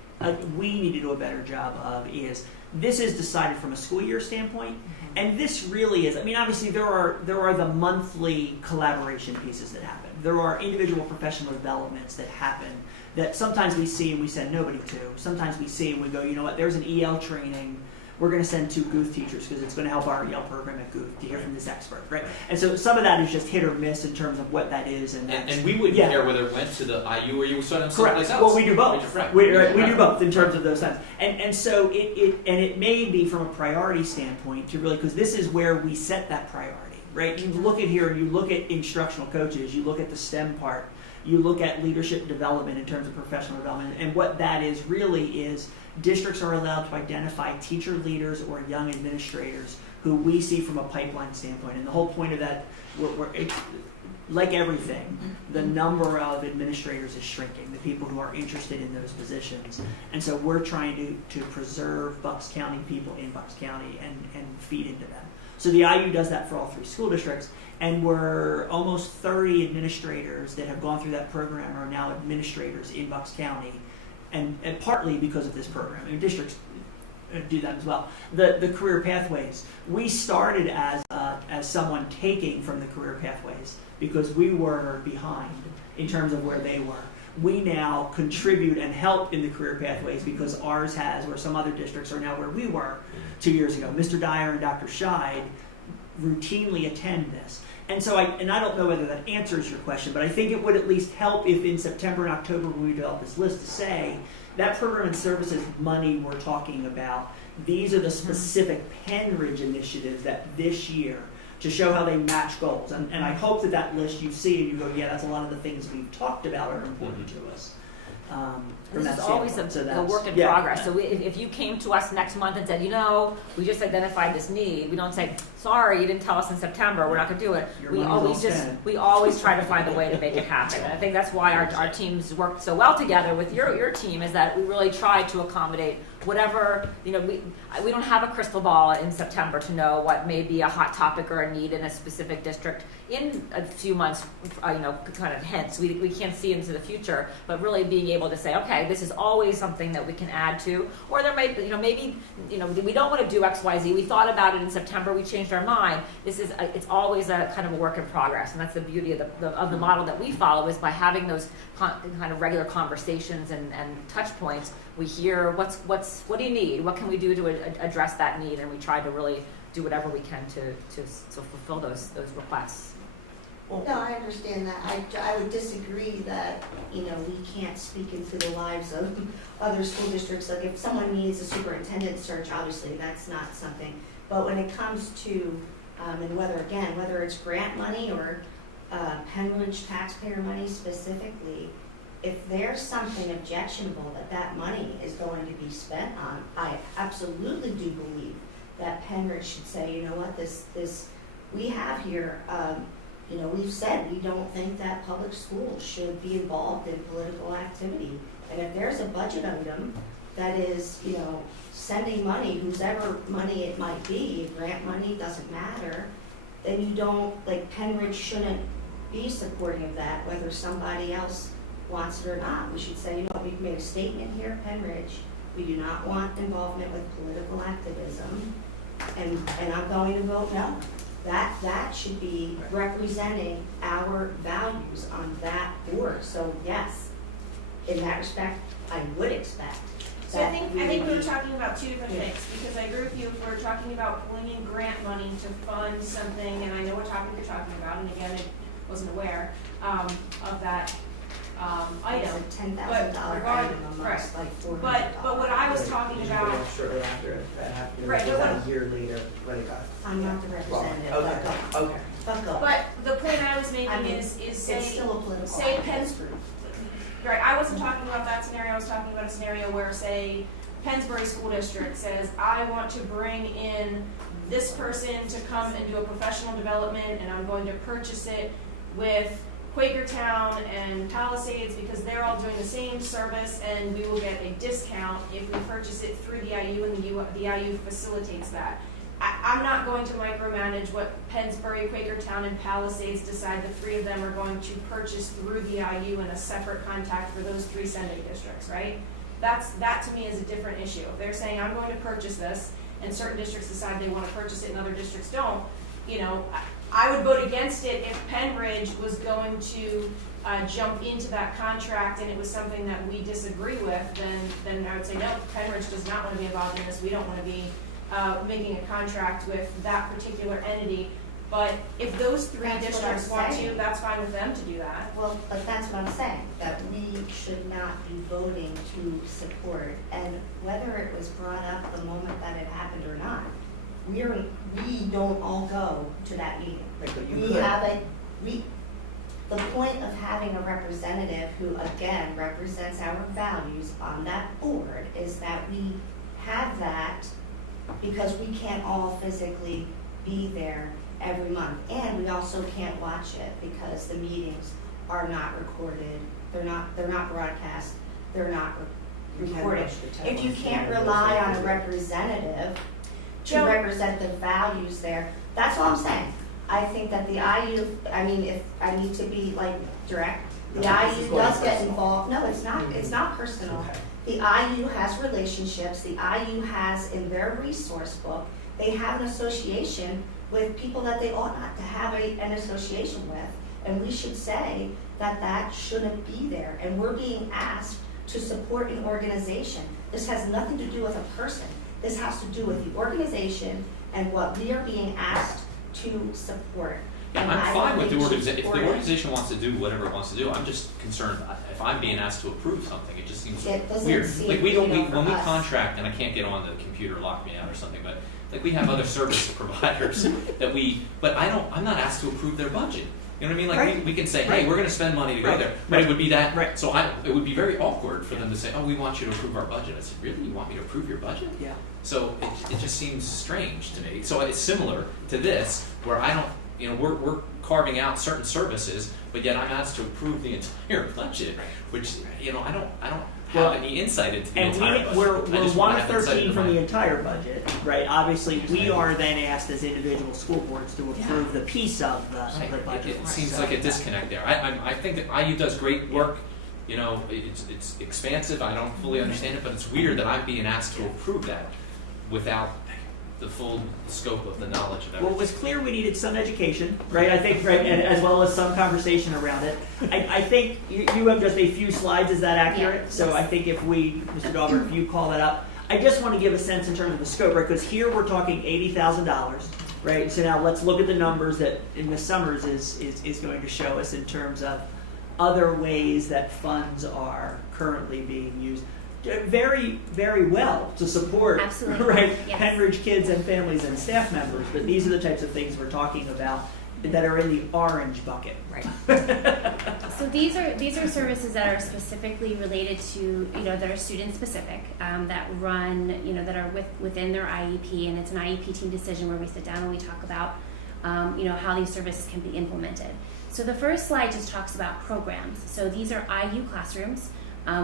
we need to do a better job of is this is decided from a school year standpoint, and this really is. I mean, obviously there are the monthly collaboration pieces that happen. There are individual professional developments that happen that sometimes we see and we send nobody to. Sometimes we see and we go, you know what? There's an EL training. We're going to send 2 Guth teachers because it's going to help our EL program at Guth to hear from this expert, right? And so some of that is just hit or miss in terms of what that is, and we wouldn't yeah. care whether it went to the IU or you saw them Correct. someplace else. Well, we do both. Right. We do both in terms of those things, and so it may be from a priority standpoint to really, because this is where we set that priority, right? You look at here, you look at instructional coaches, you look at the STEM part, you look at leadership development in terms of professional development, and what that is really is districts are allowed to identify teacher leaders or young administrators who we see from a pipeline standpoint. And the whole point of that, like everything, the number of administrators is shrinking, the people who are interested in those positions. And so we're trying to preserve Bucks County people in Bucks County and feed into them. So the IU does that for all 3 school districts. And we're almost 30 administrators that have gone through that program are now administrators in Bucks County. And partly because of this program. I mean, districts do that as well. The career pathways. We started as someone taking from the career pathways because we were behind in terms of where they were. We now contribute and help in the career pathways because ours has, where some other districts are now where we were 2 years ago. Mr. Dyer and Dr. Scheid routinely attend this. And so I don't know whether that answers your question, but I think it would at least help if in September and October when we develop this list to say that program and services money we're talking about, these are the specific Penridge initiatives that this year to show how they match goals. And I hope that list you see and you go, yeah, that's a lot of the things we've talked about are important to us. This is always a work in progress. So if you came to us next month and said, you know, we just identified this need, we don't say, sorry, you didn't tell us in September, we're not going to do it. We always try to find a way to make it happen. And I think that's why our teams work so well together with your team, is that we really try to accommodate whatever, you know, we don't have a crystal ball in September to know what may be a hot topic or a need in a specific district in a few months, you know, kind of hence. We can't see into the future, but really being able to say, okay, this is always something that we can add to, or there might be, you know, maybe, you know, we don't want to do X, Y, Z. We thought about it in September, we changed our mind. It's always a kind of a work in progress, and that's the beauty of the model that we follow, is by having those kind of regular conversations and touch points. We hear what do you need? What can we do to address that need? And we try to really do whatever we can to fulfill those requests. No, I understand that. I would disagree that, you know, we can't speak into the lives of other school districts. Like if someone needs a superintendent search, obviously that's not something. But when it comes to, and whether it's grant money or Penridge taxpayer money specifically, if there's something objectionable that money is going to be spent on, I absolutely do believe that Penridge should say, you know what, this we have here, you know, we've said we don't think that public schools should be involved in political activity. And if there's a budget item that is, you know, sending money, whosever money it might be, grant money, doesn't matter, then you don't, like, Penridge shouldn't be supporting of that, whether somebody else wants it or not. We should say, you know, we've made a statement here at Penridge, we do not want involvement with political activism, and I'm going to vote no. That should be representing our values on that board. So yes, in that respect, I would expect. So I think we were talking about 2 different things, because I agree with you if we're talking about pulling in grant money to fund something, and I know what topic you're talking about, and again, I wasn't aware of that item. It's a $10,000 item amongst like $400. But what I was talking about, shortly after that, right, about a year later, when it got. I'm not the representative. Okay. but the point I was making is say, It's still a political say activist group. right, I wasn't talking about that scenario, I was talking about a scenario where, say, Pennsbury School District says, I want to bring in this person to come and do a professional development, and I'm going to purchase it with Quakertown and Palisades because they're all doing the same service, and we will get a discount if we purchase it through the IU, and the IU facilitates that. I'm not going to micromanage what Pennsbury, Quakertown, and Palisades decide. The three of them are going to purchase through the IU in a separate contact for those three sending districts, right? That to me is a different issue. If they're saying, I'm going to purchase this, and certain districts decide they want to purchase it and other districts don't, you know, I would vote against it if Penbridge was going to jump into that contract and it was something that we disagree with, then I would say, no, Penbridge does not want to be involved in this. We don't want to be making a contract with that particular entity. But if those three That's what districts I'm want to, saying. that's fine with them to do that. Well, but that's what I'm saying, that we should not be voting to support, and whether it was brought up the moment that it happened or not, we don't all go to that meeting. Right, but you We could. have the point of having a representative who, again, represents our values on that board is that we have that because we can't all physically be there every month. And we also can't watch it because the meetings are not recorded, they're not broadcast, they're not recorded. If you can't rely on a representative to Joe- represent the values there, that's all I'm saying. I think that the IU, I mean, if I need to be like direct, the IU does get involved. No, it's not personal. The IU has relationships, the IU has in their resource book, they have an association with people that they ought not to have an association with. And we should say that that shouldn't be there. And we're being asked to support an organization. This has nothing to do with a person. This has to do with the organization and what we are being asked to support. Yeah, And I I'm don't fine with the think we should organization. If support the it. organization wants to do whatever it wants to do, I'm just concerned if I'm being asked to approve something, it just seems It doesn't weird. seem Like we don't, legal for when we us. contract, and I can't get on the computer, lock me out or something, but like we have other service providers but I'm not asked to approve their budget. You know what I mean? Like Right. we can say, hey, Right. we're gonna spend money to go Right. there, but it would be that, Right. so it would be very awkward for them to say, oh, we want you to approve our budget. I said, really? You want me to approve your budget? Yeah. So it just seems strange to me. So it's similar to this, where I don't, you know, we're carving out certain services, but yet I'm asked to approve the entire budget, which, you know, I don't Well, have any insight into the And entire budget. we're I just 1 wanna of have insight 13 into from my- the entire budget, right? Obviously, we are then asked as individual school boards to approve the piece of the Right. budget. It seems So- like a disconnect there. I think that IU does great work. You know, it's expansive. I don't fully understand it, but it's weird that I'm being asked to approve that without the full scope of the knowledge of everything. Well, it was clear we needed some education, right? I think, right, and as well as some conversation around it. I think you have just a few slides, is that accurate? Yeah. So I think if we, Mr. Dahlberg, if you call that up, I just want to give a sense in terms of the scope, right? Because here we're talking $80,000, right? So now let's look at the numbers that Ms. Summers is going to show us in terms of other ways that funds are currently being used. Very, very well to support, Absolutely. right, Yes. Penridge kids and families and staff members. But these are the types of things we're talking about that are in the orange bucket. Right. So these are services that are specifically related to, that are student specific, that run, that are within their IEP, and it's an IEP team decision where we sit down and we talk about, how these services can be implemented. So the first slide just talks about programs. So these are IU classrooms,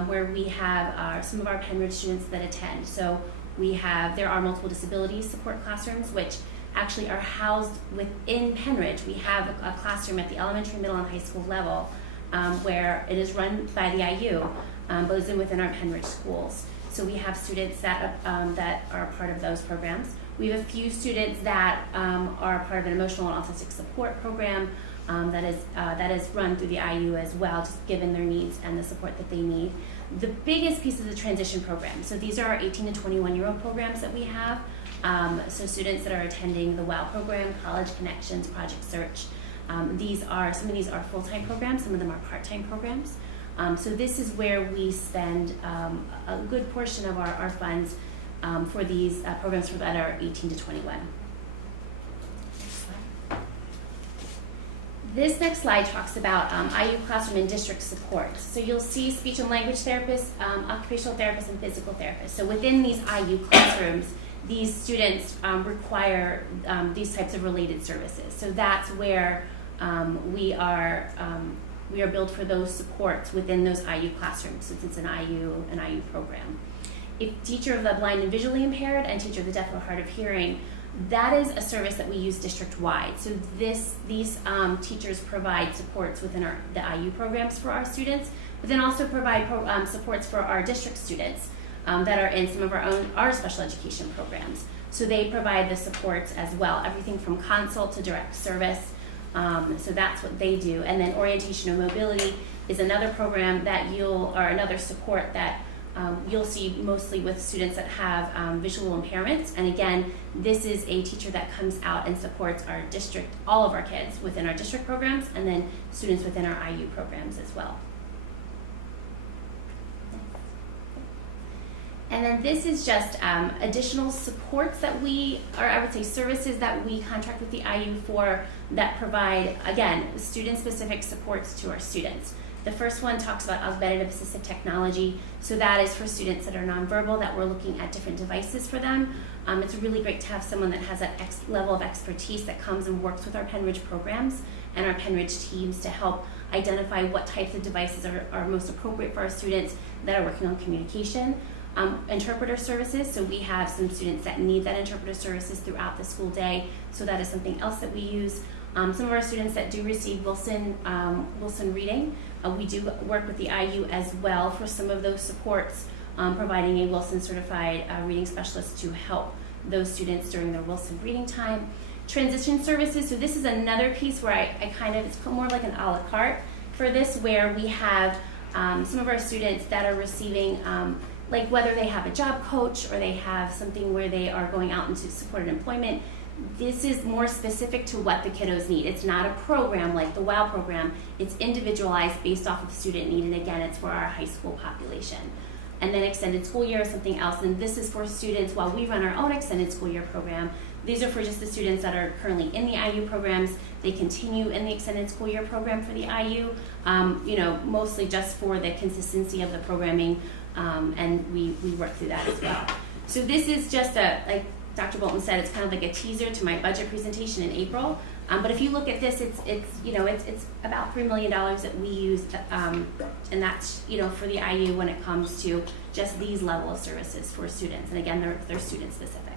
where we have some of our Penridge students that attend. So there are multiple disabilities support classrooms, which actually are housed within Penridge. We have a classroom at the elementary, middle, and high school level where it is run by the IU, but is within our Penridge schools. So we have students that are part of those programs. We have a few students that are part of an emotional and autistic support program that is run through the IU as well, just given their needs and the support that they need. The biggest piece is the transition program. So these are our 18 to 21-year-old programs that we have. So students that are attending the WOW program, College Connections, Project Search. Some of these are full-time programs, some of them are part-time programs. So this is where we spend a good portion of our funds for these programs that are 18 to 21. This next slide talks about IU classroom and district support. So you'll see speech and language therapists, occupational therapists, and physical therapists. So within these IU classrooms, these students require these types of related services. So that's where we are billed for those supports within those IU classrooms, since it's an IU program. If teacher of the blind and visually impaired and teacher of the deaf or hard of hearing, That is a service that we use district-wide. So these teachers provide supports within the IU programs for our students, but then also provide supports for our district students that are in some of our special education programs. So they provide the supports as well, everything from consult to direct service. So that's what they do. And then orientation and mobility is another program that another support that you'll see mostly with students that have visual impairments. And again, this is a teacher that comes out and supports our district, all of our kids within our district programs, and then students within our IU programs as well. And then this is just additional supports that services that we contract with the IU for that provide, again, student-specific supports to our students. The first one talks about augmentative assistive technology. So that is for students that are nonverbal, that we're looking at different devices for them. It's really great to have someone that has that level of expertise that comes and works with our Penridge programs and our Penridge teams to help identify what types of devices are most appropriate for our students that are working on communication. Interpreter services, so we have some students that need that interpreter services throughout the school day, so that is something else that we use. Some of our students that do receive Wilson reading, we do work with the IU as well for some of those supports, providing a Wilson certified reading specialist to help those students during their Wilson reading time. Transition services, so this is another piece where it's more like an a la carte for this, where we have some of our students that are receiving like whether they have a job coach or they have something where they are going out into supported employment. This is more specific to what the kiddos need. It's not a program like the WOW program. It's individualized based off of student need, and again, it's for our high school population. And then extended school year is something else, and this is for students while we run our own extended school year program. These are for just the students that are currently in the IU programs. They continue in the extended school year program for the IU, mostly just for the consistency of the programming, and we work through that as well. So this is just like Dr. Bolton said, it's kind of like a teaser to my budget presentation in April. But if you look at this, it's about $3 million that we use, and that's for the IU when it comes to just these level of services for students. And again, they're student specific.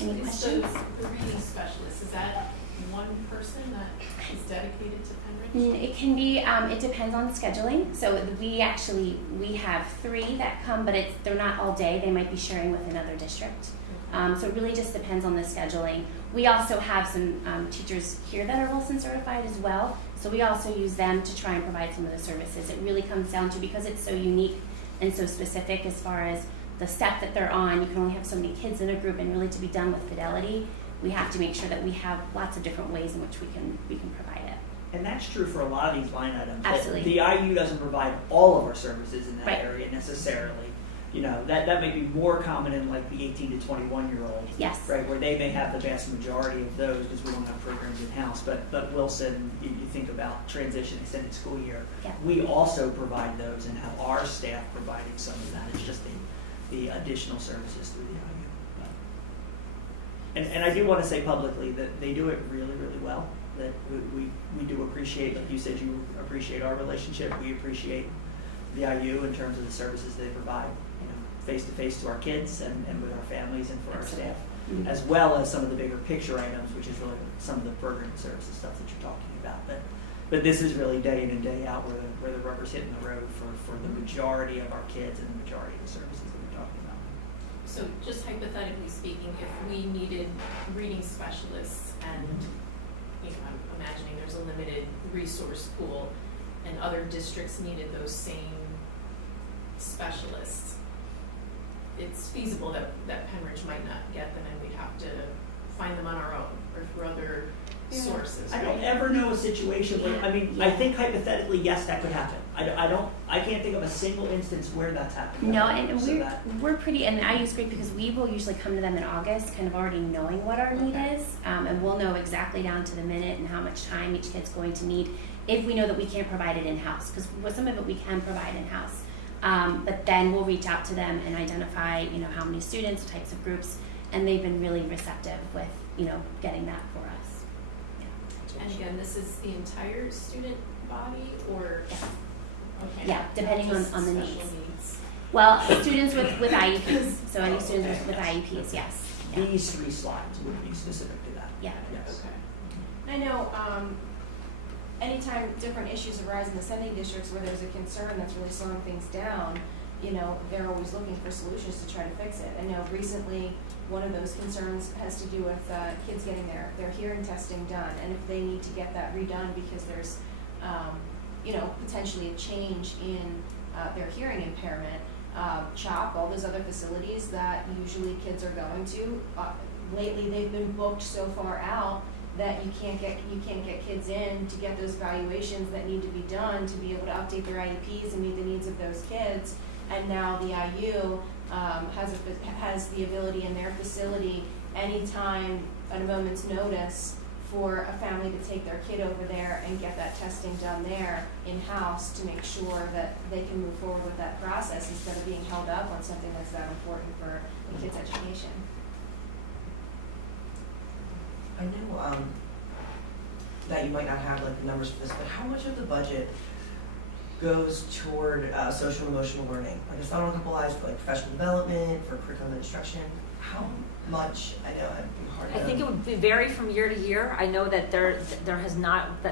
Any questions? The reading specialist, is that one person that is dedicated to Penridge? It can be. It depends on scheduling. So we have 3 that come, but they're not all day. They might be sharing with another district. So it really just depends on the scheduling. We also have some teachers here that are Wilson certified as well. So we also use them to try and provide some of the services. It really comes down to, because it's so unique and so specific as far as the step that they're on, you can only have so many kids in a group, and really to be done with fidelity, we have to make sure that we have lots of different ways in which we can provide it. And that's true for a lot of these line items. Absolutely. The IU doesn't provide all of our services in that Right. area necessarily. That may be more common in like the 18 to 21-year-old. Yes. Right, where they may have the vast majority of those because we don't have programs in-house. But Wilson, you think about transition, extended school year. Yeah. We also provide those and have our staff providing some of that. It's just the additional services through the IU. And I do want to say publicly that they do it really, really well. That we do appreciate, like you said, you appreciate our relationship. We appreciate the IU in terms of the services they provide, face-to-face to our kids and with our families and for our staff, as well as some of the bigger picture items, which is really some of the program services stuff that you're talking about. But this is really day in and day out where the rubber's hitting the road for the majority of our kids and the majority of the services that we're talking about. So just hypothetically speaking, if we needed reading specialists and, I'm imagining there's a limited resource pool and other districts needed those same specialists, it's feasible that Penridge might not get them and we'd have to find them on our own or through other sources. I don't ever know a situation where, I think hypothetically, yes, that could happen. I can't think of a single instance where that's happened. No, and we're pretty, and I use great because we will usually come to them in August, kind of already knowing what our need is, and we'll know exactly down to the minute and how much time each kid's going to need if we know that we can't provide it in-house, because some of it we can provide in-house. But then we'll reach out to them and identify, how many students, types of groups, and they've been really receptive with, getting that for us. Yeah. And again, this is the entire student body, or? Yeah. Okay. Yeah, depending on Just the special needs. Well, students with IEPs, so any students with IEPs, yes. Yeah. These 3 slides would be specific to that. Yeah. Yes. I know, anytime different issues arise in the sending districts where there's a concern that's really slowing things down, you know, they're always looking for solutions to try to fix it. I know recently, one of those concerns has to do with kids getting their hearing testing done, and if they need to get that redone because there's, you know, potentially a change in their hearing impairment, CHOP, all those other facilities that usually kids are going to, lately they've been booked so far out that you can't get kids in to get those evaluations that need to be done to be able to update their IEPs and meet the needs of those kids. And now the IU has the ability in their facility anytime at a moment's notice for a family to take their kid over there and get that testing done there in-house to make sure that they can move forward with that process instead of being held up on something that's that important for the kid's education. I know that you might not have like the numbers for this, but how much of the budget goes toward social and emotional learning? Like it's not on a couple lives for like professional development, for curriculum instruction. How much? I know it'd be hard. I think it would vary from year to year. I know that there's not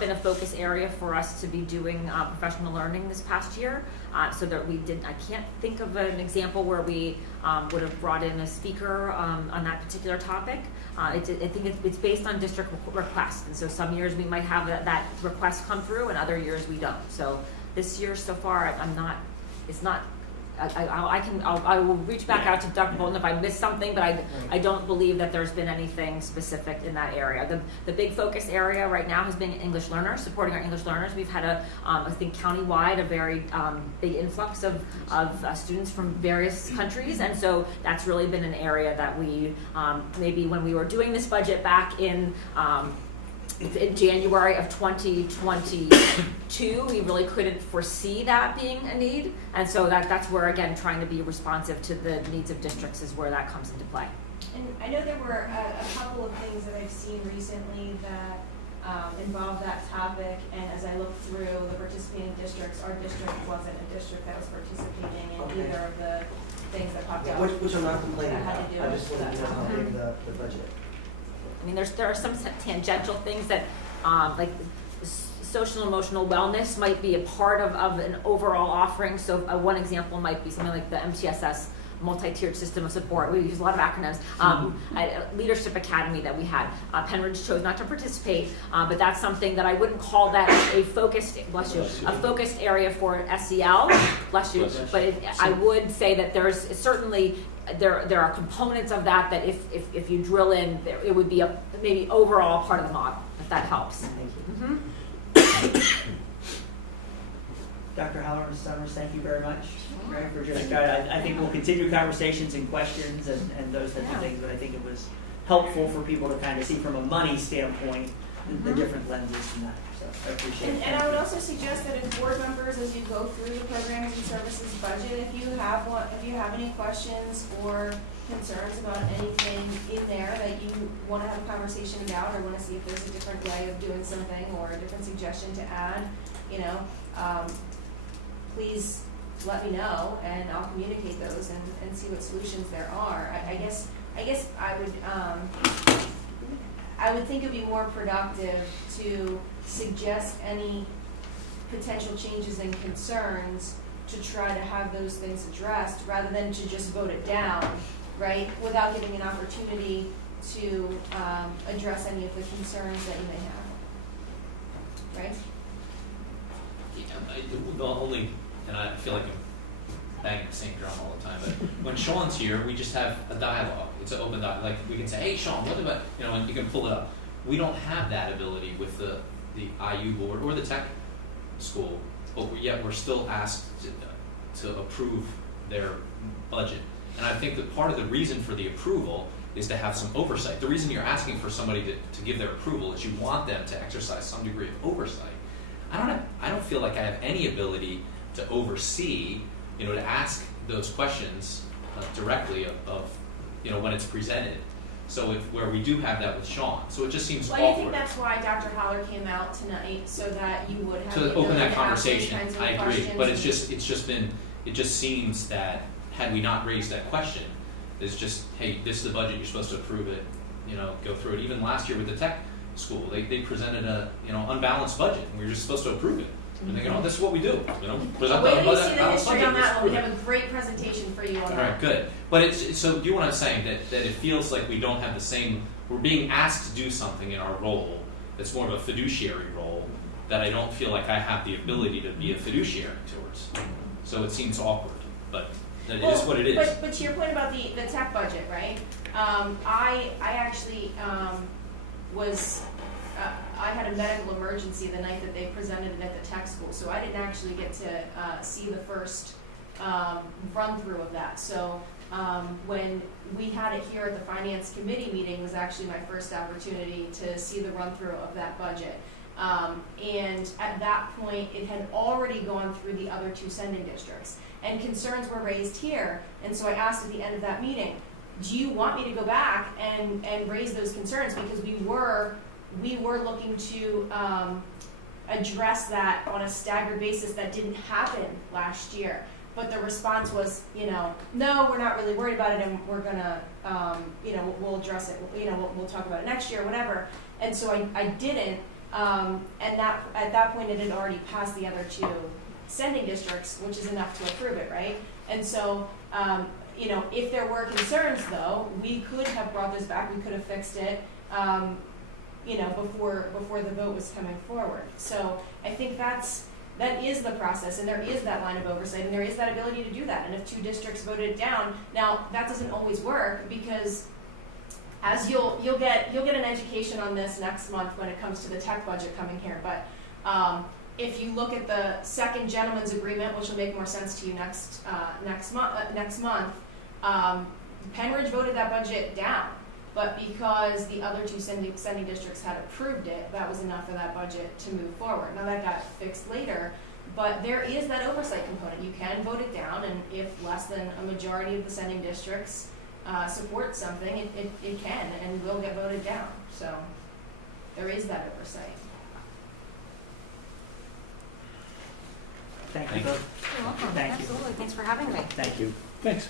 been a focus area for us to be doing professional learning this past year. So that we didn't. I can't think of an example where we would have brought in a speaker on that particular topic. I think it's based on district requests, and so some years we might have that request come through, and other years we don't. So this year so far, it's not. I will reach back out to Dr. Bolton if I missed something, but I don't believe that there's been anything specific in that area. The big focus area right now has been English learners, supporting our English learners. We've had I think countywide, a very big influx of students from various countries, and so that's really been an area that we, maybe when we were doing this budget back in January of 2022, we really couldn't foresee that being a need, and so that's where, again, trying to be responsive to the needs of districts is where that comes into play. And I know there were a couple of things that I've seen recently that involve that topic, and as I looked through the participating districts, our district wasn't a district that was participating in either of the things that popped up. Which I'm not complaining that had about. to do I just with want to know how big the budget. I mean, there are some tangential things that, like social and emotional wellness might be a part of an overall offering. So one example might be something like the MTSS, multi-tiered system of support. We use a lot of acronyms. Leadership Academy that we had. Penridge chose not to participate, but that's something that I wouldn't call that a focused, bless you, a focused area for SEL, bless you. But I would say that there's certainly, there are components of that if you drill in, it would be a maybe overall part of the model, if that helps. Thank you. Mm-hmm. Dr. Halloran Summers, thank you very much. Right, for just I think we'll continue conversations and questions and those types of things, but I think it was helpful for people to kind of see from a money standpoint the different lenses in that. So I appreciate it. And I would also suggest that as board members, as you go through the programs and services budget, if you have any questions or concerns about anything in there that you want to have a conversation about, or want to see if there's a different way of doing something or a different suggestion to add, please let me know, and I'll communicate those and see what solutions there are. I guess I would think it'd be more productive to suggest any potential changes and concerns to try to have those things addressed rather than to just vote it down, right? Without giving an opportunity to address any of the concerns that you may have, right? The only, and I feel like I'm banging the same drum all the time, but when Sean's here, we just have a dialogue. It's an open dialogue. Like, we can say, hey, Sean, what about, and you can pull it up. We don't have that ability with the IU board or the tech school, but yet we're still asked to approve their budget. And I think that part of the reason for the approval is to have some oversight. The reason you're asking for somebody to give their approval is you want them to exercise some degree of oversight. I don't feel like I have any ability to oversee, to ask those questions directly of when it's presented. So where we do have that with Sean, so it just seems awkward. Well, I think that's why Dr. Haller came out tonight, so that you would have to the open ability that to ask those conversation. kinds of I agree, questions. but it just seems that had we not raised that question, is just, hey, this is the budget, you're supposed to approve it, you know, go through it. Even last year with the tech school, they presented a, you know, unbalanced budget, and we were just supposed to approve it. And they go, oh, this is what we do, you know, present Wait the till you see the balanced history budget, on just that one, we approve it. have a great presentation for you on All that. right, good. But it's, so you know what I'm saying, that it feels like we don't have the same, we're being asked to do something in our role that's more of a fiduciary role, that I don't feel like I have the ability to be a fiduciary towards. So it seems awkward, but it is what it is. But to your point about the tech budget, right? I actually I had a medical emergency the night that they presented it at the tech school, so I didn't actually get to see the first run through of that. So when we had it here at the finance committee meeting was actually my first opportunity to see the run through of that budget. And at that point, it had already gone through the other two sending districts, and concerns were raised here. And so I asked at the end of that meeting, do you want me to go back and raise those concerns? Because we were looking to address that on a staggered basis that didn't happen last year. But the response was, you know, no, we're not really worried about it, and we're gonna, you know, we'll address it. You know, we'll talk about it next year, whatever. And so I didn't. And that at that point it had already passed the other two sending districts, which is enough to approve it, right? And so, you know, if there were concerns though, we could have brought this back, we could have fixed it, you know, before the vote was coming forward. So I think that is the process, and there is that line of oversight, and there is that ability to do that. And if two districts voted it down, now that doesn't always work, because as you'll get an education on this next month when it comes to the tech budget coming here. But if you look at the second gentleman's agreement, which will make more sense to you next month, Penridge voted that budget down. But because the other two sending districts had approved it, that was enough for that budget to move forward. Now that got fixed later, but there is that oversight component. You can vote it down, and if less than a majority of the sending districts support something, it can and will get voted down. So there is that oversight. Thank you both. You're welcome. Thank you. Absolutely. Thanks for having me. Thank you. Thanks.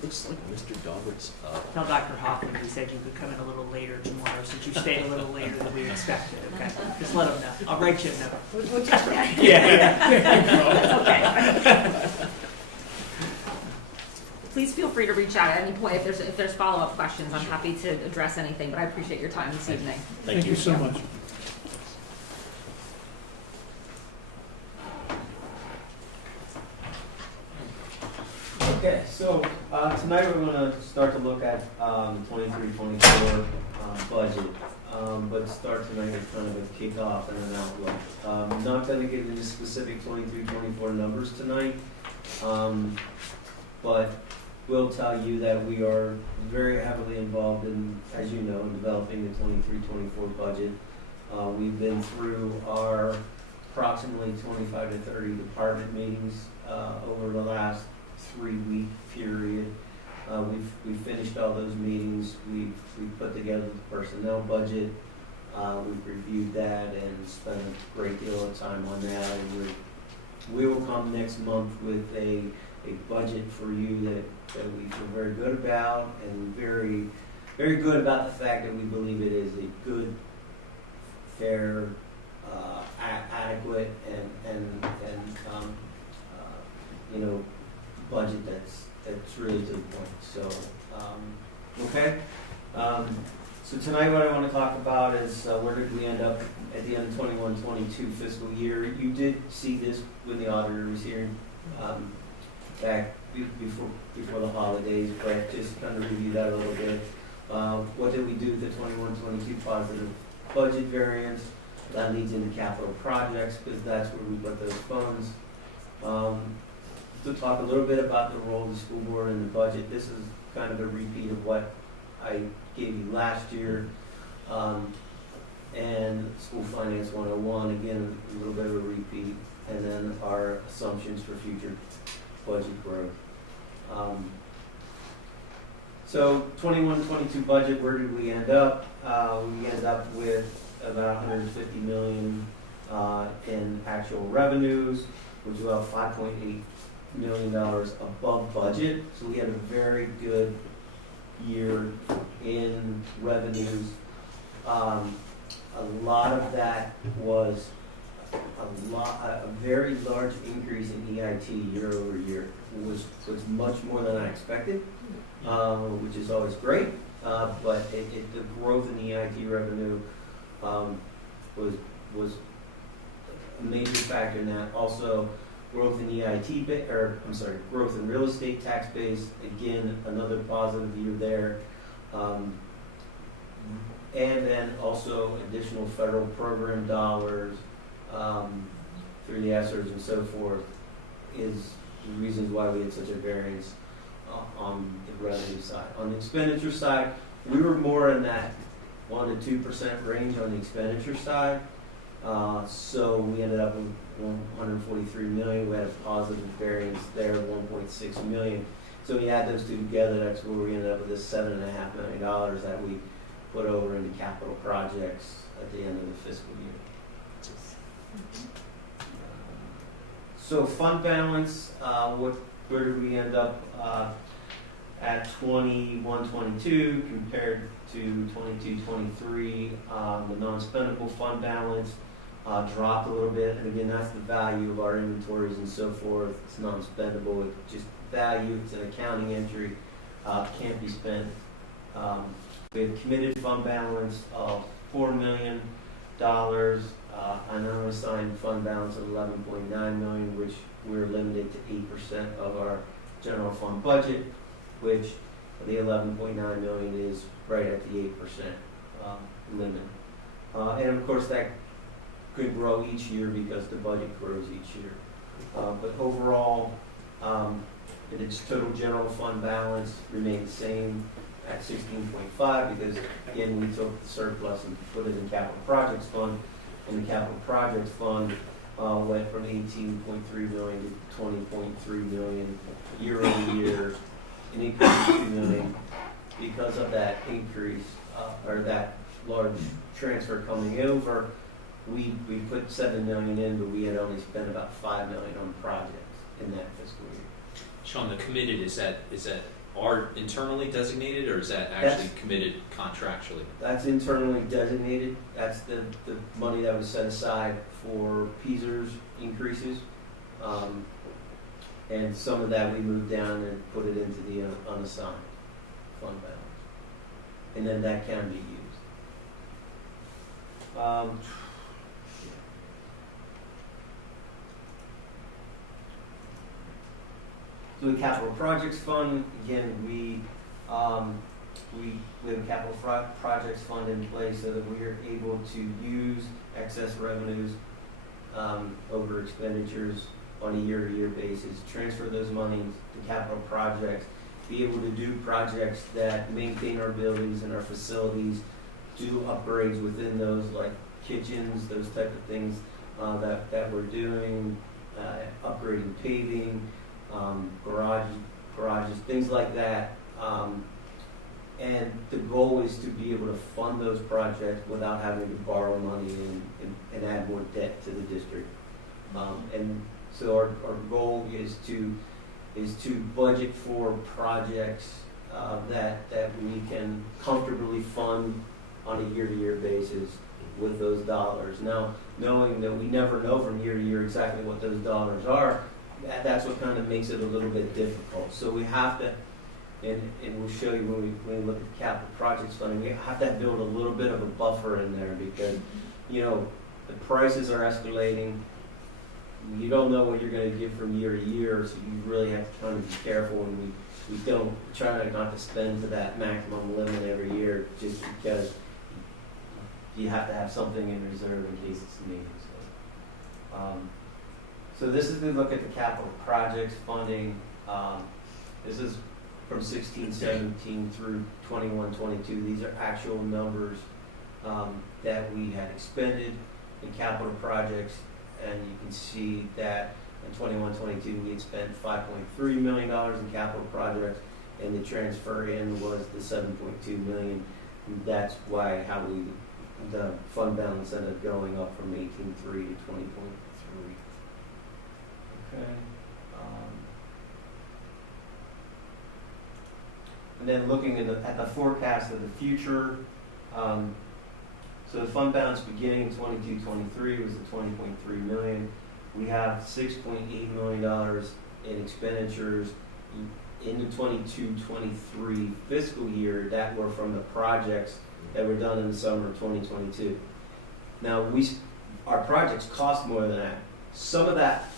Looks like Mr. Daubert's up. Tell Dr. Hoffman we said you could come in a little later tomorrow, since you stayed a little later than we expected, okay? Just let him know. I'll write you a note. We'll check that. Yeah. Okay. Please feel free to reach out at any point if there's follow-up questions. I'm happy to address anything, but I appreciate your time this evening. Thank you so much. Okay, so tonight we're going to start to look at 23-24 budget, but start tonight with kind of a kickoff and an outlook. I'm not going to get into specific 23-24 numbers tonight, but will tell you that we are very heavily involved in, as you know, in developing the 23-24 budget. We've been through our approximately 25 to 30 department meetings over the last 3-week period. We've finished all those meetings. We've put together the personnel budget. We've reviewed that and spent a great deal of time on that. And we will come next month with a budget for you that we feel very good about, and very, very good about the fact that we believe it is a good, fair, adequate, and you know, budget that's really to the point. So, okay. So tonight what I want to talk about is where did we end up at the end of 21-22 fiscal year. You did see this when the auditor was here back before the holidays, but just kind of review that a little bit. What did we do with the 21-22 positive budget variance? That leads into capital projects, because that's where we put those funds. To talk a little bit about the role of the school board in the budget. This is kind of a repeat of what I gave you last year. And School Finance 101, again, a little bit of a repeat. And then our assumptions for future budget growth. So 21-22 budget, where did we end up? We ended up with about $150 million in actual revenues, which is about 5.8% million above budget, so we had a very good year in revenues. A lot of that was a very large increase in EIT year over year. Was much more than I expected, which is always great. But the growth in the EIT revenue was a major factor in that. Also, growth in growth in real estate tax base. Again, another positive year there. And then also additional federal program dollars through the ESSERs and so forth is the reasons why we had such a variance on the revenue side. On the expenditure side, we were more in that 1 to 2% range on the expenditure side. So we ended up with 143 million. We had a positive variance there of 1.6 million. So when you add those two together, that's where we ended up with this $7.5 million that we put over into capital projects at the end of the fiscal year. So fund balance, where did we end up at 21-22 compared to 22-23? The non-spendable fund balance dropped a little bit, and again, that's the value of our inventories and so forth. It's non-spendable, it's just value, it's an accounting entry, can't be spent. We have committed fund balance of $4 million, an unassigned fund balance of $11.9 million, which we're limited to 8% of our general fund budget, which the $11.9 million is right at the 8% limit. And of course, that could grow each year because the budget grows each year. But overall, its total general fund balance remained the same at 16.5 because, again, we took the surplus and put it in capital projects fund, and the capital projects fund went from 18.3 million to 20.3 million year over year, an increase of 2 million. Because of that increase or that large transfer coming over, we put 7 million in, but we had only spent about 5 million on projects in that fiscal year. Sean, the committed, is that are internally designated, or is that actually committed contractually? That's internally designated. That's the money that was set aside for PSERS increases. And some of that we moved down and put it into the unassigned fund balance. And then that can be used. So the capital projects fund, again, we have a capital projects fund in place so that we are able to use excess revenues over expenditures on a year-to-year basis, transfer those monies to capital projects, be able to do projects that maintain our buildings and our facilities, do upgrades within those like kitchens, those type of things that we're doing, upgrading paving, garages, things like that. And the goal is to be able to fund those projects without having to borrow money and add more debt to the district. And so our goal is to budget for projects that we can comfortably fund on a year-to-year basis with those dollars. Now, knowing that we never know from year to year exactly what those dollars are, that's what kind of makes it a little bit difficult. So we have to, and we'll show you when we look at capital projects funding, we have to build a little bit of a buffer in there because, the prices are escalating. You don't know what you're going to get from year to year, so you really have to kind of be careful, and we don't try not to spend to that maximum limit every year just because you have to have something in reserve in case it's needed. So this is to look at the capital projects funding. This is from 16-17 through 21-22. These are actual numbers that we had expended in capital projects, and you can see that in 21-22 we had spent $5.3 million in capital projects, and the transfer in was the $7.2 million. And that's how the fund balance ended up going up from 18.3 to 20.3. Okay. And then looking at the forecast of the future, so the fund balance beginning in 22-23 was at 20.3 million. We have $6.8 million in expenditures in the 22-23 fiscal year that were from the projects that were done in the summer of 2022. Now, our projects cost more than that. Some of that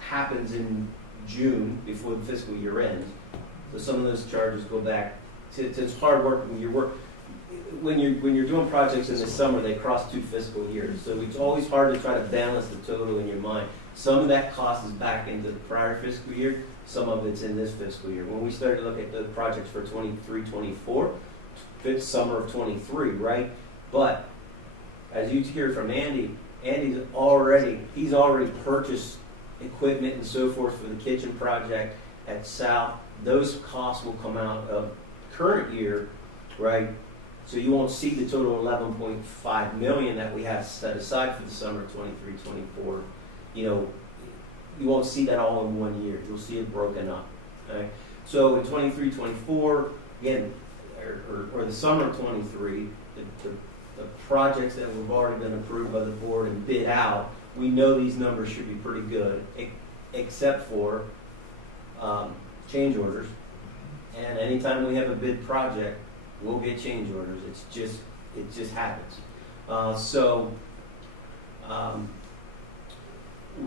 happens in June before the fiscal year ends. So some of those charges go back to it's hard work when you're doing projects in the summer, they cross 2 fiscal years. So it's always hard to try to balance the total in your mind. Some of that cost is back into the prior fiscal year, some of it's in this fiscal year. When we started to look at the projects for 23-24, it's summer of 23, right? But as you hear from Andy, he's already purchased equipment and so forth for the kitchen project at South. Those costs will come out of current year, right? So you won't see the total 11.5 million that we have set aside for the summer 23-24. You know, you won't see that all in one year. You'll see it broken up. Okay? So in 23-24, again, or the summer of 23, the projects that have already been approved by the board and bid out, we know these numbers should be pretty good, except for change orders. And anytime we have a bid project, we'll get change orders. It just happens.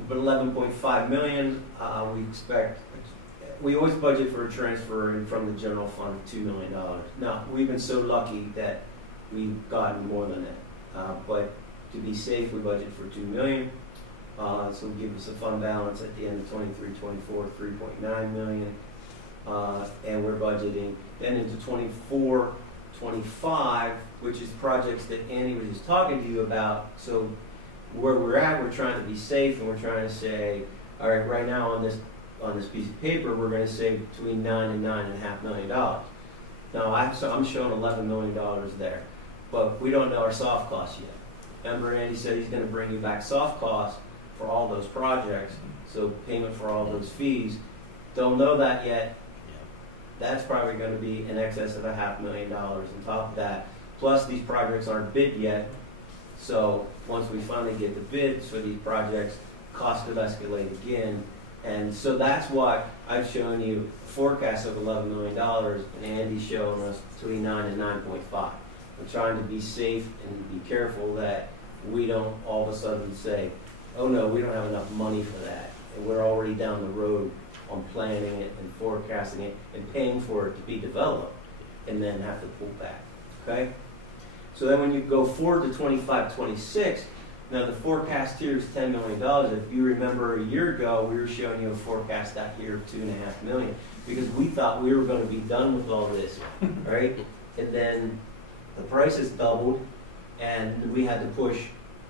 But 11.5 million, we expect. We always budget for a transfer from the general fund of $2 million. Now, we've been so lucky that we've gotten more than that. But to be safe, we budget for $2 million. So we give us a fund balance at the end of 23-24, $3.9 million. And we're budgeting then into 24-25, which is projects that Andy was just talking to you about. So where we're at, we're trying to be safe, and we're trying to say, all right, right now on this piece of paper, we're going to save between $9 and $9.5 million. Now I'm showing $11 million there, but we don't know our soft costs yet. Remember, Andy said he's going to bring you back soft costs for all those projects, so payment for all those fees. Don't know that yet. That's probably going to be in excess of $500,000 on top of that. Plus, these projects aren't bid yet, so once we finally get the bids for these projects, costs could escalate again. And so that's why I've shown you a forecast of $11 million, and Andy's showing us between 9 and 9.5. We're trying to be safe and be careful that we don't all of a sudden say, oh no, we don't have enough money for that. And we're already down the road on planning it and forecasting it and paying for it to be developed, and then have to pull back, okay? So then when you go forward to 25-26, now the forecast here is $10 million. If you remember a year ago, we were showing you a forecast that year of $2.5 million because we thought we were going to be done with all this, right? And then the prices doubled, and we had to push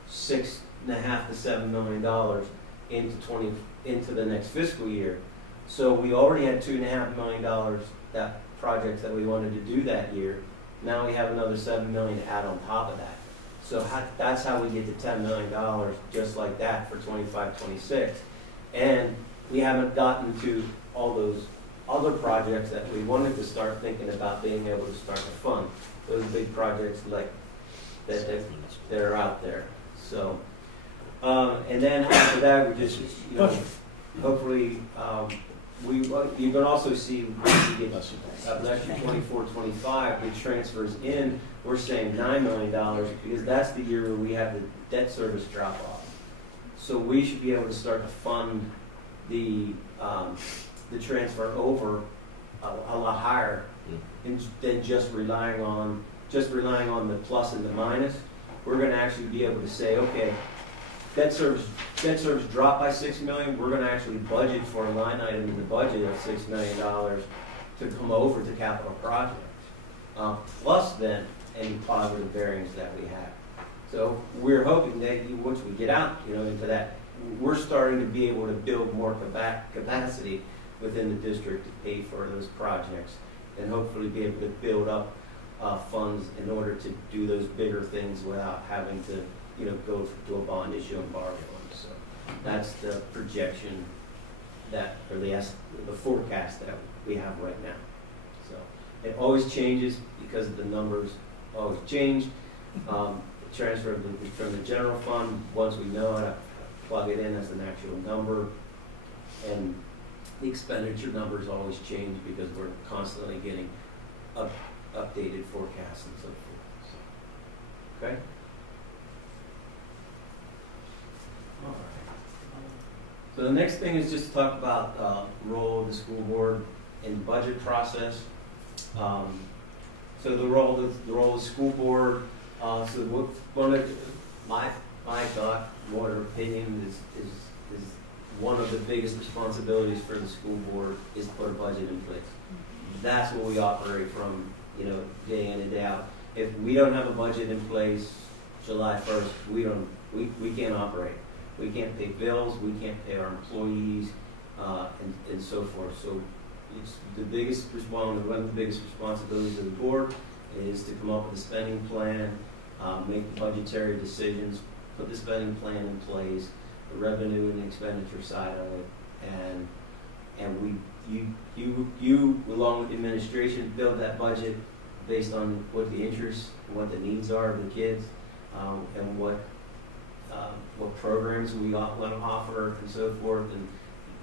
$6.5 to $7 million into the next fiscal year. So we already had $2.5 million that projects that we wanted to do that year. Now we have another $7 million to add on top of that. So that's how we get to $10 million just like that for 25-26. And we haven't gotten to all those other projects that we wanted to start thinking about being able to start to fund. Those big projects like that are out there. So, and then after that, we just, you know, hopefully, you can also see when we get last year 24-25, which transfers in, we're saying $9 million because that's the year where we have the debt service drop off. So we should be able to start to fund the transfer over a lot higher than just relying on the plus and the minus. We're going to actually be able to say, okay, debt service dropped by $6 million. We're going to actually budget for a line item in the budget of $6 million to come over to capital projects, plus then any positive variance that we have. So we're hoping that once we get out, into that, we're starting to be able to build more capacity within the district to pay for those projects, and hopefully be able to build up funds in order to do those bigger things without having to, go to a bond issue and borrow funds. So that's the projection or the forecast that we have right now. So, It always changes because the numbers always change. Transfer from the general fund, once we know it, plug it in as an actual number. And the expenditure numbers always change because we're constantly getting updated forecasts and so forth. So, okay? All right. So the next thing is just to talk about role of the school board in the budget process. So the role of the school board. So one of my thought, what opinion is one of the biggest responsibilities for the school board is to put a budget in place. That's what we operate from, day in and day out. If we don't have a budget in place July 1st, we can't operate. We can't pay bills, we can't pay our employees, and so forth. So it's one of the biggest responsibilities of the board is to come up with a spending plan, make the budgetary decisions, put the spending plan in place, the revenue and the expenditure side of it, and you along with the administration build that budget based on what the interests, what the needs are of the kids, and what programs we want to offer and so forth. And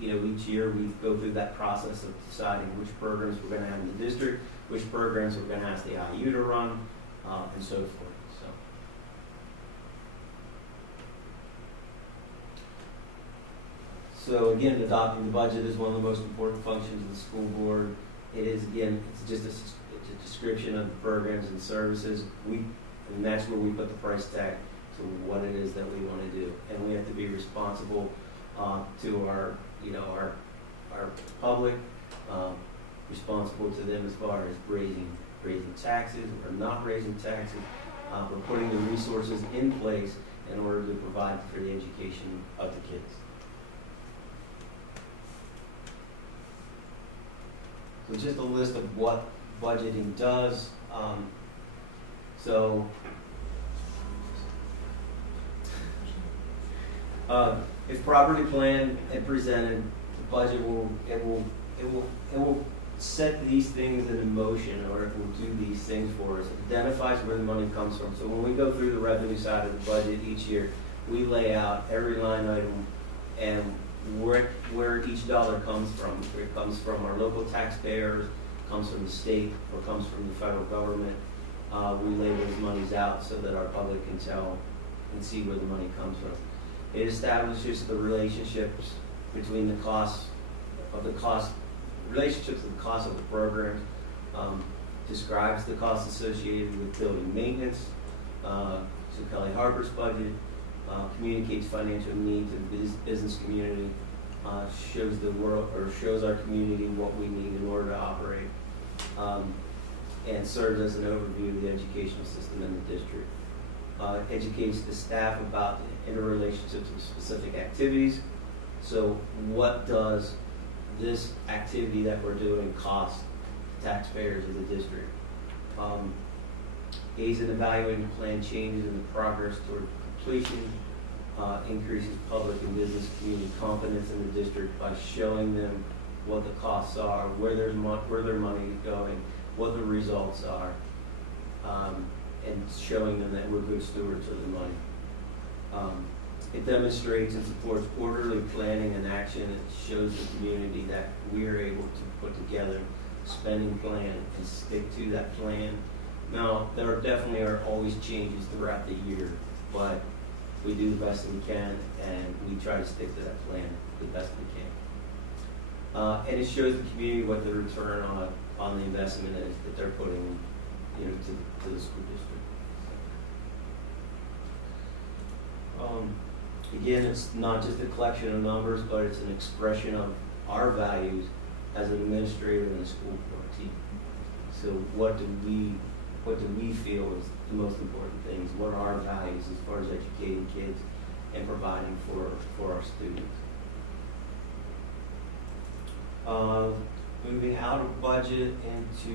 each year we go through that process of deciding which programs we're going to have in the district, which programs we're going to ask the IU to run, and so forth. So again, adopting the budget is one of the most important functions of the school board. It is, again, it's just a description of the programs and services. And that's where we put the price tag to what it is that we want to do. And we have to be responsible to our public, responsible to them as far as raising taxes or not raising taxes, or putting the resources in place in order to provide for the education of the kids. So just a list of what budgeting does. If properly planned and presented, the budget will set these things in motion, or it will do these things for us. It identifies where the money comes from. So when we go through the revenue side of the budget each year, we lay out every line item and where each dollar comes from. It comes from our local taxpayers, comes from the state, or comes from the federal government. We lay those monies out so that our public can tell and see where the money comes from. It establishes the relationships between relationships of the cost of the program, describes the costs associated with building maintenance, to Kelly Harper's budget, communicates financial need to the business community, shows the world or shows our community what we need in order to operate, and serves as an overview of the educational system in the district. Educates the staff about the interrelationships of specific activities. So what does this activity that we're doing cost taxpayers of the district? Aids in evaluating plan changes in the progress toward completion, increases public and business community confidence in the district by showing them what the costs are, where their money is going, what the results are, and showing them that we're good stewards of the money. It demonstrates and supports orderly planning and action. It shows the community that we are able to put together a spending plan and stick to that plan. Now, there definitely are always changes throughout the year, but we do the best we can, and we try to stick to that plan the best we can. And it shows the community what the return on the investment is that they're putting, to the school district. Again, it's not just a collection of numbers, but it's an expression of our values as an administrator and a school board team. So what do we feel is the most important things? What are our values as far as educating kids and providing for our students? Moving out of budget into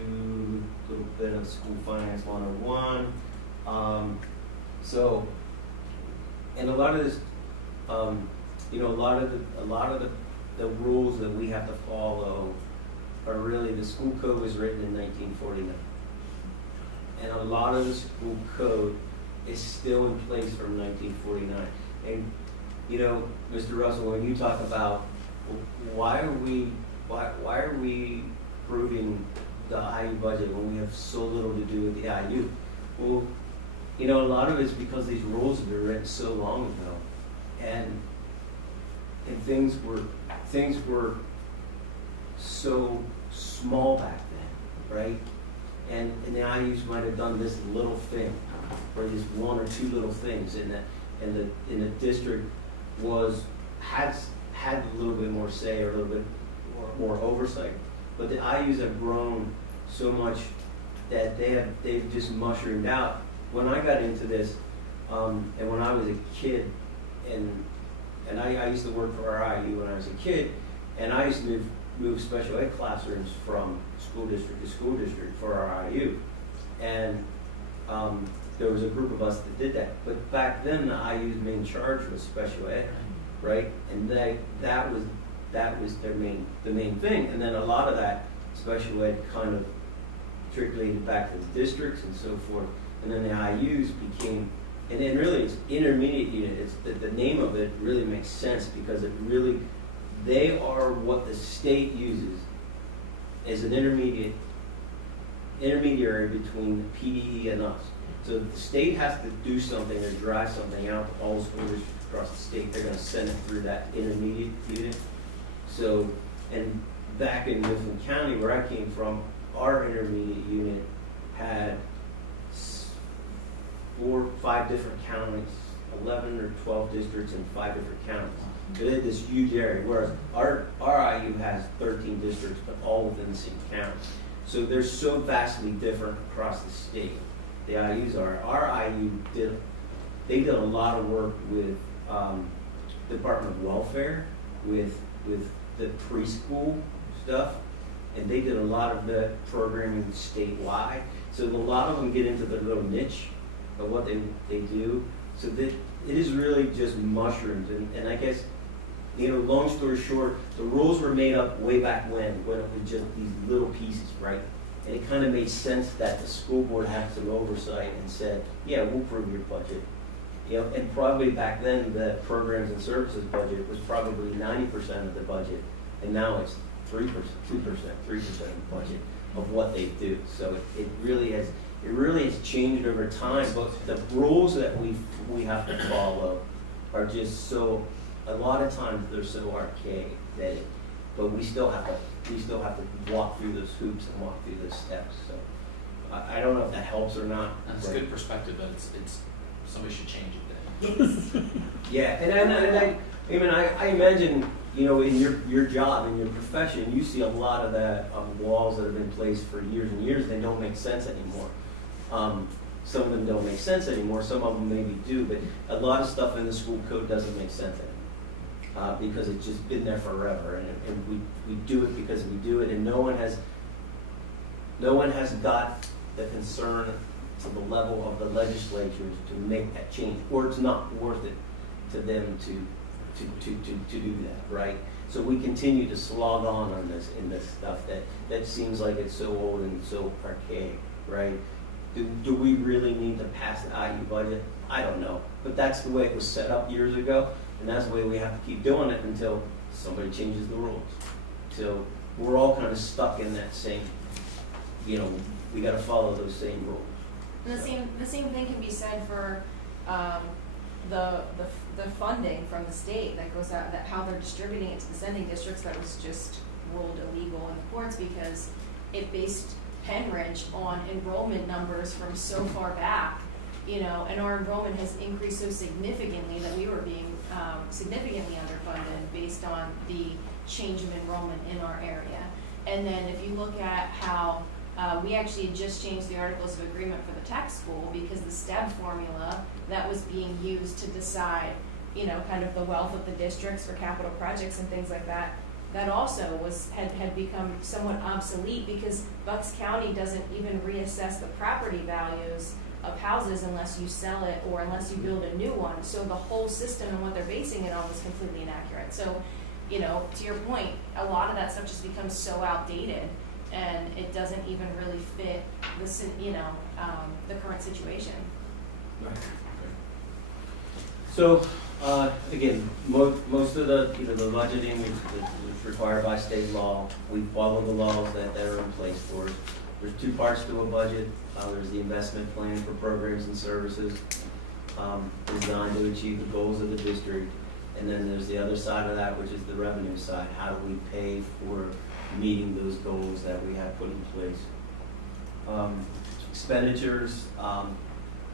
a little bit of School Finance 101. And a lot of this, a lot of the rules that we have to follow are really, the school code was written in 1949. And a lot of the school code is still in place from 1949. And, you know, Mr. Russell, when you talk about why are we approving the IU budget when we have so little to do with the IU? Well, you know, a lot of it's because these rules have been written so long ago, and things were so small back then, right? And the IUs might have done this little thing, or these one or two little things, and the district had a little bit more say or a little bit more oversight. But the IUs have grown so much that they've just mushroomed out. When I got into this, and when I was a kid, and I used to work for our IU when I was a kid, and I used to move special ed classrooms from school district to school district for our IU. And there was a group of us that did that. But back then, the IU's main charge was special ed, right? And that was the main thing. And then a lot of that special ed kind of trickulated back to the districts and so forth. And then the IUs became, and then really it's intermediate unit. It's the name of it really makes sense because it really, they are what the state uses as an intermediary between PDE and us. So if the state has to do something or drive something out to all school districts across the state, they're going to send it through that intermediate unit. So, and back in Mifflin County, where I came from, our intermediate unit had 4 or 5 different counties, 11 or 12 districts in 5 different counties. So they had this huge area, whereas our IU has 13 districts, but all within the same county. So they're so vastly different across the state. The IUs are. Our IU did a lot of work with Department of Welfare, with the preschool stuff, and they did a lot of the programming statewide. So a lot of them get into the little niche of what they do. So that it is really just mushrooms. And I guess, you know, long story short, the rules were made up way back when it was just these little pieces, right? And it kind of made sense that the school board had some oversight and said, yeah, we'll approve your budget. You know, and probably back then the programs and services budget was probably 90% of the budget, and now it's 3%, 2%, 3% of the budget of what they do. So it really has changed over time. But the rules that we have to follow are just so, a lot of times they're so archaic but we still have to walk through those hoops and walk through those steps. So I don't know if that helps or not. That's a good perspective, but it's somebody should change it then. Yeah, and I imagine, you know, in your job, in your profession, you see a lot of that walls that have been placed for years and years. They don't make sense anymore. Some of them don't make sense anymore. Some of them maybe do, but a lot of stuff in the school code doesn't make sense anymore. Because it's just been there forever, and we do it because we do it, and no one has got the concern to the level of the legislatures to make that change, or it's not worth it to them to do that, right? So we continue to slog on this stuff that seems like it's so old and so archaic, right? Do we really need to pass the IU budget? I don't know, but that's the way it was set up years ago. And that's the way we have to keep doing it until somebody changes the rules. So we're all kind of stuck in that same, you know, we got to follow those same rules. And the same thing can be said for the funding from the state that goes out, that how they're distributing it to the sending districts. That was just ruled illegal in the courts because it based Penridge on enrollment numbers from so far back. You know, and our enrollment has increased so significantly that we were being significantly underfunded based on the change of enrollment in our area. And then if you look at how we actually just changed the Articles of Agreement for the tech school because the STEB formula that was being used to decide, you know, kind of the wealth of the districts for capital projects and things like that, that also had become somewhat obsolete because Bucks County doesn't even reassess the property values of houses unless you sell it or unless you build a new one. So the whole system and what they're basing it on was completely inaccurate. So you know, to your point, a lot of that stuff just becomes so outdated, and it doesn't even really fit the current situation. Right. So, again, most of the, the budgeting is required by state law. We follow the laws that are in place for us. There's two parts to a budget. There's the investment plan for programs and services, designed to achieve the goals of the district. And then there's the other side of that, which is the revenue side. How do we pay for meeting those goals that we have put in place? Expenditures,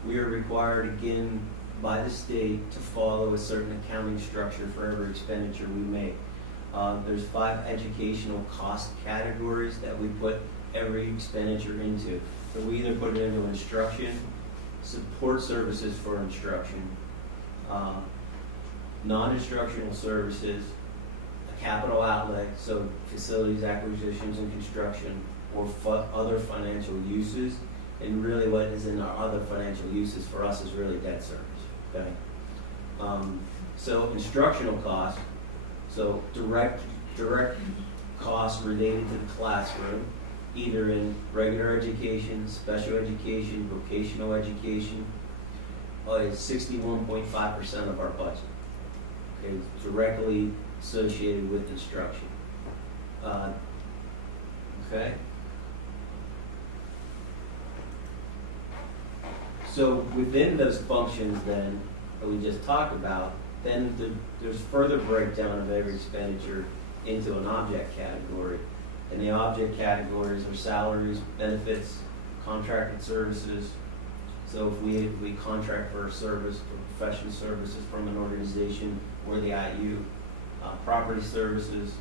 we are required again by the state to follow a certain accounting structure for every expenditure we make. There's 5 educational cost categories that we put every expenditure into. So we either put it into instruction, support services for instruction, non-instructional services, a capital outlay, so facilities, acquisitions, and construction, or other financial uses. And really what is in our other financial uses for us is really debt service, okay? So instructional costs, so direct costs related to the classroom, either in regular education, special education, vocational education, is 61.5% of our budget. Okay, directly associated with instruction. Okay. So within those functions then, that we just talked about, then there's further breakdown of every expenditure into an object category. And the object categories are salaries, benefits, contracted services. So if we contract for a service, for professional services from an organization or the IU, property services,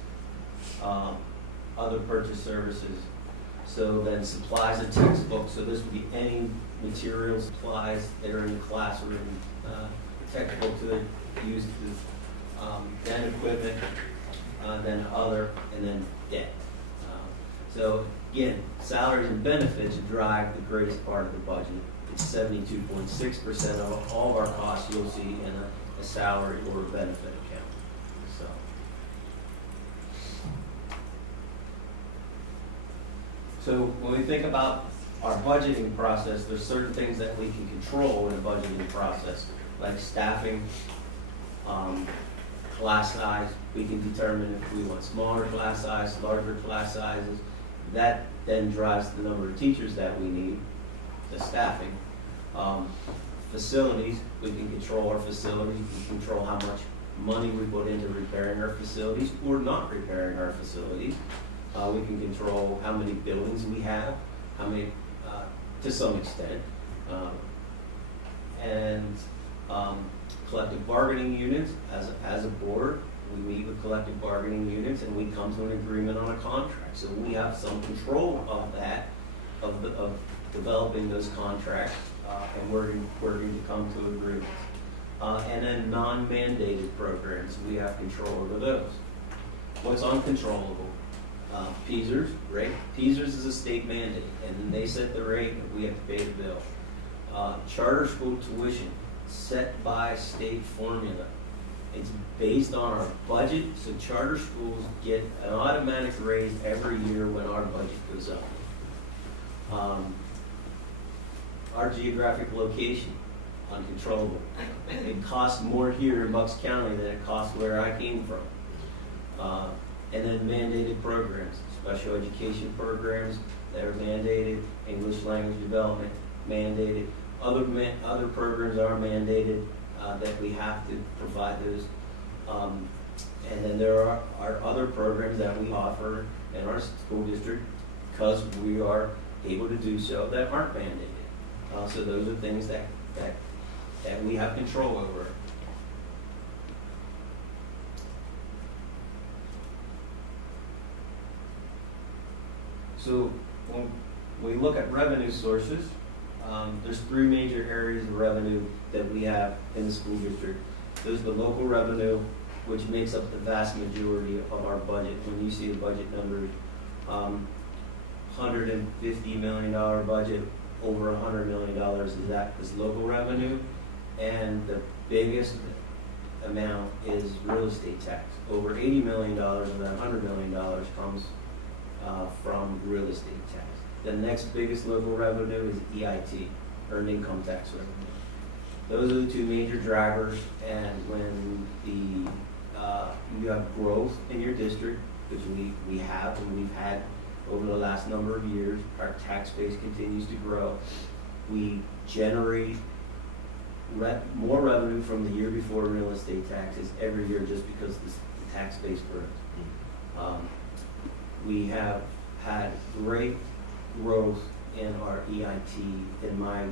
other purchase services. So then supplies and textbooks, so this would be any material supplies that are in the classroom, textbooks that are used to, then equipment, then other, and then debt. So again, salaries and benefits drive the greatest part of the budget. It's 72.6% of all of our costs you'll see in a salary or a benefit account. So when we think about our budgeting process, there's certain things that we can control in a budgeting process, like staffing, class size. We can determine if we want smaller class size, larger class sizes. That then drives the number of teachers that we need, the staffing. Facilities, we can control our facilities, we can control how much money we put into repairing our facilities or not repairing our facilities. We can control how many buildings we have, how many, to some extent. And collective bargaining units, as a board, we meet with collective bargaining units and we come to an agreement on a contract. So we have some control of that, of developing those contracts and working to come to agreements. And then non-mandated programs, we have control over those. What's uncontrollable? PSERS, right? PSERS is a state mandate, and then they set the rate and we have to pay the bill. Charter school tuition, set by state formula. It's based on our budget, so charter schools get an automatic raise every year when our budget goes up. Our geographic location, uncontrollable. It costs more here in Bucks County than it costs where I came from. And then mandated programs, special education programs that are mandated, English language development mandated. Other programs are mandated that we have to provide those. And then there are other programs that we offer in our school district because we are able to do so that aren't mandated. So those are things that we have control over. So when we look at revenue sources, there's 3 major areas of revenue that we have in the school district. There's the local revenue, which makes up the vast majority of our budget. When you see the budget numbers, $150 million budget, over $100 million is local revenue. And the biggest amount is real estate tax. Over $80 million of that $100 million comes from real estate tax. The next biggest local revenue is EIT, earned income tax revenue. Those are the two major drivers, and when you have growth in your district, which we have and we've had over the last number of years, our tax base continues to grow. We generate more revenue from the year before real estate taxes every year just because the tax base grows. We have had great growth in our EIT. In my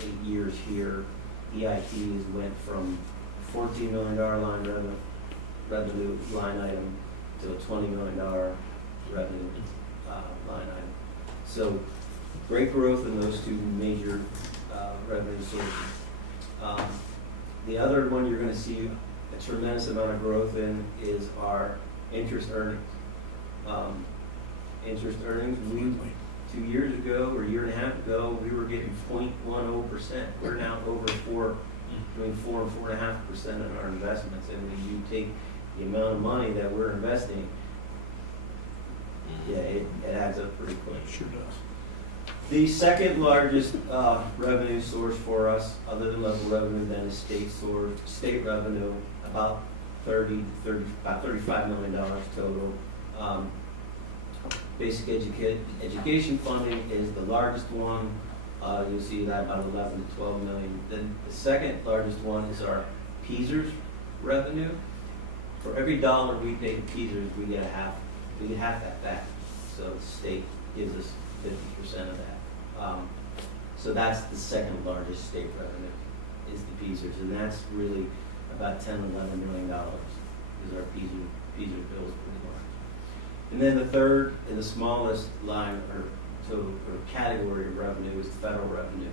8 years here, EIT has went from $14 million revenue line item to a $20 million revenue line item. So great growth in those two major revenue sources. The other one you're going to see a tremendous amount of growth in is our interest earnings. Interest earnings, 2 years ago or a year and a half ago, we were getting 0.10%. We're now over between 4 and 4.5% on our investments. And when you take the amount of money that we're investing, yeah, it adds up pretty quick. Sure does. The second largest revenue source for us, other than local revenue, then is state revenue, about $35 million total. Basic education funding is the largest one. You'll see that about 11 to 12 million. Then the second largest one is our PSERS revenue. For every dollar we pay to PSERS, we get half that back. So the state gives us 50% of that. So that's the second largest state revenue, is the PSERS, and that's really about $10, $11 million is our PSERS bills pretty much. And then the third and the smallest line or category of revenue is the federal revenue.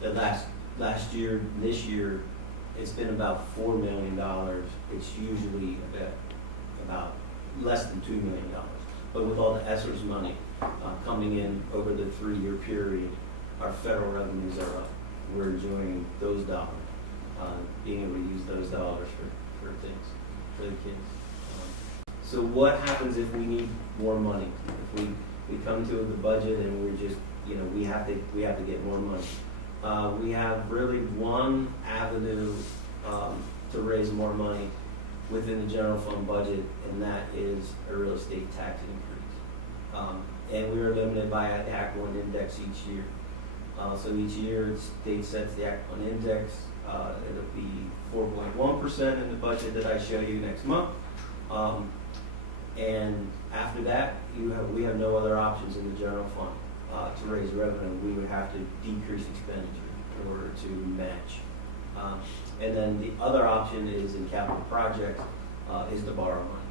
The last year, this year, it's been about $4 million. It's usually about less than $2 million. But with all the ESSERS money coming in over the 3-year period, our federal revenues are up. We're enjoying those dollars, being able to use those dollars for things, for the kids. So what happens if we need more money? If we come to the budget and we're just, we have to get more money. We have really one avenue to raise more money within the general fund budget, and that is a real estate tax increase. And we are limited by an Act 1 index each year. So each year, the state sets the Act 1 index. It'll be 4.1% in the budget that I show you next month. And after that, we have no other options in the general fund to raise revenue. We would have to decrease expenditure in order to match. And then the other option is in capital projects is to borrow money.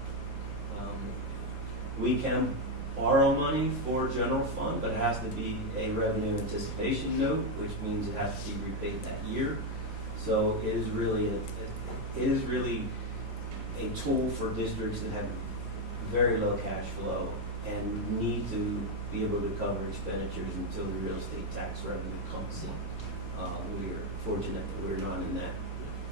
We can borrow money for general fund, but it has to be a revenue anticipation note, which means it has to be repaid that year. So it is really a tool for districts that have very low cash flow and need to be able to cover expenditures until the real estate tax revenue comes in. We are fortunate that we're not in that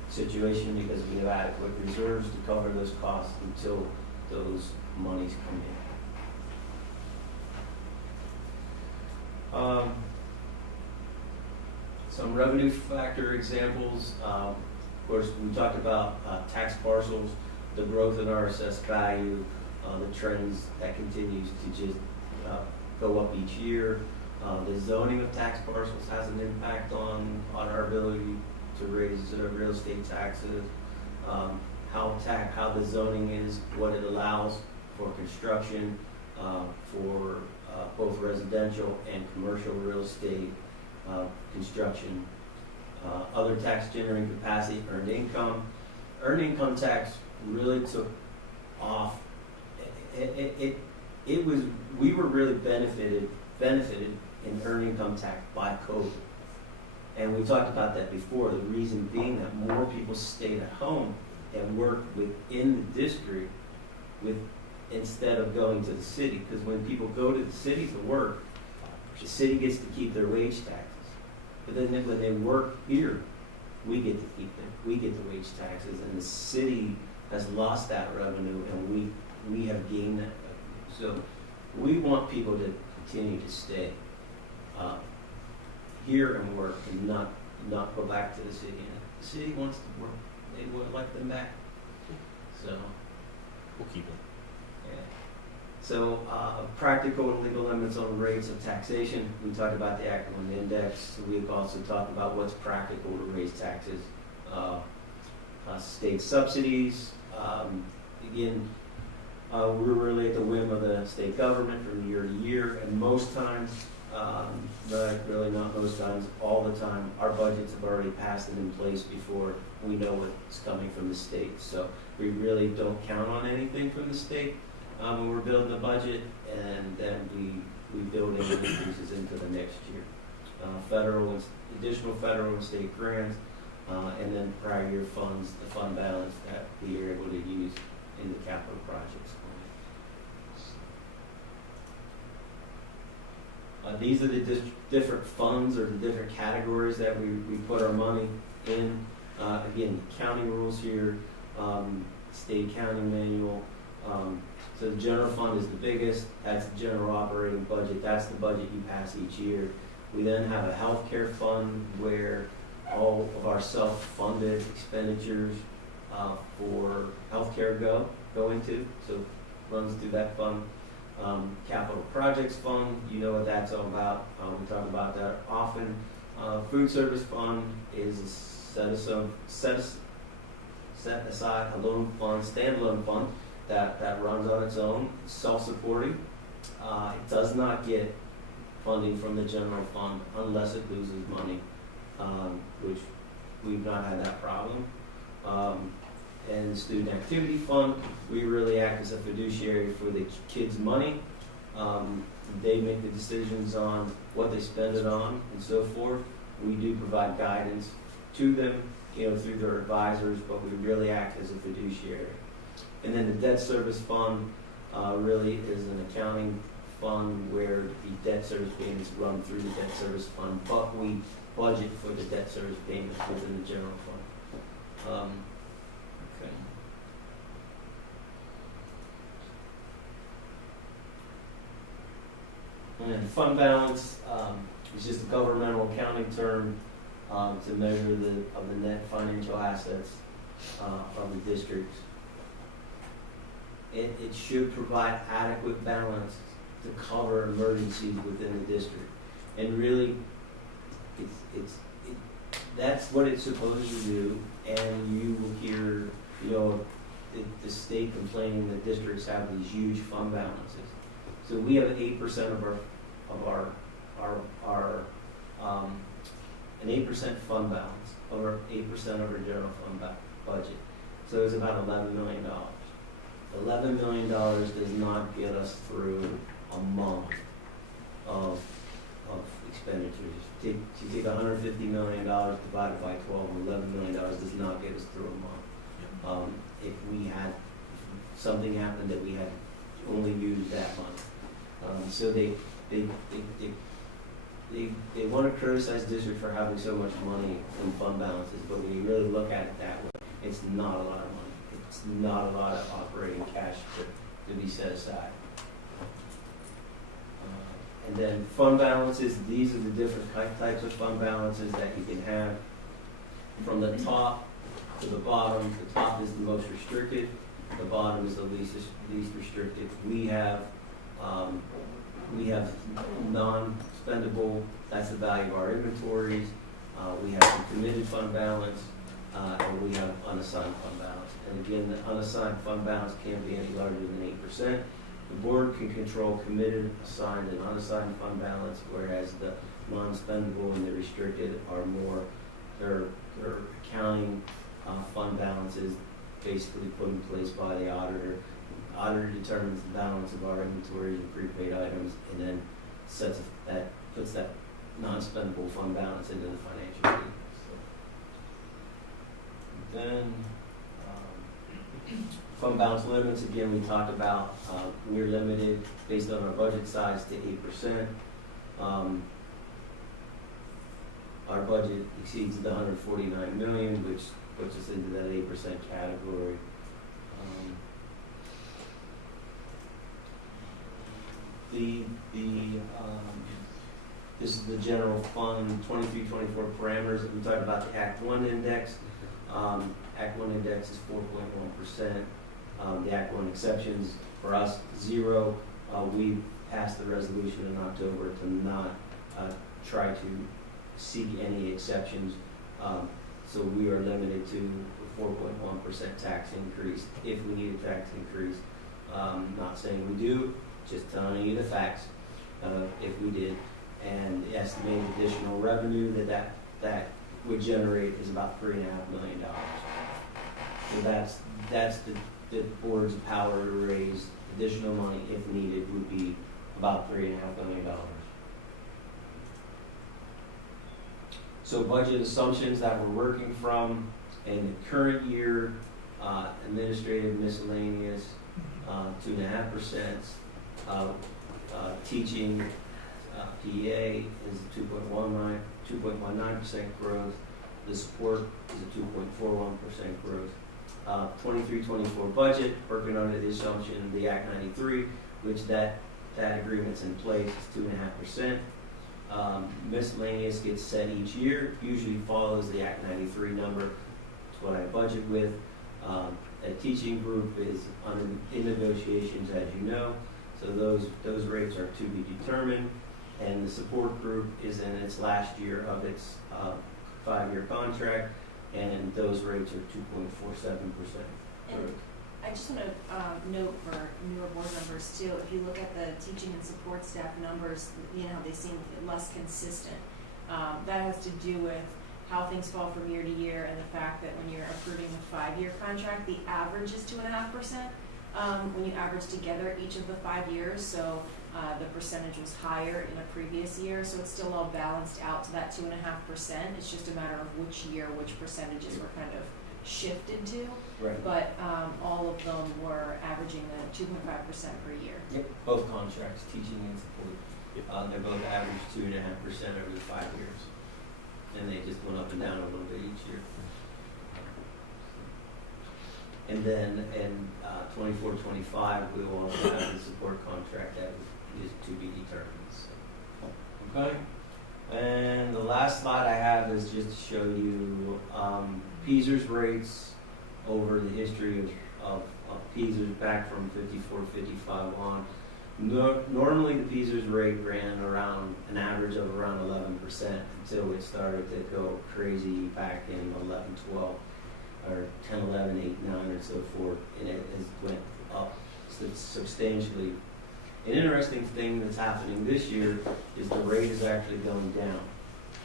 situation because we have adequate reserves to cover those costs until those monies come in. Some revenue factor examples. Of course, we talked about tax parcels, the growth in our assessed value, the trends that continues to just go up each year. The zoning of tax parcels has an impact on our ability to raise real estate taxes. How the zoning is, what it allows for construction, for both residential and commercial real estate construction. Other tax generating capacity, earned income. Earned income tax really took off. We were really benefited in earned income tax by COVID. And we talked about that before, the reason being that more people stayed at home and worked within the district instead of going to the city. Because when people go to the city to work, the city gets to keep their wage taxes. But then when they work here, we get to keep them, we get the wage taxes, and the city has lost that revenue, and we have gained that revenue. So we want people to continue to stay here and work and not go back to the city. And if the city wants to work, they would like them back. So, We'll keep them. yeah. So, practical and legal limits on rates of taxation. We talked about the Ackerman Index. We've also talked about what's practical to raise taxes. State subsidies. Again, we're really at the whim of the state government from year to year, and most times, but really not most times, all the time, our budgets have already passed and in place before we know what's coming from the state. So we really don't count on anything from the state when we're building the budget, and then we build in increases into the next year. Additional federal and state grants, and then prior year funds, the fund balance that we are able to use in the capital projects. These are the different funds or the different categories that we put our money in. Again, counting rules here, state counting manual. So the general fund is the biggest. That's the general operating budget. That's the budget you pass each year. We then have a healthcare fund where all of our self-funded expenditures for healthcare go into. So runs through that fund. Capital projects fund, you know what that's all about. We talk about that often. Food service fund is set aside a loan fund, standalone fund that runs on its own, self-supporting. It does not get funding from the general fund unless it loses money, which we've not had that problem. And student activity fund, we really act as a fiduciary for the kids' money. They make the decisions on what they spend it on and so forth. We do provide guidance to them, through their advisors, but we really act as a fiduciary. And then the debt service fund really is an accounting fund where the debt service payments run through the debt service fund, but we budget for the debt service payments within the general fund. Okay. And then fund balance is just a governmental accounting term to measure the net financial assets of the district. It should provide adequate balance to cover emergencies within the district, and really, that's what it's supposed to do. And you will hear, the state complaining that districts have these huge fund balances. So we have 8% an 8% fund balance over 8% of our general fund budget. So it's about $11 million. $11 million does not get us through a month of expenditures. You take $150 million divided by 12, $11 million does not get us through a month. If something happened that we had only used that month. So they want to criticize district for having so much money in fund balances, but when you really look at it that way, it's not a lot of money. It's not a lot of operating cash to be set aside. And then fund balances, these are the different types of fund balances that you can have. From the top to the bottom, the top is the most restricted, the bottom is the least restricted. We have non-spendable, that's the value of our inventories. We have the committed fund balance, and we have unassigned fund balance. And again, the unassigned fund balance can't be any larger than 8%. The board can control committed, assigned, and unassigned fund balance, whereas the non-spendable and the restricted are more, they're accounting fund balances basically put in place by the auditor. The auditor determines the balance of our inventories and prepaid items, and then puts that non-spendable fund balance into the financial statement. So, then fund balance limits, again, we talked about, we're limited based on our budget size to 8%. our budget exceeds the 149 million, which puts us into that 8% category. This is the general fund 23-24 parameters that we talked about, the Act 1 index. Act 1 index is 4.1%. The Act 1 exceptions for us, 0. We passed the resolution in October to not try to seek any exceptions. So we are limited to a 4.1% tax increase if we need a tax increase. Not saying we do, just telling you the facts if we did. And the estimated additional revenue that would generate is about $3.5 million. So that's the board's power to raise additional money if needed would be about $3.5 million. So budget assumptions that we're working from in the current year, administrative miscellaneous, 2.5%. Teaching PEA is 2.19% growth. The support is a 2.41% growth. 23-24 budget, working under the assumption the Act 93, which that agreement's in place, is 2.5%. Miscellaneous gets set each year, usually follows the Act 93 number. It's what I budget with. A teaching group is in negotiations, as you know, so those rates are to be determined. And the support group is in its last year of its 5-year contract, and those rates are 2.47%. And I just want to note for newer board members too, if you look at the teaching and support staff numbers, you know, they seem less consistent. That has to do with how things fall from year to year and the fact that when you're approving a 5-year contract, the average is 2.5%. When you average together each of the 5 years, so the percentage was higher in a previous year, so it's still all balanced out to that 2.5%. It's just a matter of which year, which percentages were kind of shifted to. Right. But all of them were averaging the 2.5% per year. Yep. Both contracts, teaching and support. Yep. They're both average 2.5% over the 5 years, and they just went up and down a little bit each year. And then in 24-25, we will also have the support contract that is to be determined. So. Okay. And the last slide I have is just to show you PSERS rates over the history of PSERS back from 54-55 on. Normally the PSERS rate ran around an average of around 11% until it started to go crazy back in 11-12. Or 10, 11, 8, 9, and so forth, and it has went up substantially. An interesting thing that's happening this year is the rate is actually going down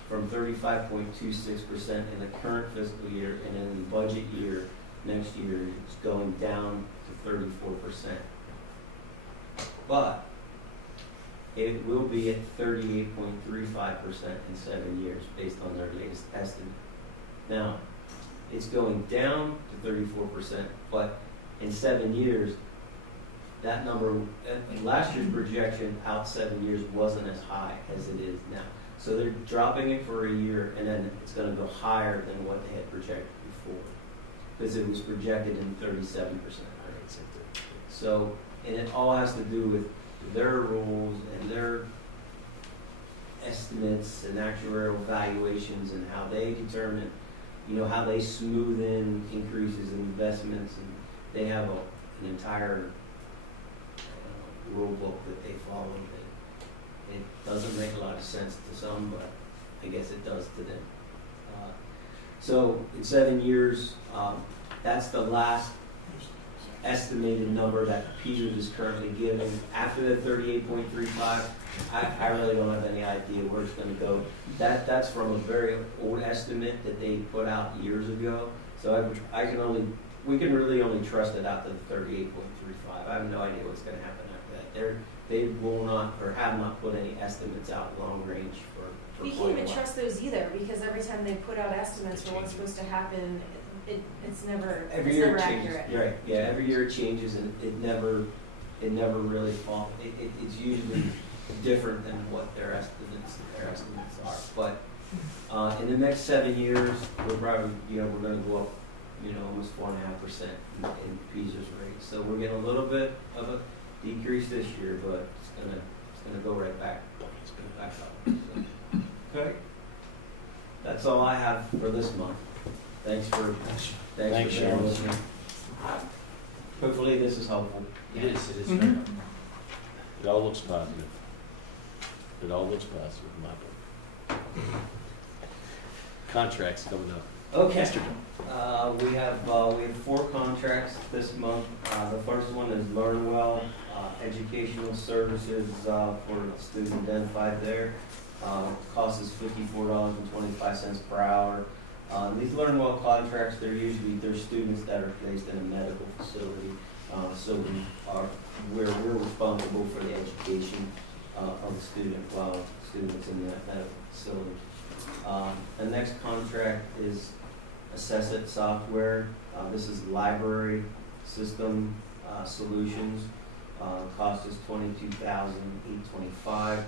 from 35.26% in the current fiscal year, and in the budget year next year, it's going down to 34%. But it will be at 38.35% in 7 years, based on their latest estimate. Now, it's going down to 34%, but in 7 years, that number, last year's projection out 7 years wasn't as high as it is now. So they're dropping it for a year, and then it's going to go higher than what they had projected before, because it was projected in 37%. So, and it all has to do with their rules and their estimates and actuarial valuations and how they determine, you know, how they smooth in increases in investments, and they have an entire rule book that they follow. It doesn't make a lot of sense to some, but I guess it does to them. So in 7 years, that's the last estimated number that PSERS is currently giving. After the 38.35, I really don't have any idea where it's going to go. That's from a very old estimate that they put out years ago. So we can really only trust it out to the 38.35. I have no idea what's going to happen after that. They will not or have not put any estimates out long range for We quite can't a even while. trust those either, because every time they put out estimates for what's supposed to happen, it's never Changes. accurate. Right. Yeah. Every year it changes, and it never really falls. It's usually different than what their estimates are. But In the next 7 years, we're probably, we're gonna go up, almost 4.5% in PISA's rate. So we're getting a little bit of a decrease this year, but it's gonna go right back up. So, okay. That's all I have for this month. Thanks for bearing Sharon. with me. Hopefully this is helpful. It is Mhm. very It all looks positive. It all looks positive in my book. Contracts coming up. Okay. We have 4 contracts this month. The first one is LearnWell, educational services for students identified there. Cost is $54.25 per hour. These LearnWell contracts, they're students that are placed in a medical facility. So we're responsible for the education of the student while students in that medical facility. The next contract is Assess-It software. This is library system solutions. Cost is $22,825.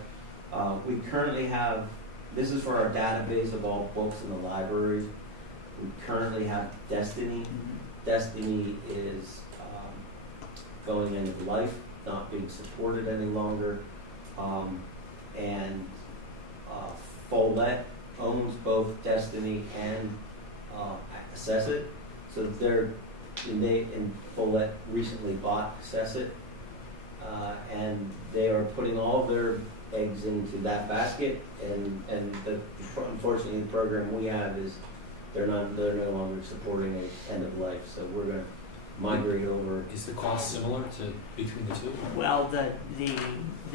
We currently have, this is for our database of all books in the library. We currently have Destiny. Destiny is going end of life, not being supported any longer. And Follett owns both Destiny and Assess-It. So Follett recently bought Assess-It, and they are putting all their eggs into that basket. And unfortunately, the program we have is they're no longer supporting an end of life. So we're going to migrate over. Is the cost similar to between the two? Well, the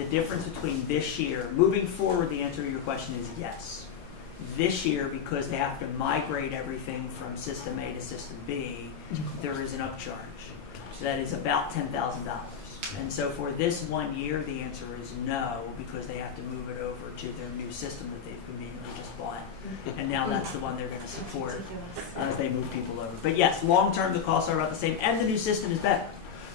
difference between this year, moving forward, the answer to your question is yes. This year, because they have to migrate everything from System A to System B, there is an upcharge. So that is about $10,000. And so for this 1 year, the answer is no, because they have to move it over to their new system that they've conveniently just bought. And now that's the one they're going to support as they move people over. But yes, long term, the costs are about the same, and the new system is better.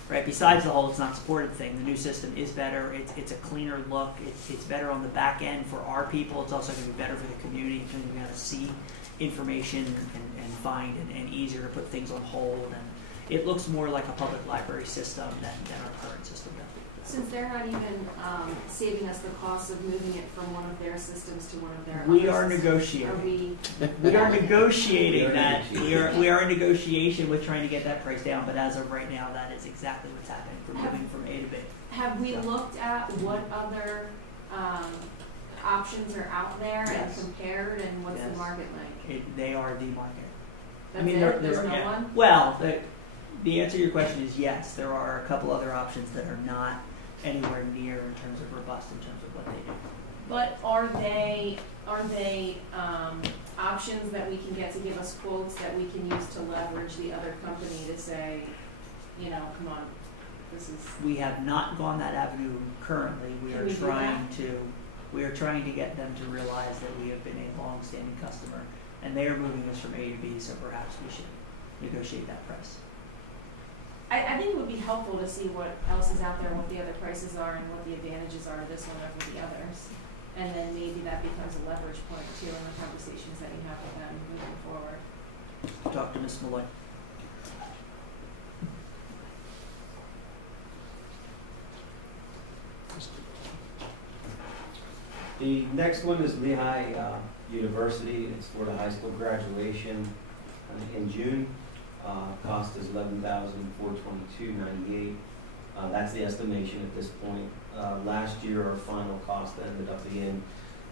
Right, besides the whole it's not supported thing, the new system is better. It's a cleaner look. It's better on the back end for our people. It's also going to be better for the community because we're going to see information and find and easier to put things on hold. And it looks more like a public library system than our current system does. Since they're not even saving us the cost of moving it from one of their systems to one of their We other are systems, negotiating. Are we? We are negotiating that. negotiating. We are in negotiation with trying to get that price down. But as of right now, that is exactly what's happening. We're moving from A to B. Have we looked at what other options are out there Yes. and compared, and what's Yes. the market like? They are the market. That's there- it? There's there- no yeah. one? Well, the answer to your question is yes. There are a couple other options that are not anywhere near in terms of robust in terms of what they do. But are they options that we can get to give us quotes that we can use to leverage the other company to say, come on, this is. We have not gone that avenue currently. We Can are we do trying to get them to realize that we have been a long-standing customer, and they are moving us from A to B. So perhaps we should negotiate that price. I think it would be helpful to see what else is out there, what the other prices are, and what the advantages are of this one over the others. And then maybe that becomes a leverage point too in the conversations that you have with them moving forward. Talk to Ms. Malloy. The next one is Lehigh University. It's for the high school graduation in June. Cost is $11,422.98. That's the estimation at this point. Last year, our final cost ended up being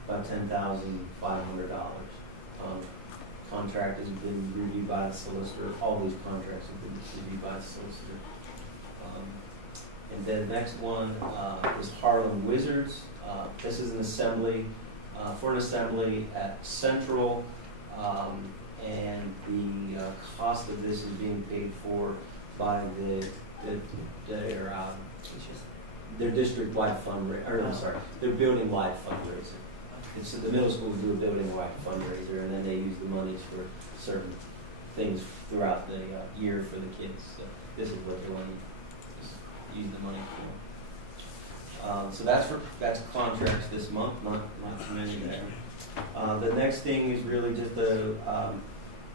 about $10,500. Contract has been reviewed by the solicitor. All these contracts have been reviewed by the solicitor. And then the next one is Harlem Wizards. This is an assembly, for an assembly at Central. And the cost of this is being paid for by their district-wide fundraiser, or I'm sorry, their building-wide fundraiser. And so the middle schools do a building-wide fundraiser, and then they use the monies for certain things throughout the year for the kids. So this is what they want to use the money for. So that's contracts this month, not too many there. The next thing is really just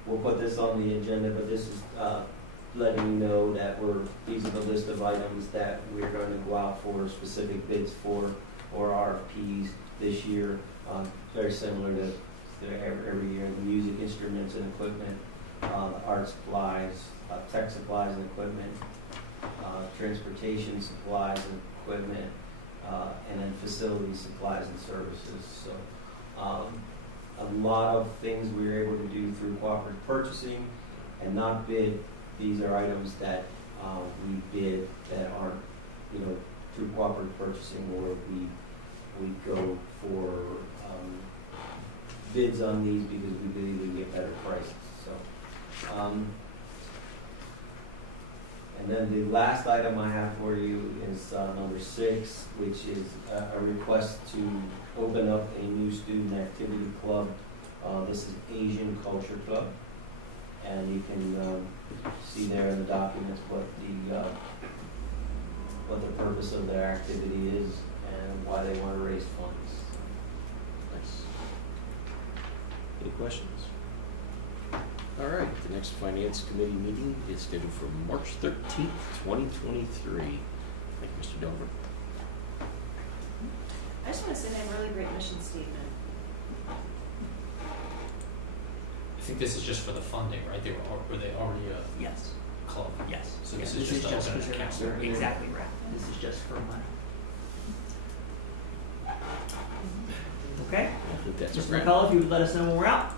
we'll put this on the agenda, but this is letting you know that these are the list of items that we're going to go out for specific bids for, or RFPs this year. Very similar to every year, the music instruments and equipment, the art supplies, tech supplies and equipment, transportation supplies and equipment, and then facility supplies and services. So a lot of things we were able to do through cooperative purchasing and not bid. These are items that we bid that aren't, through cooperative purchasing, or we go for bids on these because we believe we can get better prices. So, and then the last item I have for you is number 6, which is a request to open up a new student activity club. This is Asian Culture Club, and you can see there in the documents what the purpose of their activity is and why they want to raise funds. Nice. Any questions? All right, the next Finance Committee meeting is scheduled for March 13th, 2023. Thank you, Mr. Delver. I just want to say they have a really great mission statement. I think this is just for the funding, right? Were they already a Yes, club? yes. So Yeah, this is just to open an for account. service. Exactly right. This is just for money. Okay? I think that's a Mr. wrap. McCullough, if you would let us know when we're out.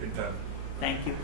Good done. Thank you.